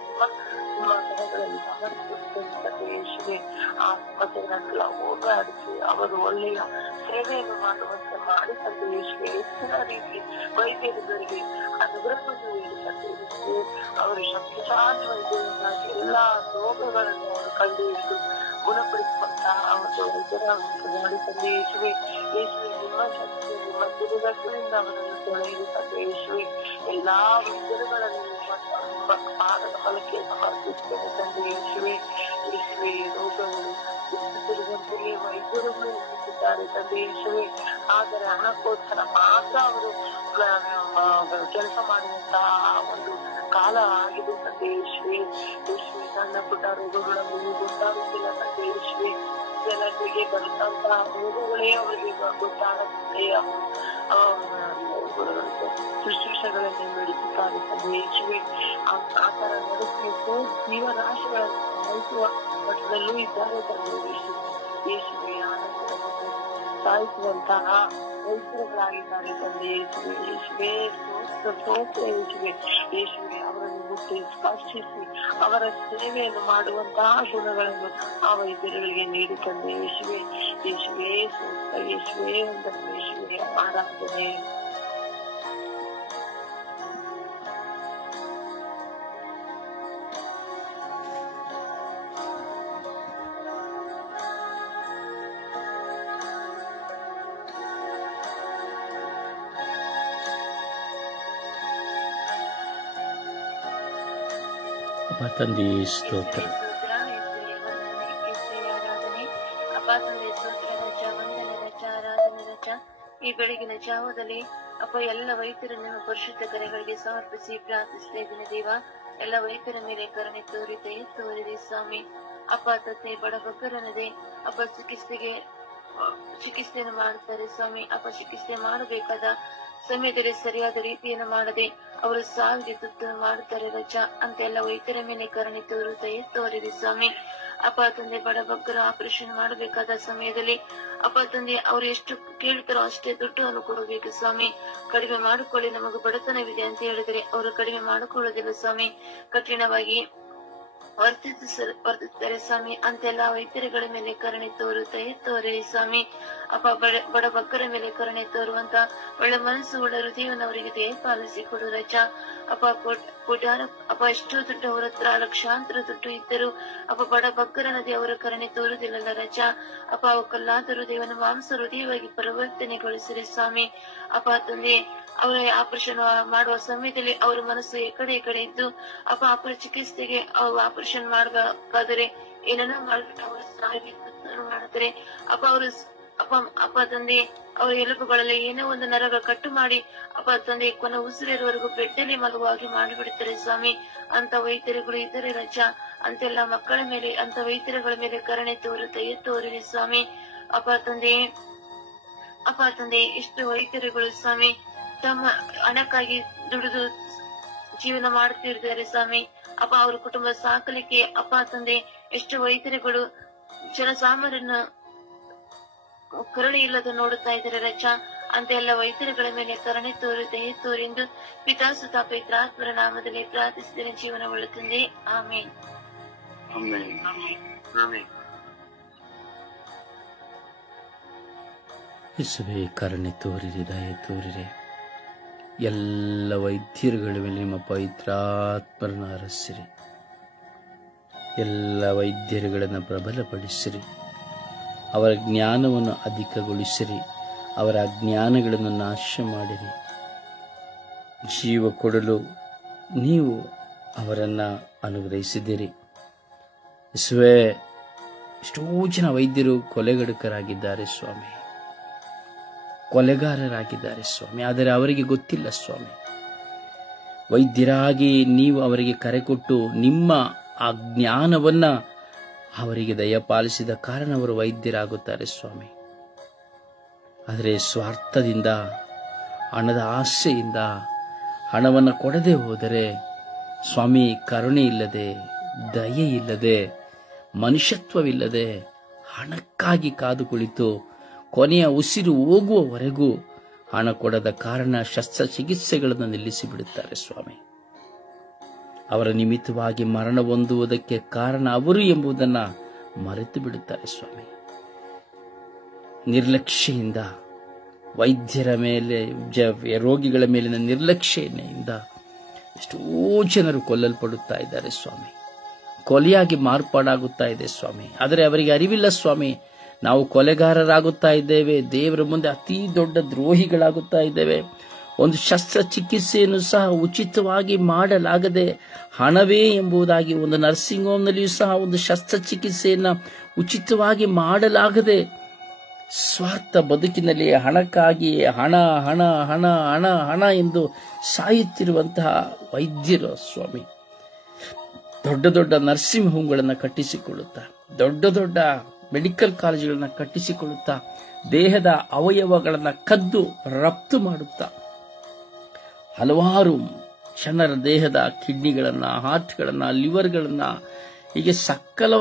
ನಿಮ್ಮ ಕಡೆಗಳಲ್ಲಿ ಸಮರ್ಪಿಸುತ್ತೇನೆ ತಂದೆ ಯೇಸುವೆ. ಆ ಸಮಸ್ಯೆಗಳನ್ನೆಲ್ಲ ಹೋರಾಡಿಸಿ ಅವರು ಒಳ್ಳೆಯ ಸೇವೆಯನ್ನು ಮಾಡುವಂತೆ ಮಾಡಿ ತಂದೆ ಯೇಸುವೆ. ಹೆಚ್ಚಿನ ರೀತಿ ವೈದ್ಯರುಗಳಿಗೆ ಅನುಗ್ರಹವನ್ನು ನೀಡಿ ತಂದೆ ಯೇಸುವೆ. ಅವರು ಶಕ್ತಿಶಾಲಿ ವೈದ್ಯರನ್ನಾಗಿ ಎಲ್ಲಾ ರೋಗಗಳನ್ನು ಅವರು ಕಂಡುಹಿಡಿದು ಗುಣಪಡಿಸುವಂತಹ ಒಂದು ವೈದ್ಯರಾಗುವಂತೆ ಮಾಡಿ ತಂದೆ ಯೇಸುವೆ. ಯೇಸುವೆ ನಿಮ್ಮ ಶಕ್ತಿ ನಿಮ್ಮ ತಿರುಗಟ್ಟಿನಿಂದ ಅವರನ್ನು ತೊಳೆದು ತಂದೆ ಯೇಸುವೆ. ಎಲ್ಲಾ ವೈದ್ಯರುಗಳನ್ನು ನಿಮ್ಮ ಪಾದದ ಫಲಕ್ಕೆ ಸಮರ್ಪಿಸುತ್ತೇನೆ ತಂದೆ ಯೇಸುವೆ. ಯೇಸುವೆ ರೋಗಗಳು ತಿರುಗಂತೆಯೇ ವೈದ್ಯರುಗಳು ಎನ್ನುತ್ತಿದ್ದಾರೆ ತಂದೆ ಯೇಸುವೆ. ಆದರೆ ಹಣಕ್ಕೋಸ್ಕರ ಮಾತ್ರ ಅವರು ಕೆಲಸ ಮಾಡುವಂತಹ ಒಂದು ಕಾಲ ಆಗಿದೆ ತಂದೆ ಯೇಸುವೆ. ಯೇಸುವೆ ಸಣ್ಣ ಪುಟ್ಟ ರೋಗಗಳನ್ನು ಗೊತ್ತಾಗುತ್ತಿಲ್ಲ ತಂದೆ ಯೇಸುವೆ. ಜನರಿಗೆ ಬರುತ್ತಂತಹ ರೋಗಗಳೇ ಅವರಿಗೆ ಗೊತ್ತಾಗುತ್ತದೆ. ಶುಶ್ರೂಷೆಗಳನ್ನು ನಡೆಸುತ್ತಾರೆ ತಂದೆ ಯೇಸುವೆ. ಆ ತರ ನಡೆಸಬೇಕು ಜೀವರಾಶಿಗಳನ್ನು ನಡೆಸುವ ಮಟ್ಟದಲ್ಲೂ ಇದ್ದಾರೆ ತಂದೆ ಯೇಸುವೆ. ಯೇಸುವೆ ಸಾಯಿಸುವಂತಹ ವೈದ್ಯರುಗಳಾಗಿದ್ದಾರೆ ತಂದೆ ಯೇಸುವೆ. ಯೇಸುವೆ ಯೇಸುವೆ ಯೇಸುವೆ ಅವರನ್ನು ಮುಟ್ಟಿ ಸ್ಪರ್ಶಿಸಿ ಅವರ ಸೇವೆಯನ್ನು ಮಾಡುವಂತಹ ಗುಣಗಳನ್ನು ಆ ವೈದ್ಯರುಗಳಿಗೆ ನೀಡಿ ತಂದೆ ಯೇಸುವೆ. ಯೇಸುವೆ ಯೇಸುವೆ ಎಂದರೆ ಯೇಸುವೆ ಆರಾಧನೆ. ತಂದೆ ಸ್ತೋತ್ರ ಈ ಬೆಳಗಿನ ಜಾವದಲ್ಲಿ ಅಪ್ಪ ಎಲ್ಲ ವೈದ್ಯರ ನಿಮ್ಮ ಪರಿಶುದ್ಧ ಕರೆಗಳಿಗೆ ಸಮರ್ಪಿಸಿ ಪ್ರಾರ್ಥಿಸ್ತಾ ಇದ್ದೀನಿ ದೇವ. ಎಲ್ಲ ವೈದ್ಯರ ಮೇಲೆ ಕರುಣೆ ತೋರಿದೆ ಸ್ವಾಮಿ. ಅಪ್ಪ ತಂದೆ ಬಡಬಗ್ಗರನ್ನದೇ ಅಪ್ಪ ಚಿಕಿತ್ಸೆಯನ್ನು ಮಾಡುತ್ತಾರೆ ಸ್ವಾಮಿ. ಅಪ್ಪ ಚಿಕಿತ್ಸೆ ಮಾಡಬೇಕಾದ ಸಮಯದಲ್ಲಿ ಸರಿಯಾದ ರೀತಿಯನ್ನು ಮಾಡದೆ ಅವರು ಸಾವಿಗೆ ತುತ್ತು ಮಾಡುತ್ತಾರೆ ರಜಾ ಅಂತ ಎಲ್ಲ ವೈದ್ಯರ ಮೇಲೆ ಕರುಣೆ ತೋರಿದೆ ಸ್ವಾಮಿ. ಅಪ್ಪ ತಂದೆ ಬಡಬಗ್ಗರು ಆಪರೇಷನ್ ಮಾಡಬೇಕಾದ ಸಮಯದಲ್ಲಿ ಅಪ್ಪ ತಂದೆ ಅವರು ಎಷ್ಟು ಕೇಳ್ತಾರೋ ಅಷ್ಟೇ ದುಡ್ಡನ್ನು ಕೊಡಬೇಕು ಸ್ವಾಮಿ. ಕಡಿಮೆ ಮಾಡಿಕೊಳ್ಳಿ, ನಮಗೆ ಬಡತನವಿದೆ ಅಂತ ಹೇಳಿದರೆ ಅವರು ಕಡಿಮೆ ಮಾಡಿಕೊಳ್ಳೋದಿಲ್ಲ ಸ್ವಾಮಿ. ಕಠಿಣವಾಗಿ ವರ್ತಿಸುತ್ತಾರೆ ಸ್ವಾಮಿ. ಅಂತೆಲ್ಲ ವೈದ್ಯರುಗಳ ಮೇಲೆ ಕರುಣೆ ತೋರಿ ಸ್ವಾಮಿ. ಅಪ್ಪ ಬಡಬಗ್ಗರ ಮೇಲೆ ಕರುಣೆ ತೋರುವಂತ ಒಳ್ಳೆ ಮನಸ್ಸು ಉಳ್ಳ ಹೃದಯವನ್ನು ಅವರಿಗೆ ದಯಪಾಲಿಸಿ ಕೊಡು ರಜಾ. ಅಪ್ಪ ಎಷ್ಟೋ ದುಡ್ಡು ಅವರ ಹತ್ರ ಲಕ್ಷಾಂತರ ದುಡ್ಡು ಇದ್ದರು ಅಪ್ಪ ಬಡಬಗ್ಗರನ್ನದೇ ಅವರ ಕರುಣೆ ತೋರುವುದಿಲ್ಲ ರಜಾ. ಅಪ್ಪ ಅವಕ್ಕಲ್ಲಾದರೂ ದೇವನ ಮಾಂಸ ಹೃದಯವಾಗಿ ಪರಿವರ್ತನೆಗೊಳಿಸಿರಿ ಸ್ವಾಮಿ. ಅಪ್ಪ ತಂದೆ ಅವರ ಆಪರೇಷನ್ ಮಾಡುವ ಸಮಯದಲ್ಲಿ ಅವರ ಮನಸ್ಸು ಈ ಕಡೆ ಇದ್ದು ಅಪ್ಪ ಅಪರ ಚಿಕಿತ್ಸೆಗೆ ಆಪರೇಷನ್ ಮಾಡಬೇಕಾದರೆ ಏನನ್ನೋ ಮಾಡ್ಬಿಟ್ಟು ಅವರು ಸಾವಿಗೆ ಮಾಡ್ತಾರೆ ಅಪ್ಪ. ಅವರು ಅಪ್ಪ ತಂದೆ ಅವರ ಎಲುಬುಗಳಲ್ಲಿ ಏನೋ ಒಂದು ನರಗ ಕಟ್ಟು ಮಾಡಿ ಅಪ್ಪ ತಂದೆ ಕೊನೆ ಉಸಿರಿರುವವರೆಗೂ ಬೆಡ್ಡಲ್ಲಿ ಮಲಗುವಾಗಿ ಮಾಡಿಬಿಡುತ್ತಾರೆ ಸ್ವಾಮಿ. ಅಂತ ವೈದ್ಯರುಗಳು ಇದ್ದರೆ ರಜಾ. ಅಂತೆಲ್ಲ ಮಕ್ಕಳ ಮೇಲೆ ಅಂತ ವೈದ್ಯರುಗಳ ಮೇಲೆ ಕರುಣೆ ತೋರಿರಿ ಸ್ವಾಮಿ. ಅಪ್ಪ ತಂದೆ ಇಷ್ಟು ವೈದ್ಯರುಗಳು ಸ್ವಾಮಿ ತಮ್ಮ ಹಣಕ್ಕಾಗಿ ದುಡಿದು ಜೀವನ ಮಾಡುತ್ತಿದ್ದಾರೆ ಸ್ವಾಮಿ. ಅಪ್ಪ ಅವ್ರ ಕುಟುಂಬ ಸಾಕಲಿಕ್ಕೆ ಅಪ್ಪ ತಂದೆ ಎಷ್ಟು ವೈದ್ಯರುಗಳು ಜನಸಾಮಾನ್ಯರನ್ನ ಕರುಣೆ ಇಲ್ಲದ ನೋಡುತ್ತಾ ಇದ್ದಾರೆ ರಜಾ. ಅಂತ ಎಲ್ಲ ವೈದ್ಯರುಗಳ ಮೇಲೆ ಕರುಣೆ ತೋರು, ದಯೆ ತೋರೆಂದು ಪಿತಾಸುತ ಪವಿತ್ರಾತ್ಮರ ನಾಮದಲ್ಲಿ ಪ್ರಾರ್ಥಿಸಿದ ಜೀವನವುಳ್ಳ ತಂದೆ. ಆಮೇನ್. ಯೇಸುವೇ, ಕರುಣೆ ತೋರಿರಿ, ದಯೆ ತೋರಿರಿ. ಎಲ್ಲ ವೈದ್ಯರುಗಳ ಮೇಲೆ ನಿಮ್ಮ ಪವಿತ್ರಾತ್ಮರನ್ನು ಹರಸಿರಿ. ಎಲ್ಲ ವೈದ್ಯರುಗಳನ್ನು ಪ್ರಬಲಪಡಿಸಿರಿ. ಅವರ ಜ್ಞಾನವನ್ನು ಅಧಿಕಗೊಳಿಸಿರಿ. ಅವರ ಅಜ್ಞಾನಗಳನ್ನು ನಾಶ ಮಾಡಿರಿ. ಜೀವ ಕೊಡಲು ನೀವು ಅವರನ್ನು ಅನುಗ್ರಹಿಸಿದ್ದೀರಿ. ಯೇಸುವೇ, ಎಷ್ಟೋ ಜನ ವೈದ್ಯರು ಕೊಲೆಗಡುಕರಾಗಿದ್ದಾರೆ ಸ್ವಾಮಿ, ಕೊಲೆಗಾರರಾಗಿದ್ದಾರೆ ಸ್ವಾಮಿ. ಆದರೆ ಅವರಿಗೆ ಗೊತ್ತಿಲ್ಲ ಸ್ವಾಮಿ. ವೈದ್ಯರಾಗಿ ನೀವು ಅವರಿಗೆ ಕರೆ ಕೊಟ್ಟು ನಿಮ್ಮ ಆ ಜ್ಞಾನವನ್ನ ಅವರಿಗೆ ದಯಪಾಲಿಸಿದ ಕಾರಣ ಅವರು ವೈದ್ಯರಾಗುತ್ತಾರೆ ಸ್ವಾಮಿ. ಆದರೆ ಸ್ವಾರ್ಥದಿಂದ, ಹಣದ ಆಸೆಯಿಂದ ಹಣವನ್ನು ಕೊಡದೆ ಹೋದರೆ ಸ್ವಾಮಿ, ಕರುಣೆ ಇಲ್ಲದೆ, ದಯೆ ಇಲ್ಲದೆ, ಮನುಷ್ಯತ್ವವಿಲ್ಲದೆ ಹಣಕ್ಕಾಗಿ ಕಾದು ಕುಳಿತು ಕೊನೆಯ ಉಸಿರು ಹೋಗುವವರೆಗೂ ಹಣ ಕೊಡದ ಕಾರಣ ಶಸ್ತ್ರಚಿಕಿತ್ಸೆಗಳನ್ನು ನಿಲ್ಲಿಸಿಬಿಡುತ್ತಾರೆ ಸ್ವಾಮಿ. ಅವರ ನಿಮಿತ್ತವಾಗಿ ಮರಣ ಹೊಂದುವುದಕ್ಕೆ ಕಾರಣ ಅವರು ಎಂಬುದನ್ನು ಮರೆತು ಬಿಡುತ್ತಾರೆ ಸ್ವಾಮಿ. ನಿರ್ಲಕ್ಷ್ಯೆಯಿಂದ ವೈದ್ಯರ ಮೇಲೆ, ರೋಗಿಗಳ ಮೇಲಿನ ನಿರ್ಲಕ್ಷ್ಯೆಯಿಂದ ಎಷ್ಟೋ ಜನರು ಕೊಲ್ಲಲ್ಪಡುತ್ತಾ ಇದ್ದಾರೆ ಸ್ವಾಮಿ. ಕೊಲೆಯಾಗಿ ಮಾರ್ಪಾಡಾಗುತ್ತಾ ಇದೆ ಸ್ವಾಮಿ. ಆದರೆ ಅವರಿಗೆ ಅರಿವಿಲ್ಲ ಸ್ವಾಮಿ, ನಾವು ಕೊಲೆಗಾರರಾಗುತ್ತಾ ಇದ್ದೇವೆ, ದೇವರ ಮುಂದೆ ಅತಿ ದೊಡ್ಡ ದ್ರೋಹಿಗಳಾಗುತ್ತಾ ಇದ್ದೇವೆ. ಒಂದು ಶಸ್ತ್ರಚಿಕಿತ್ಸೆಯನ್ನು ಸಹ ಉಚಿತವಾಗಿ ಮಾಡಲಾಗದೆ ಹಣವೇ ಎಂಬುದಾಗಿ, ಒಂದು ನರ್ಸಿಂಗ್ ಹೋಮ್ನಲ್ಲಿಯೂ ಸಹ ಒಂದು ಶಸ್ತ್ರಚಿಕಿತ್ಸೆಯನ್ನು ಉಚಿತವಾಗಿ ಮಾಡಲಾಗದೆ ಸ್ವಾರ್ಥ ಬದುಕಿನಲ್ಲಿ ಹಣಕ್ಕಾಗಿ ಹಣ ಹಣ ಹಣ ಹಣ ಹಣ ಎಂದು ಸಾಯುತ್ತಿರುವಂತಹ ವೈದ್ಯರು ಸ್ವಾಮಿ, ದೊಡ್ಡ ದೊಡ್ಡ ನರ್ಸಿಂಗ್ ಹೋಮ್ಗಳನ್ನು ಕಟ್ಟಿಸಿಕೊಳ್ಳುತ್ತಾ, ದೊಡ್ಡ ದೊಡ್ಡ ಮೆಡಿಕಲ್ ಕಾಲೇಜುಗಳನ್ನು ಕಟ್ಟಿಸಿಕೊಳ್ಳುತ್ತಾ, ದೇಹದ ಅವಯವಗಳನ್ನು ಕದ್ದು ರಫ್ತು ಮಾಡುತ್ತಾ ಹಲವಾರು ಜನರ ದೇಹದ ಕಿಡ್ನಿಗಳನ್ನು, ಹಾರ್ಟ್ಗಳನ್ನು, ಲಿವರ್ಗಳನ್ನು, ಹೀಗೆ ಸಕಲ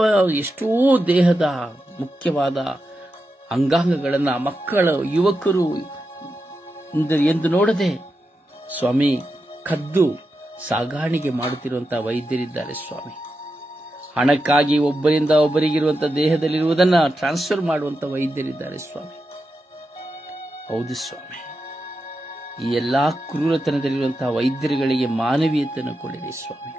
ಎಷ್ಟೋ ದೇಹದ ಮುಖ್ಯವಾದ ಅಂಗಾಂಗಗಳನ್ನು ಮಕ್ಕಳು, ಯುವಕರು ಎಂದು ನೋಡದೆ ಸ್ವಾಮಿ ಕದ್ದು ಸಾಗಾಣಿಕೆ ಮಾಡುತ್ತಿರುವಂತಹ ವೈದ್ಯರಿದ್ದಾರೆ ಸ್ವಾಮಿ. ಹಣಕ್ಕಾಗಿ ಒಬ್ಬರಿಂದ ಒಬ್ಬರಿಗಿರುವಂತಹ ದೇಹದಲ್ಲಿರುವುದನ್ನು ಟ್ರಾನ್ಸ್ಫರ್ ಮಾಡುವಂತಹ ವೈದ್ಯರಿದ್ದಾರೆ ಸ್ವಾಮಿ. ಹೌದು ಸ್ವಾಮಿ, ಈ ಎಲ್ಲಾ ಕ್ರೂರತನದಲ್ಲಿರುವಂತಹ ವೈದ್ಯರುಗಳಿಗೆ ಮಾನವೀಯತೆಯನ್ನು ಕೊಡಿರಿ ಸ್ವಾಮಿ.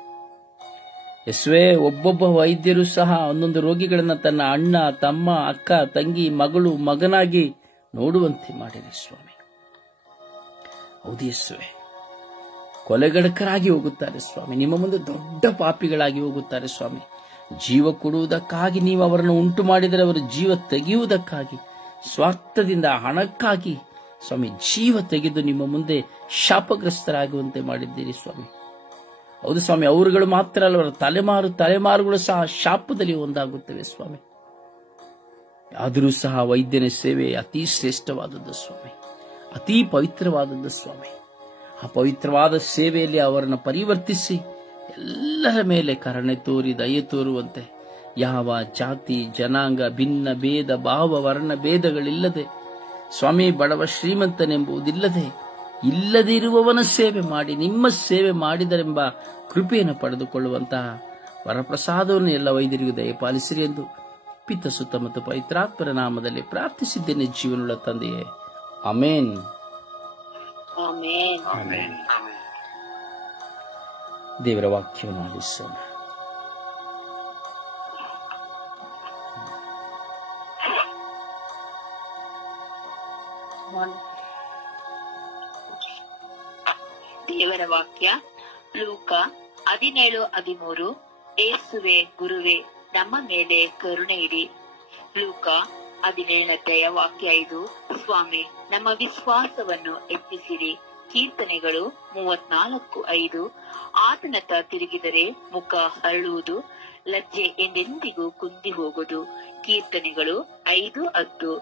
ಯೇಸುವೇ, ಒಬ್ಬೊಬ್ಬ ವೈದ್ಯರು ಸಹ ಒಂದೊಂದು ರೋಗಿಗಳನ್ನು ತನ್ನ ಅಣ್ಣ, ತಮ್ಮ, ಅಕ್ಕ, ತಂಗಿ, ಮಗಳು, ಮಗನಾಗಿ ನೋಡುವಂತೆ ಮಾಡಿರಿ ಸ್ವಾಮಿ. ಹೌದು ಯೇಸುವೇ, ಕೊಲೆಗಡಕರಾಗಿ ಹೋಗುತ್ತಾರೆ ಸ್ವಾಮಿ, ನಿಮ್ಮ ಮುಂದೆ ದೊಡ್ಡ ಪಾಪಿಗಳಾಗಿ ಹೋಗುತ್ತಾರೆ ಸ್ವಾಮಿ. ಜೀವ ಕೊಡುವುದಕ್ಕಾಗಿ ನೀವು ಅವರನ್ನು ಉಂಟು ಮಾಡಿದರೆ ಅವರು ಜೀವ ತೆಗೆಯುವುದಕ್ಕಾಗಿ, ಸ್ವಾರ್ಥದಿಂದ ಹಣಕ್ಕಾಗಿ ಸ್ವಾಮಿ ಜೀವ ತೆಗೆದು ನಿಮ್ಮ ಮುಂದೆ ಶಾಪಗ್ರಸ್ತರಾಗುವಂತೆ ಮಾಡಿದ್ದೀರಿ ಸ್ವಾಮಿ. ಹೌದು ಸ್ವಾಮಿ, ಅವರುಗಳು ಮಾತ್ರ ಅಲ್ಲ, ಅವರ ತಲೆಮಾರುಗಳು ಸಹ ಶಾಪದಲ್ಲಿ ಒಂದಾಗುತ್ತವೆ ಸ್ವಾಮಿ. ಆದರೂ ಸಹ ವೈದ್ಯನ ಸೇವೆ ಅತಿ ಶ್ರೇಷ್ಠವಾದದ್ದು ಸ್ವಾಮಿ, ಅತಿ ಪವಿತ್ರವಾದದ್ದು ಸ್ವಾಮಿ. ಆ ಪವಿತ್ರವಾದ ಸೇವೆಯಲ್ಲಿ ಅವರನ್ನು ಪರಿವರ್ತಿಸಿ ಎಲ್ಲರ ಮೇಲೆ ಕರುಣೆ ತೋರಿ ದಯೆ ತೋರುವಂತೆ, ಯಾವ ಜಾತಿ ಜನಾಂಗ ಭಿನ್ನ ಭೇದ ಭಾವ ವರ್ಣ ಭೇದಗಳಿಲ್ಲದೆ ಸ್ವಾಮಿ, ಬಡವ ಶ್ರೀಮಂತನೆಂಬುದಿಲ್ಲದೆ ಇಲ್ಲದಿರುವವನ ಸೇವೆ ಮಾಡಿ ನಿಮ್ಮ ಸೇವೆ ಮಾಡಿದರೆಂಬ ಕೃಪೆಯನ್ನು ಪಡೆದುಕೊಳ್ಳುವಂತಹ ವರಪ್ರಸಾದವನ್ನು ಎಲ್ಲ ವೈದ್ಯರಿಗೂ ದಯಪಾಲಿಸಿರಿ ಎಂದು ಪಿತ ಸುತ್ತ ಮತ್ತು ಪವಿತ್ರಾತ್ಮರ ನಾಮದಲ್ಲಿ ಪ್ರಾರ್ಥಿಸಿದ್ದೇನೆ ಜೀವನುಳ್ಳ ತಂದೆಯೇ. ಆಮೇನ್. ದೇವರ ವಾಕ್ಯವನ್ನು ಆಲಿಸೋಣ. ದೇವರ ವಾಕ್ಯ ಲೂಕ 17:13. ಏಸುವೆ ಗುರುವೇ, ನಮ್ಮ ಮೇಲೆ ಕರುಣೆ ಇಡಿ. ಲೂಕ 17 ವಾಕ್ಯ 5. ಸ್ವಾಮಿ, ನಮ್ಮ ವಿಶ್ವಾಸವನ್ನು ಹೆಚ್ಚಿಸಿರಿ. ಕೀರ್ತನೆಗಳು 34:5. ಆತನತ್ತ ತಿರುಗಿದರೆ ಮುಖ ಹರಳುವುದು, ಲಜ್ಜೆ ಎಂದೆಂದಿಗೂ ಕುಂದಿ ಹೋಗುವುದು. ಕೀರ್ತನೆಗಳು 5:10.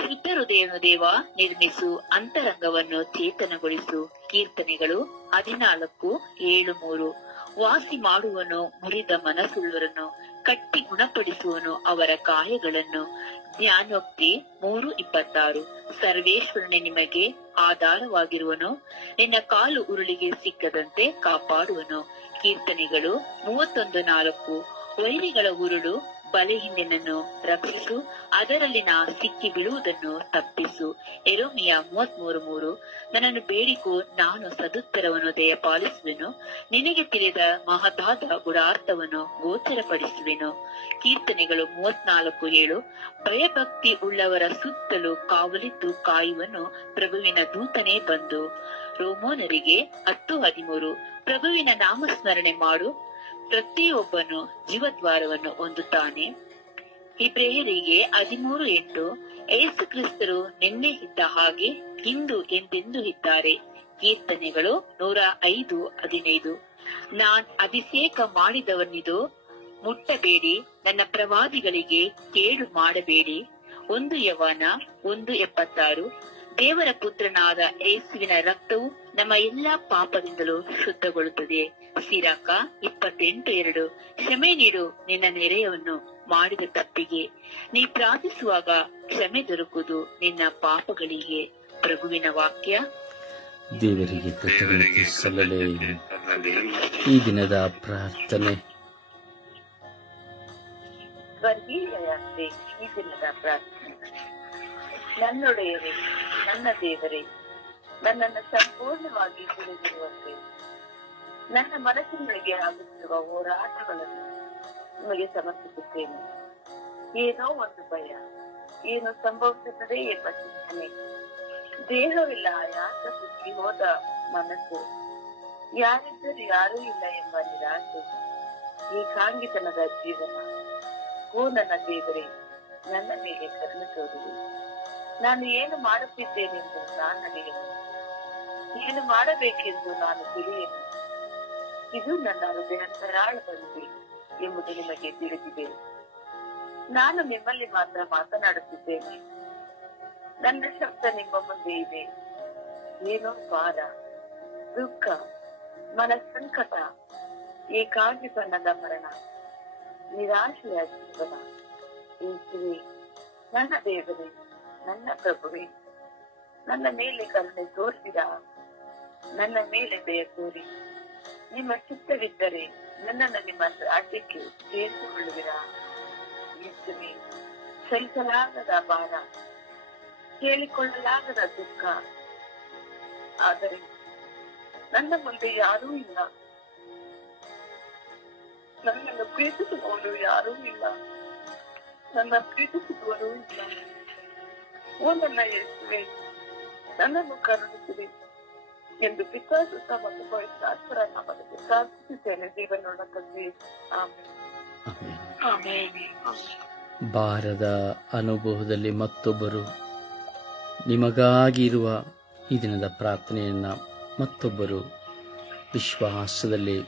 ಶುದ್ಧ ಹೃದಯವನ್ನು ದೇವ ನಿರ್ಮಿಸು, ಅಂತರಂಗವನ್ನು ಚೇತನಗೊಳಿಸು. ಕೀರ್ತನೆಗಳು 14:7-3. ವಾಸಿ ಮಾಡುವನು ಮುರಿದ ಮನಸ್ಸುಳ್ಳವರನ್ನು, ಕಟ್ಟಿ ಗುಣಪಡಿಸುವನು ಅವರ ಗಾಯಗಳನ್ನು. ಜ್ಞಾನೋಕ್ತಿ 3:26. ಸರ್ವೇಶ್ವರನೇ ನಿಮಗೆ ಆಧಾರವಾಗಿರುವನು, ನಿನ್ನ ಕಾಲು ಉರುಳಿಗೆ ಸಿಕ್ಕದಂತೆ ಕಾಪಾಡುವನು. ಕೀರ್ತನೆಗಳು 31:4. ವೈರಿಗಳ ಉರುಳು ಬಲೆಹಿಂಡಿನನ್ನು ರಕ್ಷಿಸು, ಅದರಲ್ಲಿನ ಸಿಕ್ಕಿ ಬೀಳುವುದನ್ನು ತಪ್ಪಿಸು. ಯೆರೆಮೀಯ 33:3. ನನ್ನನ್ನು ಬೇಡಿಕೋ, ನಾನು ಸದುತ್ತರವನ್ನು ದಯಪಾಲಿಸುವೆನು, ನಿನಗೆ ತಿಳಿದ ಮಹತಾದ ಗುಡಾರ್ಥವನ್ನು ಗೋಚರಪಡಿಸುವೆನು. ಕೀರ್ತನೆಗಳು 34:7. ಭಯಭಕ್ತಿ ಉಳ್ಳವರ ಸುತ್ತಲೂ ಕಾವಲಿದ್ದು ಕಾಯುವನು ಪ್ರಭುವಿನ ದೂತನೇ ಬಂದು. ರೋಮೋನರಿಗೆ 10:13. ಪ್ರಭುವಿನ ನಾಮಸ್ಮರಣೆ ಮಾಡು, ಪ್ರತಿಯೊಬ್ಬನು ಜೀವದ್ವಾರವನ್ನು ಹೊಂದುತ್ತಾನೆ. ಇಬ್ರಿಯರಿಗೆ 13:8. ಯೇಸು ಕ್ರಿಸ್ತರು ನಿನ್ನೆ ಇದ್ದ ಹಾಗೆ ಇಂದು ಎಂದೆಂದೂ ಇದ್ದಾರೆ. ಕೀರ್ತನೆಗಳು 105:15. ನಾನ್ ಅಭಿಷೇಕ ಮಾಡಿದವನಿದು, ಮುಟ್ಟಬೇಡಿ, ನನ್ನ ಪ್ರವಾದಿಗಳಿಗೆ ಕೇಡು ಮಾಡಬೇಡಿ. 1 ಯೋಹಾನ 1:76. ದೇವರ ಪುತ್ರನಾದ ಯೇಸುವಿನ ರಕ್ತವು ನಮ್ಮ ಎಲ್ಲಾ ಪಾಪದಿಂದಲೂ ಶುದ್ಧಗೊಳ್ಳುತ್ತದೆ. ಸಿರಾಕ 28:2. ಕ್ಷಮೆ ನೀಡು ನಿನ್ನ ನೆರೆಯವನ್ನು ಮಾಡಿದ ತಪ್ಪಿಗೆ. ನೀ ಪ್ರಾರ್ಥಿಸುವಾಗ ಕ್ಷಮೆ ದೊರಕುವುದು ನಿನ್ನ ಪಾಪಗಳಿಗೆ. ಪ್ರಭುವಿನ ವಾಕ್ಯ. ದೇವರಿಗೆ ಕೃತಜ್ಞತೆ ಸಲ್ಲಲೇ. ಈ ದಿನದ ಪ್ರಾರ್ಥನೆ. ಸ್ವರ್ಗೀಯ ಯಾತ್ರೆ. ಈ ದಿನದ ಪ್ರಾರ್ಥನೆ. ನನ್ನೊಡೆಯರೇ, ನನ್ನ ದೇವರೇ, ನನ್ನನ್ನು ಸಂಪೂರ್ಣವಾಗಿ ತಿಳಿದಿರುವಂತೆ ನನ್ನ ಮನಸ್ಸಿನೊಳಗೆ ಆಗುತ್ತಿರುವ ಹೋರಾಟಗಳನ್ನು ನಿಮಗೆ ಸಮರ್ಪಿಸುತ್ತೇನೆ. ಏನೋ ಒಂದು ಭಯ, ಏನು ಸಂಭವಿಸುತ್ತದೆ ಎಂಬ ಚಿಂತನೆ, ದೇಹವಿಲ್ಲ ಆಯಾಸ ಕುಗ್ಗಿ ಹೋದ ಮನಸ್ಸು, ಯಾರಿದ್ದರೂ ಯಾರೂ ಇಲ್ಲ ಎಂಬ ನಿರಾಶೆ, ಏಕಾಂಗಿತನದ ಜೀವನ. ಓ ನನ್ನ ದೇವರೇ, ನನ್ನ ಮೇಲೆ ಕರುಣೆ ತೋರಿದೆ. ನಾನು ಏನು ಮಾಡುತ್ತಿದ್ದೇನೆಂದು ನಾನು ಅರಿಯೆನು, ಏನು ಮಾಡಬೇಕೆಂದು ನಾನು ತಿಳಿಯೆನು. ಇದು ನನ್ನ ಹೃದಯಾಂತರಾಳದಲ್ಲಿ ಎಂಬುದು ನಿಮಗೆ ತಿಳಿದಿದೆ. ನಾನು ನಿಮ್ಮಲ್ಲಿ ಮಾತ್ರ ಮಾತನಾಡುತ್ತಿದ್ದೇನೆ. ನನ್ನ ಶಬ್ದ ನಿಮ್ಮ ಮುಂದೆ ಇದೆ. ಏನೋ ಭಾರ, ದುಃಖ, ಮನಸ್ಸಂಕಟ, ಏಕಾಂಗಿತನದ ಮರಣ, ನಿರಾಶೆಯ ಜೀವನ. ಯೇಸುವೇ, ನನ್ನ ದೇವರೇ, ನನ್ನ ಪ್ರಭುವೇ, ನನ್ನ ಮೇಲೆ ಕರುಣೆ ತೋರಿಸಿದ, ನನ್ನ ಮೇಲೆ ದಯ ತೋರಿ ನಿಮ್ಮ ಚಿತ್ತವಿದ್ದರೆ ನನ್ನನ್ನು ನಿಮ್ಮ ರಾಜ್ಯಕ್ಕೆ ಸೇರಿಸಿಕೊಳ್ಳುವಿರಾ? ಯೇಸುವೇ, ಸಹಿಸಲಾಗದ ಭಾರ, ಕೇಳಿಕೊಳ್ಳಲಾಗದ ದುಃಖ, ಆದರೆ ನನ್ನ ಮುಂದೆ ಯಾರೂ ಇಲ್ಲ. ನನ್ನನ್ನು ಪ್ರೀತಿಸುವವರು ಯಾರೂ ಇಲ್ಲ. ನನ್ನ ಪ್ರೀತಿಸುವವರು ಇಲ್ಲ. ಓ ನನ್ನ ಯೇಸುವೇ, ನನ್ನನ್ನು ಕರುಣಿಸಿರಿ ಎಂದು ಪಿತಾಸುತ್ತ ಮತ್ತು ಪವಿತ್ರಾತ್ಮರ ನಾಮದಲ್ಲಿ ಪ್ರಾರ್ಥಿಸುತ್ತೇನೆ. ಜೀವನೋಡ ತಂದೆ, ಆಮೆನ್. ಭಾರದ ಅನುಭವದಲ್ಲಿ ಮತ್ತೊಬ್ಬರು ನಿಮಗಾಗಿರುವ ಈ ದಿನದ ಪ್ರಾರ್ಥನೆಯನ್ನ ಮತ್ತೊಬ್ಬರು ವಿಶ್ವಾಸದಲ್ಲಿ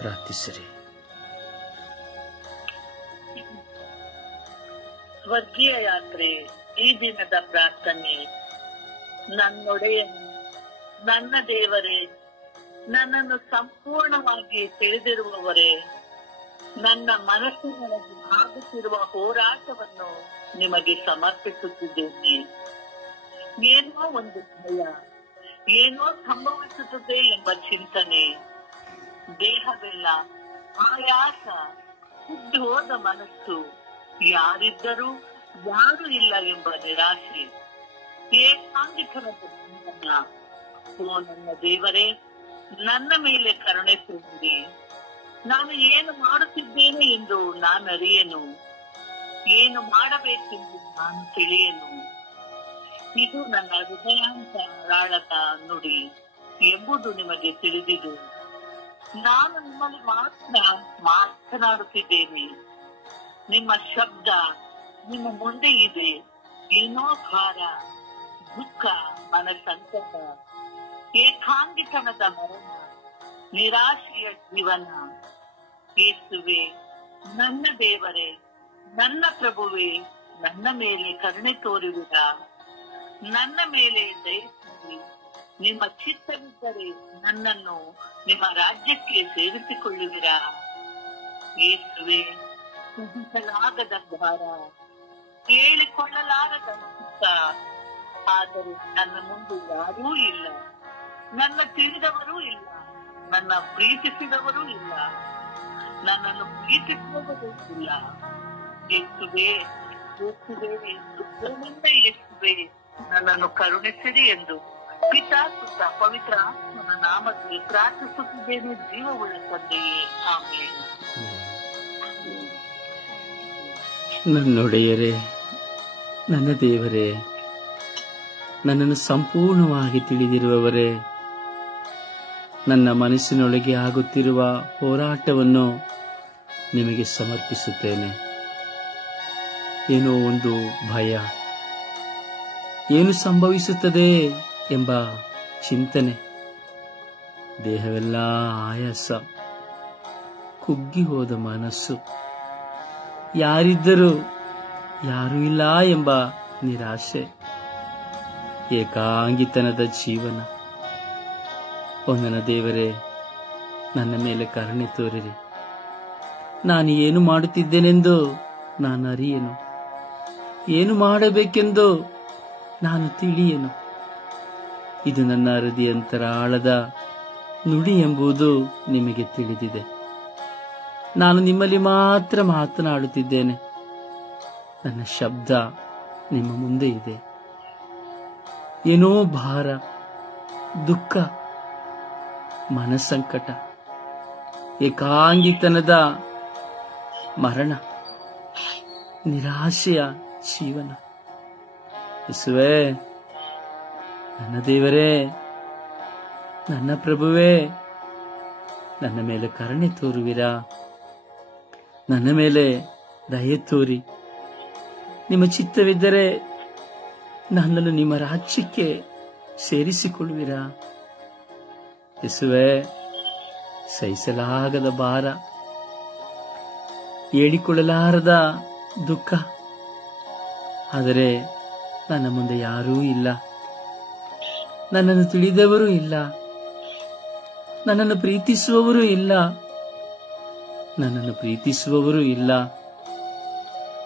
ಪ್ರಾರ್ಥಿಸಿರಿ. ಸ್ವರ್ಗೀಯ ಯಾತ್ರೆ. ಈ ದಿನದ ಪ್ರಾರ್ಥನೆ. ನನ್ನೊಡೆಯನು, ನನ್ನ ದೇವರೇ, ನನ್ನನ್ನು ಸಂಪೂರ್ಣವಾಗಿ ತಿಳಿದಿರುವವರೇ, ನನ್ನ ಮನಸ್ಸಿನೊಳಗೆ ಆಗುತ್ತಿರುವ ಹೋರಾಟವನ್ನು ನಿಮಗೆ ಸಮರ್ಪಿಸುತ್ತಿದ್ದೇನೆ. ಏನೋ ಒಂದು ಭಯ, ಏನೋ ಸಂಭವಿಸುತ್ತದೆ ಎಂಬ ಚಿಂತನೆ, ದೇಹವೆಲ್ಲ ಆಯಾಸ, ಕುಗ್ಗಿ ಹೋದ ಮನಸ್ಸು, ಯಾರಿದ್ದರೂ ಯಾರು ಇಲ್ಲ ಎಂಬ ನಿರಾಶೆ, ಏಕಾಂಗಿತನದ ಜೀವನ. ಓ ನನ್ನ ದೇವರೇ, ನನ್ನ ಮೇಲೆ ಕರುಣೆ ತೋರಿರಿ. ನಾನು ಏನು ಮಾಡುತ್ತಿದ್ದೇನೆ ಎಂದು ನಾನು ಅರಿಯೆನು, ಏನು ಮಾಡಬೇಕೆಂದು ನಾನು ತಿಳಿಯೆನು. ಇದು ನನ್ನ ಹೃದಯಾಂತರಾಳದ ನುಡಿ ಎಂಬುದು ನಿಮಗೆ ತಿಳಿದಿದು. ನಾನು ನಿಮ್ಮಲ್ಲಿ ಮಾತ್ರ ಮಾತನಾಡುತ್ತಿದ್ದೇನೆ. ನಿಮ್ಮ ಶಬ್ದ ನಿಮ್ಮ ಮುಂದೆ ಇದೆ. ಏನೋ ಭಾರ, ದುಃಖ, ಮನಸಂಕಟ, ಏಕಾಂಗಿತನದ ಮರಣ, ನಿರಾಶೆಯ ಜೀವನ. ಯೇಸುವೇ, ನನ್ನ ದೇವರೇ, ನನ್ನ ಪ್ರಭುವೇ, ನನ್ನ ಮೇಲೆ ಕರುಣೆ ತೋರುವಿರಾ? ನನ್ನ ಮೇಲೆ ದಯವಿಸಿ ನಿಮ್ಮ ಚಿತ್ತವಿದ್ದರೆ ನನ್ನನ್ನು ನಿಮ್ಮ ರಾಜ್ಯಕ್ಕೆ ಸೇರಿಸಿಕೊಳ್ಳುವಿರಾ? ಯೇಸುವೇ, ಸಹಿಸಲಾಗದ ಭಾರ, ಹೇಳಿಕೊಳ್ಳಲಾಗದ ದುಃಖ. ಆದರೆ ನನ್ನ ಮುಂದೆ ಯಾರೂ ಇಲ್ಲ, ನನ್ನ ತಿಳಿದವರೂ ಇಲ್ಲ, ನನ್ನ ಪ್ರೀತಿಸಿದವರೂ ಇಲ್ಲ, ನನ್ನನ್ನು ಪ್ರೀತಿಸುವವರೂ ಇಲ್ಲ. ಯೇಸುವೆ, ಯೇಸುವೆ, ನಿನ್ನ ಯೇಸುವೆ, ನನ್ನನ್ನು ಕರುಣಿಸಿರಿ ಎಂದು ಪಿತಾ ಸುತ್ತ ಪವಿತ್ರ ಆತ್ಮನ ನಾಮದಲ್ಲಿ ಪ್ರಾರ್ಥಿಸುತ್ತಿದ್ದೇನೆ, ಜೀವವುಳ್ಳ ತಂದೆಯೇ. ಆಮೇಲೆ ನನ್ನೊಡೆಯರೇ, ನನ್ನ ದೇವರೇ, ನನ್ನನ್ನು ಸಂಪೂರ್ಣವಾಗಿ ತಿಳಿದಿರುವವರೇ, ನನ್ನ ಮನಸ್ಸಿನೊಳಗೆ ಆಗುತ್ತಿರುವ ಹೋರಾಟವನ್ನು ನಿಮಗೆ ಸಮರ್ಪಿಸುತ್ತೇನೆ. ಏನೋ ಒಂದು ಭಯ, ಏನು ಸಂಭವಿಸುತ್ತದೆ ಎಂಬ ಚಿಂತನೆ, ದೇಹವೆಲ್ಲ ಆಯಾಸ, ಕುಗ್ಗಿ ಹೋದ ಮನಸ್ಸು, ಯಾರಿದ್ದರೂ ಯಾರೂ ಇಲ್ಲ ಎಂಬ ನಿರಾಶೆ, ಏಕಾಂಗಿತನದ ಜೀವನ. ಓ ನನ್ನ ದೇವರೇ, ನನ್ನ ಮೇಲೆ ಕರುಣೆ ತೋರಿರಿ. ನಾನು ಏನು ಮಾಡುತ್ತಿದ್ದೇನೆಂದು ನಾನು ಅರಿಯೆನು, ಏನು ಮಾಡಬೇಕೆಂದು ನಾನು ತಿಳಿಯೆನು. ಇದು ನನ್ನ ಹೃದಯಾಂತರಾಳದ ನುಡಿ ಎಂಬುದು ನಿಮಗೆ ತಿಳಿದಿದೆ. ನಾನು ನಿಮ್ಮಲ್ಲಿ ಮಾತ್ರ ಮಾತನಾಡುತ್ತಿದ್ದೇನೆ. ನನ್ನ ಶಬ್ದ ನಿಮ್ಮ ಮುಂದೆ ಇದೆ. ಏನೋ ಭಾರ, ದುಃಖ, ಮನಸ್ಸಂಕಟ, ಏಕಾಂಗಿತನದ ಮರಣ, ನಿರಾಶೆಯ ಜೀವನ. ಯೇಸುವೇ, ನನ್ನ ದೇವರೇ, ನನ್ನ ಪ್ರಭುವೇ, ನನ್ನ ಮೇಲೆ ಕರುಣೆ ತೋರುವಿರಾ? ನನ್ನ ಮೇಲೆ ದಯೆ ತೋರಿ, ನಿಮ್ಮ ಚಿತ್ತವಿದ್ದರೆ ನನ್ನನ್ನು ನಿಮ್ಮ ರಾಜ್ಯಕ್ಕೆ ಸೇರಿಸಿಕೊಳ್ಳುವಿರಾ? ಯೇಸುವೇ, ಸಹಿಸಲಾಗದ ಭಾರ, ಹೇಳಿಕೊಳ್ಳಲಾರದ ದುಃಖ, ಆದರೆ ನನ್ನ ಮುಂದೆ ಯಾರೂ ಇಲ್ಲ, ನನ್ನನ್ನು ತಿಳಿದವರೂ ಇಲ್ಲ, ನನ್ನನ್ನು ಪ್ರೀತಿಸುವವರೂ ಇಲ್ಲ, ನನ್ನನ್ನು ಪ್ರೀತಿಸುವವರೂ ಇಲ್ಲ.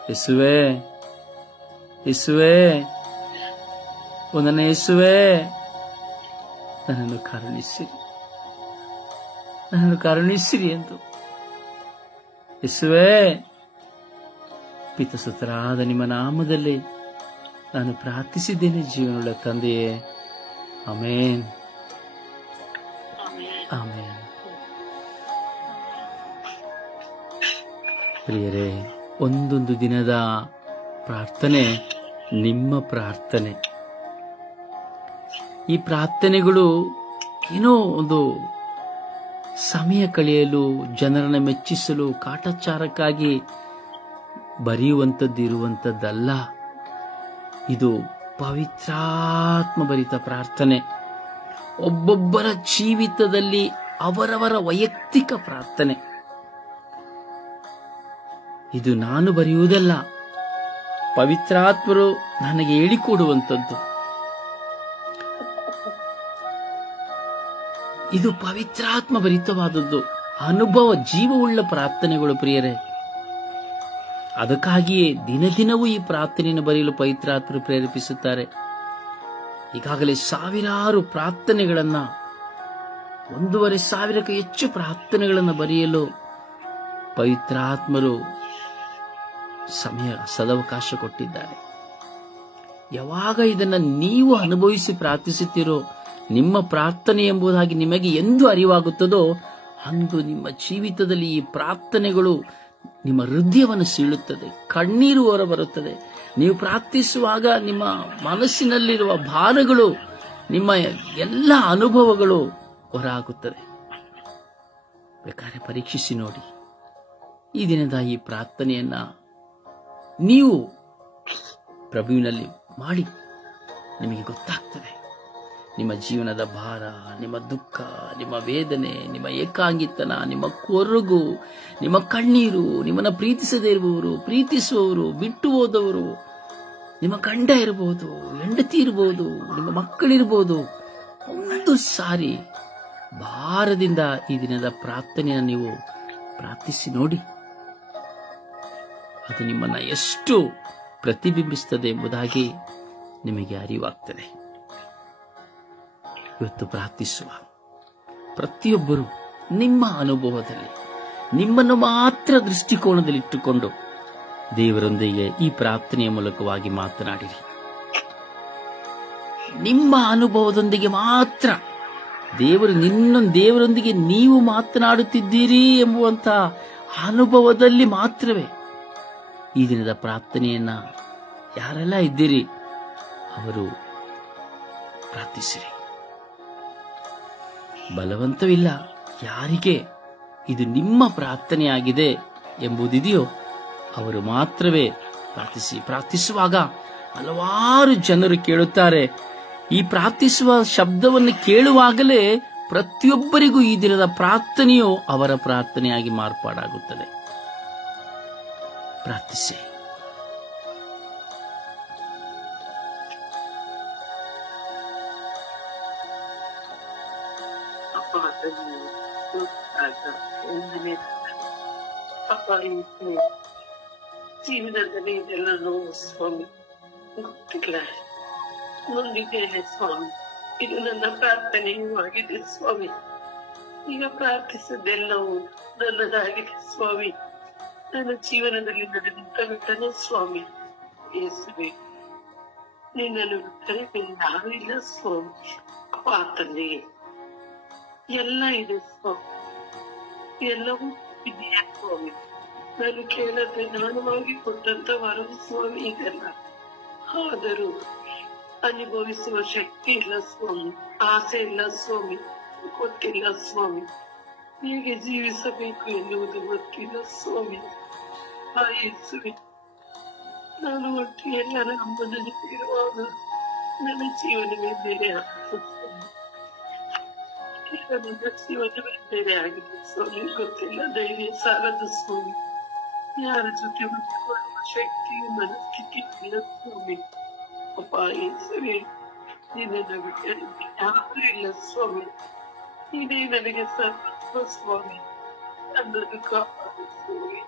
ಯೇಸುವೇ, ಯೇಸುವೇ, ಓ ನನ್ನ ಯೇಸುವೇ, ನನ್ನನ್ನು ಕರುಣಿಸಿರಿ, ನನ್ನನ್ನು ಕರುಣಿಸಿರಿ ಎಂದು ಯೇಸುವೇ, ಪಿತಸುತರಾದ ನಿಮ್ಮ ನಾಮದಲ್ಲಿ ನಾನು ಪ್ರಾರ್ಥಿಸಿದ್ದೇನೆ, ಜೀವನವುಳ್ಳ ತಂದೆಯೇ. ಆಮೇನ್, ಆಮೇನ್. ಪ್ರಿಯರೇ, ಒಂದೊಂದು ದಿನದ ಪ್ರಾರ್ಥನೆ ನಿಮ್ಮ ಪ್ರಾರ್ಥನೆ. ಈ ಪ್ರಾರ್ಥನೆಗಳು ಏನೋ ಒಂದು ಸಮಯ ಕಳೆಯಲು, ಜನರನ್ನು ಮೆಚ್ಚಿಸಲು, ಕಾಟಾಚಾರಕ್ಕಾಗಿ ಬರೆಯುವಂಥದ್ದು ಇರುವಂಥದ್ದಲ್ಲ. ಇದು ಪವಿತ್ರಾತ್ಮ ಭರಿತ ಪ್ರಾರ್ಥನೆ. ಒಬ್ಬೊಬ್ಬರ ಜೀವಿತದಲ್ಲಿ ಅವರವರ ವೈಯಕ್ತಿಕ ಪ್ರಾರ್ಥನೆ. ಇದು ನಾನು ಬರೆಯುವುದಲ್ಲ, ಪವಿತ್ರಾತ್ಮರು ನನಗೆ ಹೇಳಿಕೊಡುವಂಥದ್ದು. ಇದು ಪವಿತ್ರಾತ್ಮ ಭರಿತವಾದದ್ದು, ಅನುಭವ, ಜೀವವುಳ್ಳ ಪ್ರಾರ್ಥನೆಗಳು. ಪ್ರಿಯರೇ, ಅದಕ್ಕಾಗಿಯೇ ದಿನ ದಿನವೂ ಈ ಪ್ರಾರ್ಥನೆಯನ್ನು ಬರೆಯಲು ಪವಿತ್ರಾತ್ಮರು ಪ್ರೇರೇಪಿಸುತ್ತಾರೆ. ಈಗಾಗಲೇ ಸಾವಿರಾರು ಪ್ರಾರ್ಥನೆಗಳನ್ನ, 1,500ಕ್ಕೂ ಹೆಚ್ಚು ಪ್ರಾರ್ಥನೆಗಳನ್ನು ಬರೆಯಲು ಪವಿತ್ರಾತ್ಮರು ಸದವಕಾಶ ಕೊಟ್ಟಿದ್ದಾರೆ. ಯಾವಾಗ ಇದನ್ನ ನೀವು ಅನುಭವಿಸಿ ಪ್ರಾರ್ಥಿಸುತ್ತೀರೋ, ನಿಮ್ಮ ಪ್ರಾರ್ಥನೆ ಎಂಬುದಾಗಿ ನಿಮಗೆ ಎಂದು ಅರಿವಾಗುತ್ತದೋ, ಅಂದು ನಿಮ್ಮ ಜೀವಿತದಲ್ಲಿ ಈ ಪ್ರಾರ್ಥನೆಗಳು ನಿಮ್ಮ ಹೃದಯವನ್ನು ಸೀಳುತ್ತದೆ, ಕಣ್ಣೀರು ಹೊರಬರುತ್ತದೆ. ನೀವು ಪ್ರಾರ್ಥಿಸುವಾಗ ನಿಮ್ಮ ಮನಸ್ಸಿನಲ್ಲಿರುವ ಭಾರಗಳು, ನಿಮ್ಮ ಎಲ್ಲ ಅನುಭವಗಳು ಹೊರಹಾಕುತ್ತದೆ. ಬೇಕಾದ್ರೆ ಪರೀಕ್ಷಿಸಿ ನೋಡಿ. ಈ ದಿನದ ಈ ಪ್ರಾರ್ಥನೆಯನ್ನ ನೀವು ಪ್ರಭುವಿನಲ್ಲಿ ಮಾಡಿ, ನಿಮಗೆ ಗೊತ್ತಾಗ್ತದೆ ನಿಮ್ಮ ಜೀವನದ ಭಾರ, ನಿಮ್ಮ ದುಃಖ, ನಿಮ್ಮ ವೇದನೆ, ನಿಮ್ಮ ಏಕಾಂಗಿತನ, ನಿಮ್ಮ ಕೊರಗು, ನಿಮ್ಮ ಕಣ್ಣೀರು, ನಿಮ್ಮನ್ನು ಪ್ರೀತಿಸದೇ ಇರುವವರು, ಪ್ರೀತಿಸುವವರು, ಬಿಟ್ಟು ಹೋದವರು, ನಿಮ್ಮ ಗಂಡ ಇರಬಹುದು, ಹೆಂಡತಿ ಇರಬಹುದು, ನಿಮ್ಮ ಮಕ್ಕಳಿರಬಹುದು. ಒಂದು ಸಾರಿ ಭಾರದಿಂದ ಈ ದಿನದ ಪ್ರಾರ್ಥನೆಯನ್ನು ನೀವು ಪ್ರಾರ್ಥಿಸಿ ನೋಡಿ. ಅದು ನಿಮ್ಮನ್ನು ಎಷ್ಟು ಪ್ರತಿಬಿಂಬಿಸುತ್ತದೆ ಎಂಬುದಾಗಿ ನಿಮಗೆ ಅರಿವಾಗ್ತದೆ. ಇವತ್ತು ಪ್ರಾರ್ಥಿಸುವ ಪ್ರತಿಯೊಬ್ಬರು ನಿಮ್ಮ ಅನುಭವದಲ್ಲಿ ನಿಮ್ಮನ್ನು ಮಾತ್ರ ದೃಷ್ಟಿಕೋನದಲ್ಲಿಟ್ಟುಕೊಂಡು ದೇವರೊಂದಿಗೆ ಈ ಪ್ರಾರ್ಥನೆಯ ಮೂಲಕವಾಗಿ ಮಾತನಾಡಿರಿ. ನಿಮ್ಮ ಅನುಭವದೊಂದಿಗೆ ಮಾತ್ರ ದೇವರೊಂದಿಗೆ ನೀವು ಮಾತನಾಡುತ್ತಿದ್ದೀರಿ ಎಂಬುವಂತ ಅನುಭವದಲ್ಲಿ ಮಾತ್ರವೇ ಈ ದಿನದ ಪ್ರಾರ್ಥನೆಯನ್ನ ಯಾರೆಲ್ಲ ಇದ್ದೀರಿ ಅವರು ಪ್ರಾರ್ಥಿಸಿರಿ. ಬಲವಂತವಿಲ್ಲ. ಯಾರಿಗೆ ಇದು ನಿಮ್ಮ ಪ್ರಾರ್ಥನೆಯಾಗಿದೆ ಎಂಬುದಿದೆಯೋ ಅವರು ಮಾತ್ರವೇ ಪ್ರಾರ್ಥಿಸಿ. ಪ್ರಾರ್ಥಿಸುವಾಗ ಹಲವಾರು ಜನರು ಕೇಳುತ್ತಾರೆ. ಈ ಪ್ರಾರ್ಥಿಸುವ ಶಬ್ದವನ್ನು ಕೇಳುವಾಗಲೇ ಪ್ರತಿಯೊಬ್ಬರಿಗೂ ಈ ದಿನದ ಪ್ರಾರ್ಥನೆಯು ಅವರ ಪ್ರಾರ್ಥನೆಯಾಗಿ ಮಾರ್ಪಾಡಾಗುತ್ತದೆ. ಪ್ರಾರ್ಥಿಸಿ. ಜೀವನದಲ್ಲಿ ಇದೆಲ್ಲ ನೋವು ಸ್ವಾಮಿ, ಗೊತ್ತಿಲ್ಲ, ನೊಂದಿದ್ದೇನೆ ಸ್ವಾಮಿ. ಇದು ನನ್ನ ಪ್ರಾರ್ಥನೆಯೂ ಆಗಿದೆ ಸ್ವಾಮಿ. ಈಗ ಪ್ರಾರ್ಥಿಸಿದ್ದೆಲ್ಲವೂ ನನ್ನದಾಗಿದೆ ಸ್ವಾಮಿ. ನನ್ನ ಜೀವನದಲ್ಲಿ ನಡೆದಂತ ಘಟನೆ ಸ್ವಾಮಿ. ಯೇಸುವೆ, ನಿನ್ನನ್ನು ಬಿಟ್ಟರೆ ಯಾರೂ ಇಲ್ಲ ಸ್ವಾಮಿ. ಅಪ್ಪ ತಂದೆಯೇ, ಎಲ್ಲ ಇದೆ ಸ್ವಾಮಿ, ಎಲ್ಲವೂ ಇದೆಯಾ ಸ್ವಾಮಿ. ನಾನು ಕೇಳದೆ ಜ್ಞಾನವಾಗಿ ಕೊಟ್ಟಂತ ವರವು ಸ್ವಾಮಿ ಇದೆಲ್ಲ. ಆದರೂ ಅನುಭವಿಸುವ ಶಕ್ತಿ ಇಲ್ಲ ಸ್ವಾಮಿ, ಆಸೆ ಇಲ್ಲ ಸ್ವಾಮಿ, ಗೊತ್ತಿಲ್ಲ ಸ್ವಾಮಿ. ಹೇಗೆ ಜೀವಿಸಬೇಕು ಎನ್ನುವುದು ಗೊತ್ತಿಲ್ಲ ಸ್ವಾಮಿ. ಆ ಯೇಸುವೆ, ನಾನು ಒಟ್ಟಿಗೆ ಎಲ್ಲರ ಅಮ್ಮನಲ್ಲಿ ಇರುವಾಗ ನನ್ನ ಜೀವನವೇ ಬೇರೆ ಆಗಿದೆ. ಈಗ ನನ್ನ ಜೀವನವೇ ಬೇರೆ ಆಗಿದೆ ಸ್ವಾಮಿ. ಗೊತ್ತಿಲ್ಲ, ಧೈರ್ಯ ಸಾಲದು ಸ್ವಾಮಿ. ಯಾರ ಜೊತೆ ಹೊಂದಿಕೊಳ್ಳುವ ಶಕ್ತಿಯು ಮನಸ್ಥಿತಿ ಇಲ್ಲ ಸ್ವಾಮಿ. ಅಪ್ಪ ಯೇಸುವೆ, ನಿನ್ನನ್ನು ಬಿಟ್ಟರೆ ಯಾರೂ ಇಲ್ಲ ಸ್ವಾಮಿ. ನೀನೇ ನನಗೆ ಸರ್ವ ಸ್ವಾಮಿ. ನನ್ನನ್ನು ಕಾಪಾಡು ಸ್ವಾಮಿ,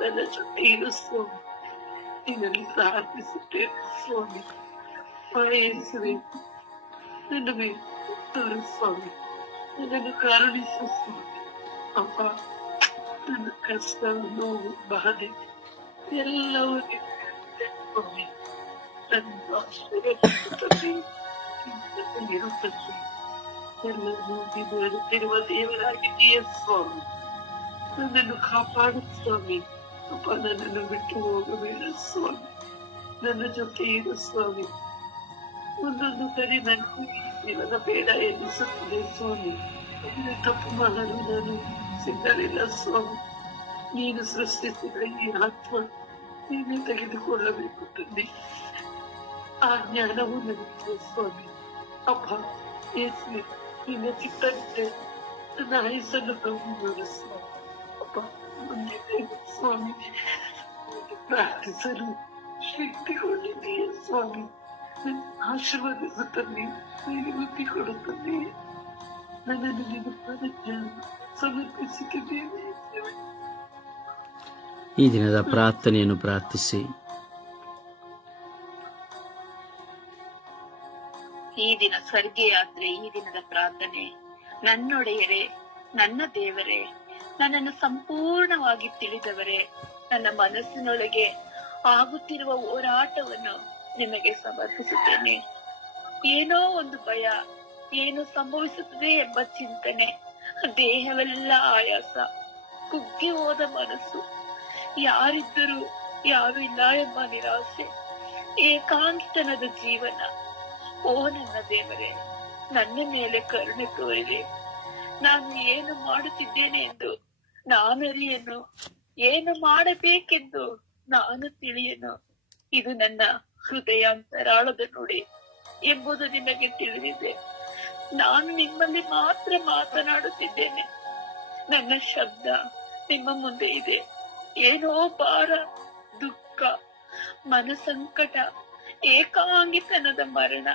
ನನ್ನ ಜೊತೆ ಇರು ಸ್ವಾಮಿ. ನಿನ್ನಲ್ಲಿ ಪ್ರಾರ್ಥಿಸುತ್ತೇನೆ ಸ್ವಾಮಿ. ಅಪ್ಪ ಯೇಸುವೆ, ನನ್ನ ಮೇಲೆ ತೋರು ಸ್ವಾಮಿ, ನನ್ನನ್ನು ಕರುಣಿಸು ಸ್ವಾಮಿ. ಅಪ್ಪ, ನನ್ನ ಕಷ್ಟ, ನೋವು, ಬಾಧೆ ಎಲ್ಲವೂ ಸ್ವಾಮಿ. ನನ್ನ ಆಶ್ರಯದಲ್ಲಿ ಎಲ್ಲ ನೋಡಿ ಬರುತ್ತಿರುವ ದೇವರಾಗಿದೆಯ ಸ್ವಾಮಿ. ನನ್ನನ್ನು ಕಾಪಾಡು ಸ್ವಾಮಿ. ಅಪ್ಪ, ನನ್ನನ್ನು ಬಿಟ್ಟು ಹೋಗಬೇಡ ಸ್ವಾಮಿ. ನನ್ನ ಜೊತೆ ಇರು ಸ್ವಾಮಿ. ಒಂದೊಂದು ಕಡೆ ನನಗೂ ಈ ಜೀವನ ಬೇಡ ಎನಿಸುತ್ತದೆ ಸ್ವಾಮಿ. ತಪ್ಪು ಮಾಡಲು ನಾನು ಸಿದ್ಧರಿಲ್ಲ ಸ್ವಾಮಿ. ನೀನು ಸೃಷ್ಟಿಸಿದ ಈ ಆತ್ಮ ನೀನು ತೆಗೆದುಕೊಳ್ಳಬೇಕು ತಂದೆ. ಆ ಜ್ಞಾನವು ನನಗೆ ಸ್ವಾಮಿ. ಅಪ್ಪ ಯೇಸುವೆ, ನಿನ್ನ ಚಿತ್ತವಿದ್ದೆ ನನ್ನ ಆಯಸ್ಸನ್ನು ಕಮ್ಮಿ ಸ್ವಾಮಿ. ಅಪ್ಪ, ಮುಂದೆ ಸ್ವಾಮಿ ಪ್ರಾರ್ಥಿಸಲು ಶಕ್ತಿಗೊಂಡಿದ್ದೀಯ ಸ್ವಾಮಿ. ಆಶೀರ್ವಾದಿಸುತ್ತಂದೆ, ನೀನು ಬುದ್ಧಿ ಕೊಡುತ್ತಂದೆ. ನನ್ನನ್ನು ನಿನ್ನ ಪಾದಕ್ಕೆ ಸಮರ್ಪಿಸುತ್ತಿದ್ದೇನೆ. ಈ ದಿನದ ಪ್ರಾರ್ಥನೆಯನ್ನು ಪ್ರಾರ್ಥಿಸಿ. ಈ ದಿನ ಸ್ವರ್ಗ ಯಾತ್ರೆ, ಈ ದಿನದ ಪ್ರಾರ್ಥನೆ. ನನ್ನೊಡೆಯರೇ, ನನ್ನ ದೇವರೇ, ನನ್ನನ್ನು ಸಂಪೂರ್ಣವಾಗಿ ತಿಳಿದವರೇ, ನನ್ನ ಮನಸ್ಸಿನೊಳಗೆ ಆಗುತ್ತಿರುವ ಹೋರಾಟವನ್ನು ನಿಮಗೆ ಸಮರ್ಪಿಸುತ್ತೇನೆ. ಏನೋ ಒಂದು ಭಯ, ಏನು ಸಂಭವಿಸುತ್ತದೆ ಎಂಬ ಚಿಂತನೆ, ದೇಹವೆಲ್ಲ ಆಯಾಸ, ಕುಗ್ಗಿ ಹೋದ ಮನಸ್ಸು, ಯಾರಿದ್ದರೂ ಯಾರು ಇಲ್ಲ ಎಂಬ ನಿರಾಸೆ, ಏಕಾಂತನದ ಜೀವನ. ಓ ನನ್ನ ದೇವರೇ, ನನ್ನ ಮೇಲೆ ಕರುಣೆ ತೋರಿದೆ. ನಾನು ಏನು ಮಾಡುತ್ತಿದ್ದೇನೆ ಎಂದು ನಾನರಿಯನು, ಏನು ಮಾಡಬೇಕೆಂದು ನಾನು ತಿಳಿಯನು. ಇದು ನನ್ನ ಹೃದಯಾಂತರಾಳದ ನುಡಿ ಎಂಬುದು ನಿಮಗೆ ತಿಳಿದಿದೆ. ನಾನು ನಿಮ್ಮಲ್ಲಿ ಮಾತ್ರ ಮಾತನಾಡುತ್ತಿದ್ದೇನೆ. ನನ್ನ ಶಬ್ದ ನಿಮ್ಮ ಮುಂದೆ ಇದೆ. ಏನೋ ಭಾರ, ದುಃಖ, ಮನಸಂಕಟ, ಏಕಾಂಗಿತನದ ಮರಣ,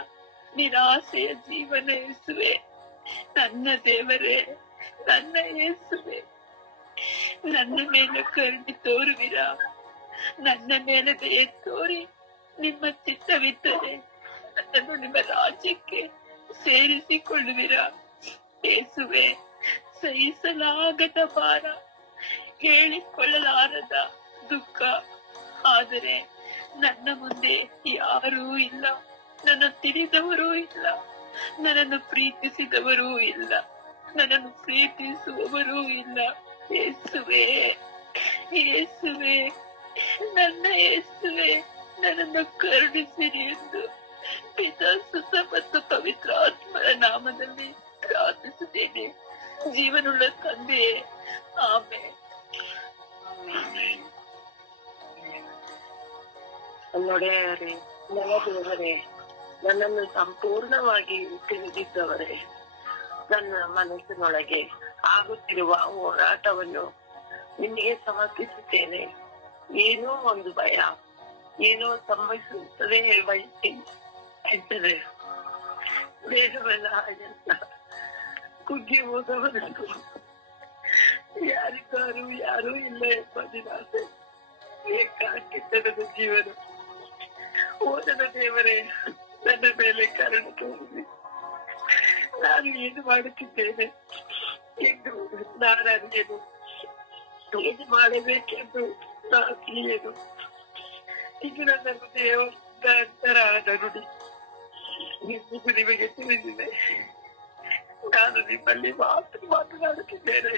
ನಿರಾಸೆಯ ಜೀವನ ಯೇಸುವೆ, ನನ್ನ ದೇವರೇ, ನನ್ನ ಯೇಸುವೆ, ನನ್ನ ಮೇಲೆ ಕರುಣೆ ತೋರುವಿರಾ? ನನ್ನ ಮೇಲೆ ದಯೆ ತೋರಿ ನಿಮ್ಮ ಚಿತ್ತವಿದ್ದರೆ ನನ್ನನ್ನು ನಿಮ್ಮ ರಾಜ್ಯಕ್ಕೆ ಸೇರಿಸಿಕೊಳ್ಳುವಿರಾ? ಯೇಸುವೆ, ಸಹಿಸಲಾಗದ ಭಾರ, ಹೇಳಿಕೊಳ್ಳಲಾರದ ದುಃಖ, ಆದರೆ ನನ್ನ ಮುಂದೆ ಯಾರೂ ಇಲ್ಲ, ನನ್ನ ತಿಳಿದವರೂ ಇಲ್ಲ, ನನ್ನನ್ನು ಪ್ರೀತಿಸಿದವರೂ ಇಲ್ಲ, ನನ್ನನ್ನು ಪ್ರೀತಿಸುವವರೂ ಇಲ್ಲ. ಯೇಸುವೆ, ಯೇಸುವೆ, ನನ್ನ ಯೇಸುವೆ, ನನ್ನನ್ನು ಕರುಣಿಸಿರಿ ಎಂದು ಪಿತಾ, ಸುತ ಮತ್ತು ಪವಿತ್ರಾತ್ಮರ ನಾಮದಲ್ಲಿ ಪ್ರಾರ್ಥಿಸುತ್ತೇನೆ. ಜೀವನುಳ್ಳ ತಂದೆಯೇ, ಆಮೆನ್. ನೊಡೆಯವರೇ, ನನ್ನ ದೇವರೇ, ನನ್ನನ್ನು ಸಂಪೂರ್ಣವಾಗಿ ತಿಳಿದಿದ್ದವರೇ, ನನ್ನ ಮನಸ್ಸಿನೊಳಗೆ ಆಗುತ್ತಿರುವ ಹೋರಾಟವನ್ನು ನಿಮಗೆ ಸಮರ್ಪಿಸುತ್ತೇನೆ. ಏನೋ ಒಂದು ಭಯ, ಏನೋ ಸಂಭವಿಸುತ್ತದೆ ಎಂಬ ಇದ್ದರೆ ದೇಹವೆಲ್ಲ ಎಲ್ಲ ಕುಗ್ಗಿ ಹೋದವರನ್ನು ಯಾರಿಗಾರು ಯಾರೂ ಇಲ್ಲ ಎಂಬ ನಿರಾಸೆ, ಏಕಾಕಿತನದ ಜೀವನ. ಓದದ ದೇವರೇ, ನನ್ನ ಮೇಲೆ ಕರುಣೆ ತೋರಿಸಿ. ನಾನು ಏನು ಮಾಡುತ್ತಿದ್ದೇನೆ ಎಂದು ನಾನು ಅರಿಯೇನು, ಏನು ಮಾಡಬೇಕೆಂದು ನಾನು ತಿಳಿಯೇನು. ಇದು ನನ್ನ ಹೃದಯದ ಅಂತರಾಳದ ನುಡಿ ಎಂದು ನಿಮಗೆ ತಿಳಿದಿದೆ. ನಾನು ನಿಮ್ಮಲ್ಲಿ ಮಾತನಾಡುತ್ತಿದ್ದೇನೆ.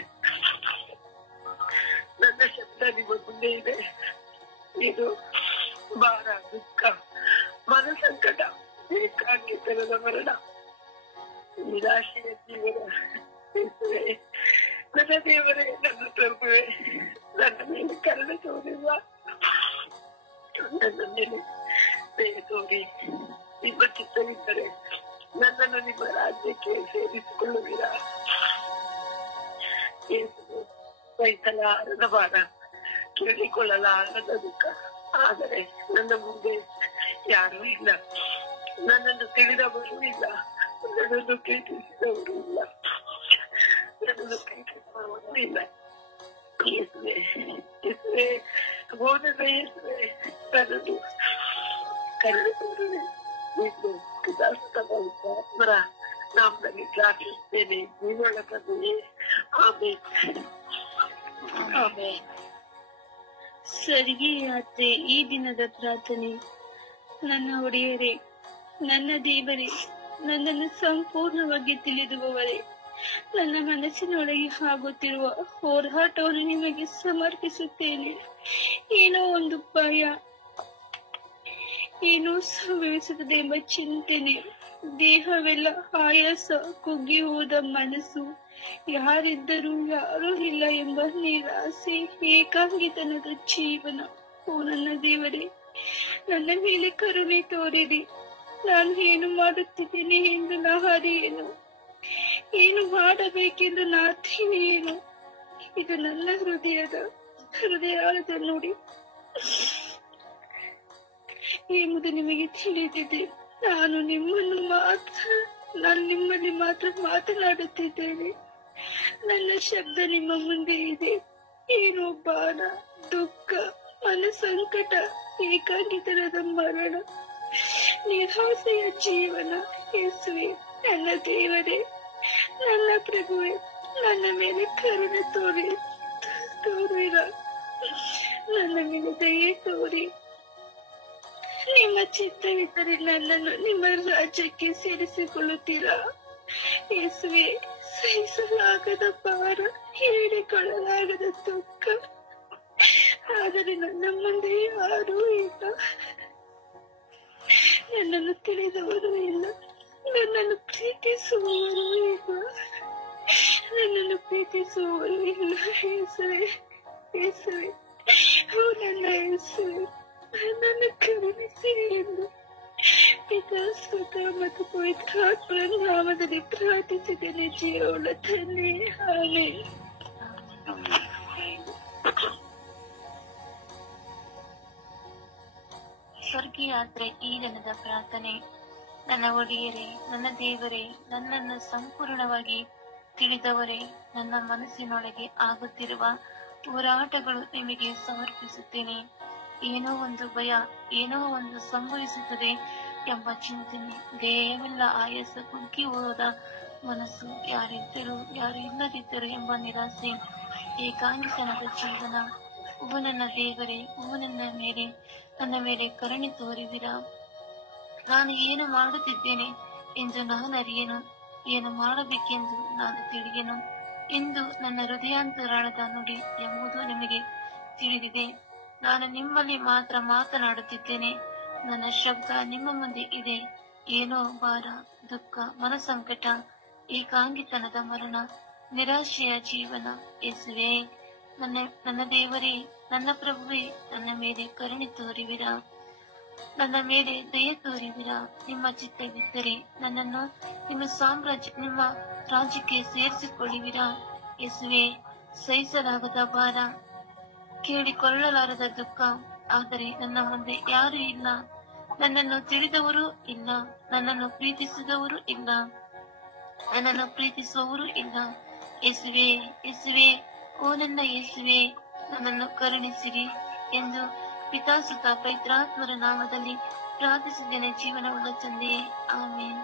ನನ್ನ ಶಬ್ದ ನಿಮ್ಮ ಮುಂದೆ ಇದೆ. ಇದು ಭಾರ, ದುಃಖ, ಮನಸಂಕಟ, ಏಕಾಂಗಿತನದ ಮರಣ, ನಿರಾಶೆಯ ಜೀವನ. ನನ್ನ ದೇವರೇ, ನನ್ನ ಪ್ರಭುವೆ, ನನ್ನ ಮೇಲೆ ಕರುಣೆ ತೋರಿಲ್ಲ. ನನ್ನ ಮೇಲೆ ದಯೆ ತೋರಿ ನಿಮ್ಮ ಚಿತ್ತವಿದ್ದರೆ ನನ್ನನ್ನು ನಿಮ್ಮ ರಾಜ್ಯಕ್ಕೆ ಸೇರಿಸಿಕೊಳ್ಳುವಿರಾ? ಸಹಿಸಲಾರದ ಭಾರ, ಕೇಳಿಕೊಳ್ಳಲಾರದ ದುಃಖ, ಆದರೆ ನನ್ನ ಮುಂದೆ ಯಾರೂ ಇಲ್ಲ, ನನ್ನನ್ನು ತಿಳಿದವರೂ ಇಲ್ಲ, ನನ್ನನ್ನು ಪ್ರೀತಿಸಿದವರೂ ಇಲ್ಲ, ನನ್ನನ್ನು ಪ್ರೀತಿಸುವವರೂ ಇಲ್ಲ. ಯೇಸುವೆ, ಯೇಸುವೆ, ಬೋಧದ ಯೇಸುವೆ, ನನ್ನನ್ನು ಕರುಣೆ ತೋರಿರಿ ಎಂದು ಪಿತಾಸುತನ ನಾಮದಲ್ಲಿ ಪ್ರಾರ್ಥಿಸುತ್ತೇನೆ. ಜೀವನ ತಂದೆಯೇ, ಆಮೆನ್. ಆಮೆನ್. ಸರಿಗೆ ಯಾತ್ರೆ ಈ ದಿನದ ಪ್ರಾರ್ಥನೆ. ನನ್ನ ಒಡೆಯರೇ, ನನ್ನ ದೇವರೇ, ನನ್ನನ್ನು ಸಂಪೂರ್ಣವಾಗಿ ತಿಳಿದುವವರೇ, ನನ್ನ ಮನಸ್ಸಿನೊಳಗೆ ಆಗುತ್ತಿರುವ ಹೋರಾಟವನ್ನು ನಿಮಗೆ ಸಮರ್ಪಿಸುತ್ತೇನೆ. ಏನೋ ಒಂದು ಭಯ, ಏನೋ ಸಂಭವಿಸುತ್ತದೆ ಎಂಬ ಚಿಂತನೆ, ದೇಹವೆಲ್ಲ ಆಯಾಸ, ಕುಗ್ಗಿ ಹೋದ ಮನಸ್ಸು, ಯಾರಿದ್ದರೂ ಯಾರೂ ಇಲ್ಲ ಎಂಬ ನಿರಾಸೆ, ಏಕಾಂಗಿತನದ ಜೀವನ. ಓ ನನ್ನ ದೇವರೇ, ನನ್ನ ಮೇಲೆ ಕರುಣೆ ತೋರಿರಿ. ನಾನು ಏನು ಮಾಡುತ್ತಿದ್ದೇನೆ ಎಂದು ನಾ ಅರಿಯೇನು, ಏನು ಮಾಡಬೇಕೆಂದು ನಾ ತಿಳಿಯೇನು. ಇದು ನನ್ನ ಹೃದಯದ ನುಡಿ ಎಂಬುದು ನಿಮಗೆ ತಿಳಿದಿದೆ. ನಾನು ನಿಮ್ಮಲ್ಲಿ ಮಾತ್ರ ಮಾತನಾಡುತ್ತಿದ್ದೇನೆ. ನನ್ನ ಶಬ್ದ ನಿಮ್ಮ ಮುಂದೆ ಇದೆ. ಏನೋ ಭಾರ, ದುಃಖ, ಮನಸಂಕಟ, ಏಕಾಂಗಿತನದ ಮರಣ, ನಿರಾಸೆಯ ಜೀವನ. ಯೇಸುವೆ, ನನ್ನ ದೇವರೇ, ನನ್ನ ಪ್ರಭುವೆ, ನನ್ನ ಮೇಲೆ ಕರುಣೆ ತೋರಿರ, ನನ್ನ ಮೇಲೆ ದಯೆ ತೋರಿ. ನಿಮ್ಮ ಚಿತ್ತವಿದ್ದರೆ ನನ್ನನ್ನು ನಿಮ್ಮ ರಾಜ್ಯಕ್ಕೆ ಸೇರಿಸಿಕೊಳ್ಳುತ್ತೀರಾ? ಯೇಸುವೆ, ಸಹಿಸಲಾಗದ ಭಾರ, ಹೇಳಿಕೊಳ್ಳಲಾಗದ ದುಃಖ, ಆದರೆ ನನ್ನ ಮುಂದೆ ಯಾರೂ ಇಲ್ಲ, ನನ್ನನ್ನು ತಿಳಿದವರು ಇಲ್ಲ, ನನ್ನನ್ನು ಪ್ರೀತಿಸುವವರು ಇಲ್ಲ. ಯೇಸುವೆ, ಯೇಸುವೆ, ಓ ನನ್ನ ಯೇಸುವೆ, ನನ್ನನ್ನು ಕರುಣಿಸಿರಿ ಎಂದು ಪಿತಾ, ಸುತ ಮತ್ತು ಪವಿತ್ರಾತ್ಮರ ನಾಮದಲ್ಲಿ ಪ್ರಾರ್ಥಿಸಿದ್ದೇನೆ. ಜೀವವುಳ್ಳ ತಂದೆ, ಆಮೆನ್. ಸ್ವರ್ಗೀಯ ಯಾತ್ರೆ ಈ ದಿನದ ಪ್ರಾರ್ಥನೆ. ನನ್ನ ಒಡೆಯರೇ, ನನ್ನ ದೇವರೇ, ನನ್ನನ್ನು ಸಂಪೂರ್ಣವಾಗಿ ತಿಳಿದವರೇ, ನನ್ನ ಮನಸ್ಸಿನೊಳಗೆ ಆಗುತ್ತಿರುವ ಹೋರಾಟಗಳು ನಿಮಗೆ ಸಮರ್ಪಿಸುತ್ತೇನೆ. ಏನೋ ಒಂದು ಭಯ, ಏನೋ ಒಂದು ಸಂಭವಿಸುತ್ತದೆ ಎಂಬ ಚಿಂತನೆ, ದೇಹವೆಲ್ಲ ಆಯಾಸ, ಕುಗ್ಗಿ ಹೋದ ಮನಸ್ಸು, ಯಾರಿದ್ದರು ಯಾರು ಇಲ್ಲದಿದ್ದರು ಎಂಬ ನಿರಾಸೆ, ಏಕಾಂಗಿತನದ ಜೀವನ. ಓ ನನ್ನ ದೇವರೇ, ಓ ನನ್ನ ಮೇಲೆ ಕರುಣೆ ತೋರಿದಿರ. ನಾನು ಏನು ಮಾಡುತ್ತಿದ್ದೇನೆ ಎಂದು ನಾನು ಅರಿಯೆನು, ಏನು ಮಾಡಬೇಕೆಂದು ನಾನು ತಿಳಿಯೆನು ಎಂದು ನನ್ನ ಹೃದಯಾಂತರಾಳದ ನುಡಿ ಎಂಬುದು ನಿಮಗೆ ತಿಳಿದಿದೆ. ನಾನು ನಿಮ್ಮಲ್ಲಿ ಮಾತ್ರ ಮಾತನಾಡುತ್ತಿದ್ದೇನೆ, ನನ್ನ ಶಬ್ದ ನಿಮ್ಮ ಮುಂದೆ ಇದೆ. ಏನೋ ಭಾರ, ದುಃಖ, ಮನಸಂಕಟ, ಏಕಾಂಗಿತನದ ಮರಣ, ನಿರಾಶೆಯ ಜೀವನ. ಯೇಸುವೇ, ನನ್ನ ದೇವರೇ, ನನ್ನ ಪ್ರಭುವೇ, ನನ್ನ ಮೇಲೆ ಕರುಣೆ ತೋರಿವಿರ, ನನ್ನ ಮೇಲೆ ದಯೆ ತೋರಿವಿರ. ನಿಮ್ಮ ಚಿತ್ತವಿದ್ದರೆ ನನ್ನನ್ನು ನಿಮ್ಮ ರಾಜ್ಯಕ್ಕೆ ಸೇರಿಸಿಕೊಳ್ಳುವಿರ. ಯೇಸುವೇ, ಸಹಿಸಲಾಗದ ಭಾರ, ಕೇಳಿಕೊಳ್ಳಲಾರದ ದುಃಖ, ಆದರೆ ನನ್ನ ಮುಂದೆ ಯಾರೂ ಇಲ್ಲ. ನನ್ನನ್ನು ತಿಳಿದವರು ಇಲ್ಲ, ನನ್ನನ್ನು ಪ್ರೀತಿಸಿದವರು ಇಲ್ಲ, ನನ್ನನ್ನು ಪ್ರೀತಿಸುವವರು ಇಲ್ಲ. ಯೇಸುವೇ, ಯೇಸುವೇ, ಓ ನನ್ನ ಯೇಸುವೇ, ನನ್ನನ್ನು ಕರುಣಿಸಿರಿ ಎಂದು ಪಿತಾಸುತ ಪವಿತ್ರಾತ್ಮರ ನಾಮದಲ್ಲಿ ಪ್ರಾರ್ಥಿಸಿದ್ದೇನೆ, ಜೀವನವುಳ್ಳ ತಂದೆಯೇ. ಆಮೇನ್.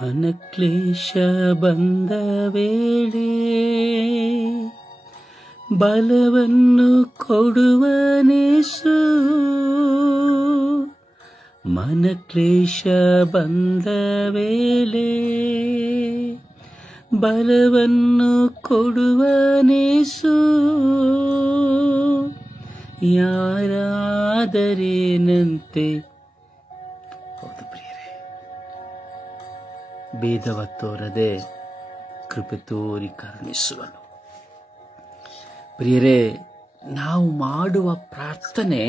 ಮನಕ್ಲೇಶ ಬಂದ ವೇಳೆ ಬಲವನ್ನು ಕೊಡುವನೇಸು, ಮನಕ್ಲೇಶ ಬಂದ ವೇಳೆ ಬಲವನ್ನು ಕೊಡುವನೇಸು, ಯಾರಾದರೇನಂತೆ. ಹೌದು ಪ್ರಿಯರೇ, ಭೇದವ ತೋರದೆ ಕೃಪೆ ತೋರಿ ಕರುಣಿಸುವನು. ಪ್ರಿಯರೇ, ನಾವು ಮಾಡುವ ಪ್ರಾರ್ಥನೆ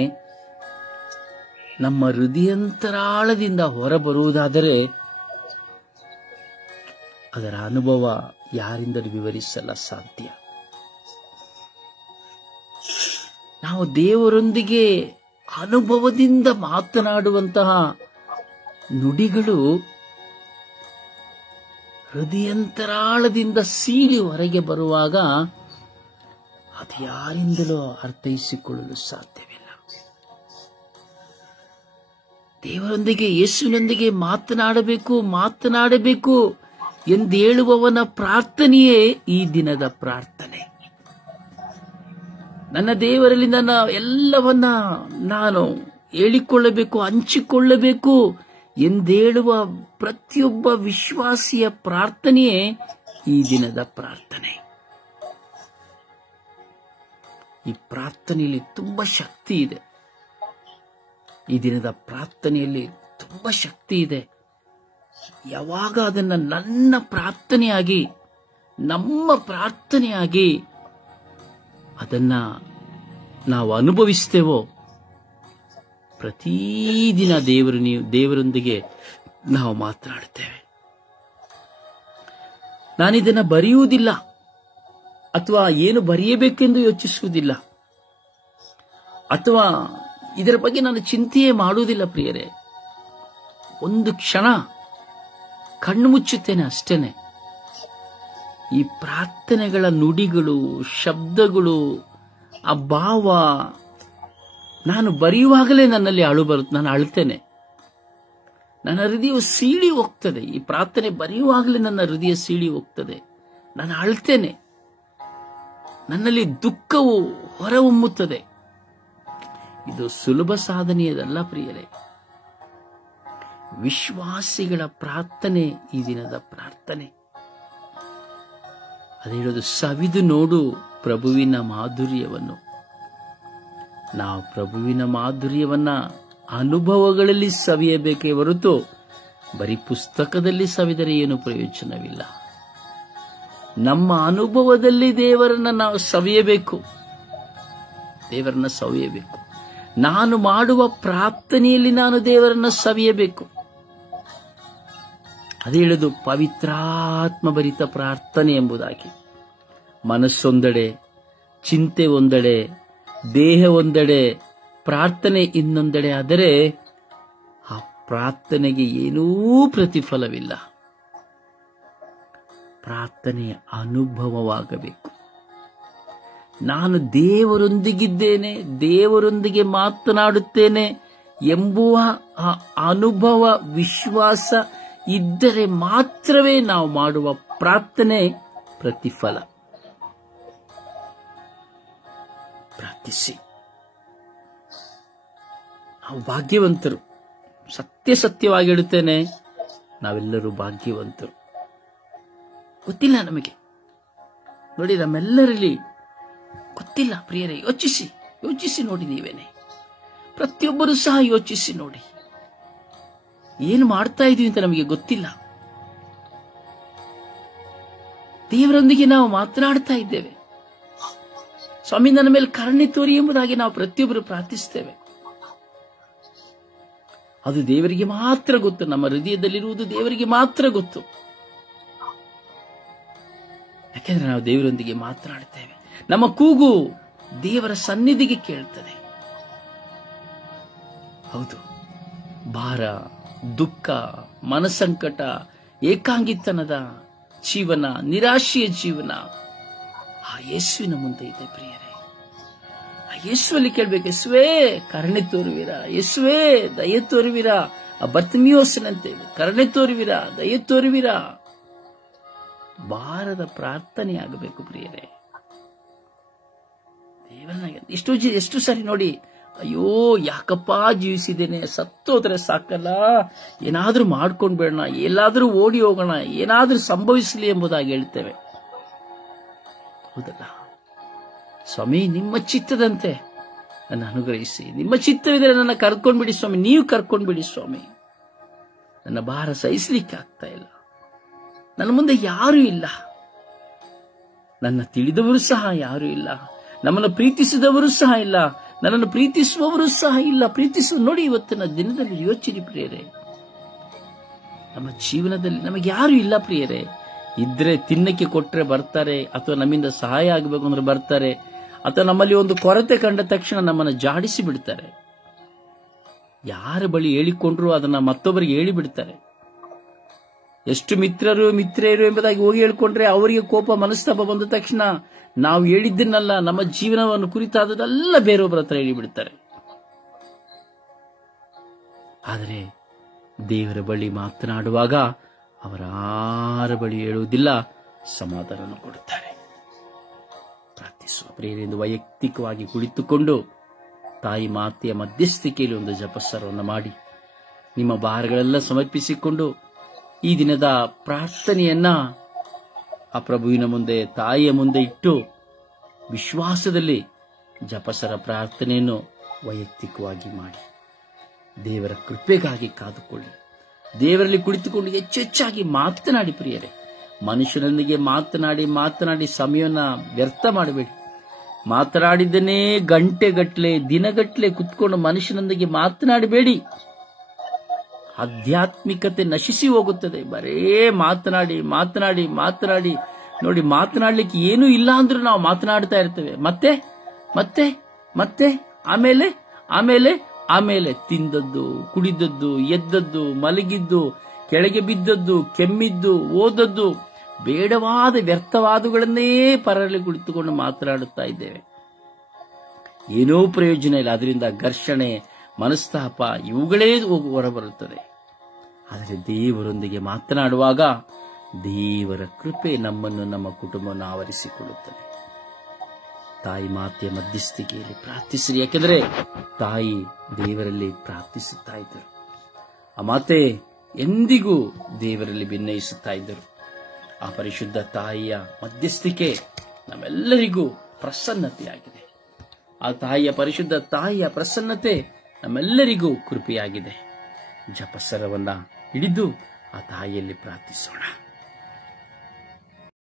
ನಮ್ಮ ಹೃದಯಾಂತರಾಳದಿಂದ ಹೊರಬರುವುದಾದರೆ ಅದರ ಅನುಭವ ಯಾರಿಂದಲೂ ವಿವರಿಸಲು ಸಾಧ್ಯ. ನಾವು ದೇವರೊಂದಿಗೆ ಅನುಭವದಿಂದ ಮಾತನಾಡುವಂತಹ ನುಡಿಗಳು ಹೃದಯಾಂತರಾಳದಿಂದ ಸೀಳಿ ಹೊರಗೆ ಬರುವಾಗ ಅದು ಯಾರಿಂದಲೂ ಅರ್ಥೈಸಿಕೊಳ್ಳಲು ಸಾಧ್ಯವಿಲ್ಲ. ದೇವರೊಂದಿಗೆ, ಯೇಸುವಿನೊಂದಿಗೆ ಮಾತನಾಡಬೇಕು ಎಂದೇಳುವವನ ಪ್ರಾರ್ಥನೆಯೇ ಈ ದಿನದ ಪ್ರಾರ್ಥನೆ. ನನ್ನ ದೇವರಲ್ಲಿ ನನ್ನ ಎಲ್ಲವನ್ನ ನಾನು ಹೇಳಿಕೊಳ್ಳಬೇಕು, ಹಂಚಿಕೊಳ್ಳಬೇಕು ಎಂದೇಳುವ ಪ್ರತಿಯೊಬ್ಬ ವಿಶ್ವಾಸಿಯ ಪ್ರಾರ್ಥನೆಯೇ ಈ ದಿನದ ಪ್ರಾರ್ಥನೆ. ಈ ಪ್ರಾರ್ಥನೆಯಲ್ಲಿ ತುಂಬಾ ಶಕ್ತಿ ಇದೆ. ಈ ದಿನದ ಪ್ರಾರ್ಥನೆಯಲ್ಲಿ ತುಂಬಾ ಶಕ್ತಿ ಇದೆ. ಯಾವಾಗ ಅದನ್ನ ನನ್ನ ಪ್ರಾರ್ಥನೆಯಾಗಿ, ನಮ್ಮ ಪ್ರಾರ್ಥನೆಯಾಗಿ ಅದನ್ನ ನಾವು ಅನುಭವಿಸ್ತೇವೋ, ಪ್ರತಿದಿನ ದೇವರೊಂದಿಗೆ ನಾವು ಮಾತನಾಡುತ್ತೇವೆ. ನಾನಿದನ್ನ ಬರೆಯುವುದಿಲ್ಲ ಅಥವಾ ಏನು ಬರೆಯಬೇಕೆಂದು ಯೋಚಿಸುವುದಿಲ್ಲ, ಅಥವಾ ಇದರ ಬಗ್ಗೆ ನಾನು ಚಿಂತೆಯೇ ಮಾಡುವುದಿಲ್ಲ. ಪ್ರಿಯರೇ, ಒಂದು ಕ್ಷಣ ಕಣ್ಣು ಮುಚ್ಚುತ್ತೇನೆ ಅಷ್ಟೇನೆ. ಈ ಪ್ರಾರ್ಥನೆಗಳ ನುಡಿಗಳು, ಶಬ್ದಗಳು, ಆ ಭಾವ ನಾನು ಬರೆಯುವಾಗಲೇ ನನ್ನಲ್ಲಿ ಅಳು ಬರುತ್ತೆ. ನಾನು ಅಳ್ತೇನೆ, ನನ್ನ ಹೃದಯ ಸೀಳಿ ಹೋಗ್ತದೆ. ಈ ಪ್ರಾರ್ಥನೆ ಬರೆಯುವಾಗಲೇ ನನ್ನ ಹೃದಯ ಸೀಳಿ ಹೋಗ್ತದೆ. ನಾನು ಅಳ್ತೇನೆ, ನನ್ನಲ್ಲಿ ದುಃಖವು ಹೊರಹೊಮ್ಮುತ್ತದೆ. ಇದು ಸುಲಭ ಸಾಧನೆಯದಲ್ಲ ಪ್ರಿಯರೇ. ವಿಶ್ವಾಸಿಗಳ ಪ್ರಾರ್ಥನೆ ಈ ದಿನದ ಪ್ರಾರ್ಥನೆ. ಅದು ಹೇಳೋದು, ಸವಿದು ನೋಡು ಪ್ರಭುವಿನ ಮಾಧುರ್ಯವನ್ನು. ನಾವು ಪ್ರಭುವಿನ ಮಾಧುರ್ಯವನ್ನ ಅನುಭವಗಳಲ್ಲಿ ಸವಿಯಬೇಕೇ ಹೊರತು ಬರೀ ಪುಸ್ತಕದಲ್ಲಿ ಸವಿದರೆ ಏನು ಪ್ರಯೋಜನವಿಲ್ಲ. ನಮ್ಮ ಅನುಭವದಲ್ಲಿ ದೇವರನ್ನ ನಾವು ಸವಿಯಬೇಕು. ನಾನು ಮಾಡುವ ಪ್ರಾರ್ಥನೆಯಲ್ಲಿ ನಾನು ದೇವರನ್ನು ಸವಿಯಬೇಕು. ಅದೇ ಹೇಳುದು ಪವಿತ್ರಾತ್ಮ ಭರಿತ ಪ್ರಾರ್ಥನೆ ಎಂಬುದಾಗಿ. ಮನಸ್ಸೊಂದೆಡೆ, ಚಿಂತೆ ಒಂದೆಡೆ, ದೇಹ ಒಂದೆಡೆ, ಪ್ರಾರ್ಥನೆ ಇನ್ನೊಂದೆಡೆ ಆದರೆ ಆ ಪ್ರಾರ್ಥನೆಗೆ ಏನೂ ಪ್ರತಿಫಲವಿಲ್ಲ. ಪ್ರಾರ್ಥನೆಯ ಅನುಭವವಾಗಬೇಕು. ನಾನು ದೇವರೊಂದಿಗಿದ್ದೇನೆ, ದೇವರೊಂದಿಗೆ ಮಾತನಾಡುತ್ತೇನೆ ಎಂಬುವ ಆ ಅನುಭವ, ವಿಶ್ವಾಸ ಇದ್ದರೆ ಮಾತ್ರವೇ ನಾವು ಮಾಡುವ ಪ್ರಾರ್ಥನೆ ಪ್ರತಿಫಲ. ಪ್ರಾರ್ಥಿಸಿ. ನಾವು ಭಾಗ್ಯವಂತರು. ಸತ್ಯವಾಗಿ ಹೇಳುತ್ತೇನೆ, ನಾವೆಲ್ಲರೂ ಭಾಗ್ಯವಂತರು. ಗೊತ್ತಿಲ್ಲ ನಮಗೆ. ನೋಡಿ, ನಮ್ಮೆಲ್ಲರಲ್ಲಿ ಗೊತ್ತಿಲ್ಲ ಪ್ರಿಯರೇ. ಯೋಚಿಸಿ ನೋಡಿ ನೀವೇನೆ. ಪ್ರತಿಯೊಬ್ಬರು ಸಹ ಯೋಚಿಸಿ ನೋಡಿ. ಏನು ಮಾಡ್ತಾ ಇದೀವಿ ಅಂತ ನಮಗೆ ಗೊತ್ತಿಲ್ಲ. ದೇವರೊಂದಿಗೆ ನಾವು ಮಾತನಾಡ್ತಾ ಇದ್ದೇವೆ. ಸ್ವಾಮಿ ನನ್ನ ಮೇಲೆ ಕರುಣೆ ತೋರಿ ಎಂಬುದಾಗಿ ನಾವು ಪ್ರತಿಯೊಬ್ಬರು ಪ್ರಾರ್ಥಿಸ್ತೇವೆ. ಅದು ದೇವರಿಗೆ ಮಾತ್ರ ಗೊತ್ತು. ನಮ್ಮ ಹೃದಯದಲ್ಲಿರುವುದು ದೇವರಿಗೆ ಮಾತ್ರ ಗೊತ್ತು. ಯಾಕೆಂದ್ರೆ ನಾವು ದೇವರೊಂದಿಗೆ ಮಾತನಾಡುತ್ತೇವೆ. ನಮ್ಮ ಕೂಗು ದೇವರ ಸನ್ನಿಧಿಗೆ ಕೇಳ್ತದೆ. ಹೌದು, ಭಾರ, ದುಃಖ, ಮನಸಂಕಟ, ಏಕಾಂಗಿತನದ ಜೀವನ, ನಿರಾಶೆಯ ಜೀವನ ಆ ಯೇಸುವಿನ ಮುಂದೆ ಇದೆ ಪ್ರಿಯರೇ. ಆ ಯೇಸುವಲ್ಲಿ ಕೇಳಬೇಕು, ಯೇಸುವೇ ಕರುಣೆ ತೋರುವಿರಾ, ಯೇಸುವೇ ದಯೆ ತೋರುವಿರಾ. ಆ ಬರ್ತಮಿಯೋಸನಂತೆ ಕರುಣೆ ತೋರುವಿರಾ, ದಯೆ ತೋರುವಿರಾ. ಭಾರದ ಪ್ರಾರ್ಥನೆ ಆಗಬೇಕು ಪ್ರಿಯರೇ. ದೇವರನ್ನ ಎಷ್ಟು ಸಾರಿ ನೋಡಿ, ಅಯ್ಯೋ ಯಾಕಪ್ಪ ಜೀವಿಸಿದ್ದೇನೆ, ಸತ್ತೋದ್ರೆ ಸಾಕಲ್ಲ, ಏನಾದ್ರೂ ಮಾಡ್ಕೊಂಡ್ಬೇಡ, ಎಲ್ಲಾದ್ರೂ ಓಡಿ ಹೋಗೋಣ, ಏನಾದ್ರೂ ಸಂಭವಿಸಲಿ ಎಂಬುದಾಗಿ ಹೇಳ್ತೇವೆ. ಹೌದಲ್ಲ ಸ್ವಾಮಿ, ನಿಮ್ಮ ಚಿತ್ತದಂತೆ ನನ್ನ ಅನುಗ್ರಹಿಸಿ. ನಿಮ್ಮ ಚಿತ್ತವಿದ್ರೆ ನನ್ನ ಕರ್ಕೊಂಡ್ಬಿಡಿ ಸ್ವಾಮಿ, ನೀವು ಕರ್ಕೊಂಡ್ಬಿಡಿ ಸ್ವಾಮಿ. ನನ್ನ ಭಾರ ಸಹಿಸಲಿಕ್ಕೆ ಆಗ್ತಾ ಇಲ್ಲ. ನನ್ನ ಮುಂದೆ ಯಾರೂ ಇಲ್ಲ. ನನ್ನ ತಿಳಿದವರು ಸಹ ಯಾರೂ ಇಲ್ಲ. ನಮ್ಮನ್ನು ಪ್ರೀತಿಸಿದವರು ಸಹ ಇಲ್ಲ. ನನ್ನನ್ನು ಪ್ರೀತಿಸುವವರು ಸಹ ಇಲ್ಲ. ನೋಡಿ, ಇವತ್ತಿನ ದಿನದಲ್ಲಿ ಯೋಚನೆ ಪ್ರಿಯರೇ, ನಮ್ಮ ಜೀವನದಲ್ಲಿ ನಮಗೆ ಯಾರು ಇಲ್ಲ ಪ್ರಿಯರೇ. ಇದ್ರೆ ತಿನ್ನಕ್ಕೆ ಕೊಟ್ರೆ ಬರ್ತಾರೆ, ಅಥವಾ ನಮ್ಮಿಂದ ಸಹಾಯ ಆಗಬೇಕು ಅಂದ್ರೆ ಬರ್ತಾರೆ, ಅಥವಾ ನಮ್ಮಲ್ಲಿ ಒಂದು ಕೊರತೆ ಕಂಡ ತಕ್ಷಣ ನಮ್ಮನ್ನು ಜಾಡಿಸಿ ಬಿಡ್ತಾರೆ. ಯಾರ ಬಳಿ ಹೇಳಿಕೊಂಡ್ರು ಅದನ್ನ ಮತ್ತೊಬ್ಬರಿಗೆ ಹೇಳಿಬಿಡ್ತಾರೆ. ಎಷ್ಟು ಮಿತ್ರರು ಎಂಬುದಾಗಿ ಹೋಗಿ ಹೇಳ್ಕೊಂಡ್ರೆ ಅವರಿಗೆ ಕೋಪ, ಮನಸ್ತಾಪ ಬಂದ ತಕ್ಷಣ ನಾವು ಹೇಳಿದ್ದನ್ನಲ್ಲ, ನಮ್ಮ ಜೀವನವನ್ನು ಕುರಿತಾದದೆಲ್ಲ ಬೇರೊಬ್ಬರ ಹತ್ರ ಹೇಳಿಬಿಡ್ತಾರೆ. ಆದರೆ ದೇವರ ಬಳಿ ಮಾತನಾಡುವಾಗ ಅವರಾರ ಬಳಿ ಹೇಳುವುದಿಲ್ಲ, ಸಮಾಧಾನ ಕೊಡುತ್ತಾರೆ. ಪ್ರಾರ್ಥಿಸುವ ಪ್ರೇರೆಂದು ವೈಯಕ್ತಿಕವಾಗಿ ಕುಳಿತುಕೊಂಡು ತಾಯಿ ಮಾತೆಯ ಮಧ್ಯಸ್ಥಿಕೆಯಲ್ಲಿ ಒಂದು ಜಪಸರವನ್ನು ಮಾಡಿ ನಿಮ್ಮ ಭಾರಗಳೆಲ್ಲ ಸಮರ್ಪಿಸಿಕೊಂಡು ಈ ದಿನದ ಪ್ರಾರ್ಥನೆಯನ್ನ ಆ ಪ್ರಭುವಿನ ಮುಂದೆ, ತಾಯಿಯ ಮುಂದೆ ಇಟ್ಟು ವಿಶ್ವಾಸದಲ್ಲಿ ಜಪಸರ ಪ್ರಾರ್ಥನೆಯನ್ನು ವೈಯಕ್ತಿಕವಾಗಿ ಮಾಡಿ ದೇವರ ಕೃಪೆಗಾಗಿ ಕಾದುಕೊಳ್ಳಿ. ದೇವರಲ್ಲಿ ಕುಳಿತುಕೊಂಡು ಹೆಚ್ಚೆಚ್ಚಾಗಿ ಮಾತನಾಡಿ ಪ್ರಿಯರೇ. ಮನುಷ್ಯನೊಂದಿಗೆ ಮಾತನಾಡಿ ಸಮಯವನ್ನ ವ್ಯರ್ಥ ಮಾಡಬೇಡಿ. ಮಾತನಾಡಿದ್ದನ್ನೇ ಗಂಟೆಗಟ್ಟಲೆ, ದಿನಗಟ್ಟಲೆ ಕುತ್ಕೊಂಡು ಮನುಷ್ಯನೊಂದಿಗೆ ಮಾತನಾಡಬೇಡಿ. ಆಧ್ಯಾತ್ಮಿಕತೆ ನಶಿಸಿ ಹೋಗುತ್ತದೆ. ಬರೇ ಮಾತನಾಡಿ ನೋಡಿ, ಮಾತನಾಡ್ಲಿಕ್ಕೆ ಏನೂ ಇಲ್ಲ ಅಂದ್ರೂ ನಾವು ಮಾತನಾಡ್ತಾ ಇರ್ತೇವೆ. ಮತ್ತೆ ಆಮೇಲೆ ತಿಂದದ್ದು, ಕುಡಿದದ್ದು, ಎದ್ದದ್ದು, ಮಲಗಿದ್ದು, ಕೆಳಗೆ ಬಿದ್ದದ್ದು, ಕೆಮ್ಮಿದ್ದು, ಓದದ್ದು, ಬೇಡವಾದ ವ್ಯರ್ಥವಾದಗಳನ್ನೇ ಪರರಲ್ಲಿ ಕುಳಿತುಕೊಂಡು ಮಾತನಾಡುತ್ತಾ ಇದ್ದೇವೆ. ಏನೋ ಪ್ರಯೋಜನ ಇಲ್ಲ. ಅದರಿಂದ ಘರ್ಷಣೆ, ಮನಸ್ತಾಪ ಇವುಗಳೇ ಹೊರಬರುತ್ತದೆ. ಆದರೆ ದೇವರೊಂದಿಗೆ ಮಾತನಾಡುವಾಗ ದೇವರ ಕೃಪೆ ನಮ್ಮನ್ನು, ನಮ್ಮ ಕುಟುಂಬವನ್ನು ಆವರಿಸಿಕೊಳ್ಳುತ್ತದೆ. ತಾಯಿ ಮಾತೆಯ ಮಧ್ಯಸ್ಥಿಕೆಯಲ್ಲಿ ಪ್ರಾರ್ಥಿಸಿರಿ. ಯಾಕೆಂದರೆ ತಾಯಿ ದೇವರಲ್ಲಿ ಪ್ರಾರ್ಥಿಸುತ್ತಾ ಇದ್ದರು. ಆ ಮಾತೆ ಎಂದಿಗೂ ದೇವರಲ್ಲಿ ಭಿನ್ನಯಿಸುತ್ತಾ ಇದ್ದರು. ಆ ಪರಿಶುದ್ಧ ತಾಯಿಯ ಮಧ್ಯಸ್ಥಿಕೆ ನಮ್ಮೆಲ್ಲರಿಗೂ ಪ್ರಸನ್ನತೆಯಾಗಿದೆ. ಆ ಪರಿಶುದ್ಧ ತಾಯಿಯ ಪ್ರಸನ್ನತೆ ನಮ್ಮೆಲ್ಲರಿಗೂ ಕೃಪೆಯಾಗಿದೆ. ಜಪಸರವನ್ನ ಹಿಡಿದು ಆ ತಾಯಿಯಲ್ಲಿ ಪ್ರಾರ್ಥಿಸೋಣ.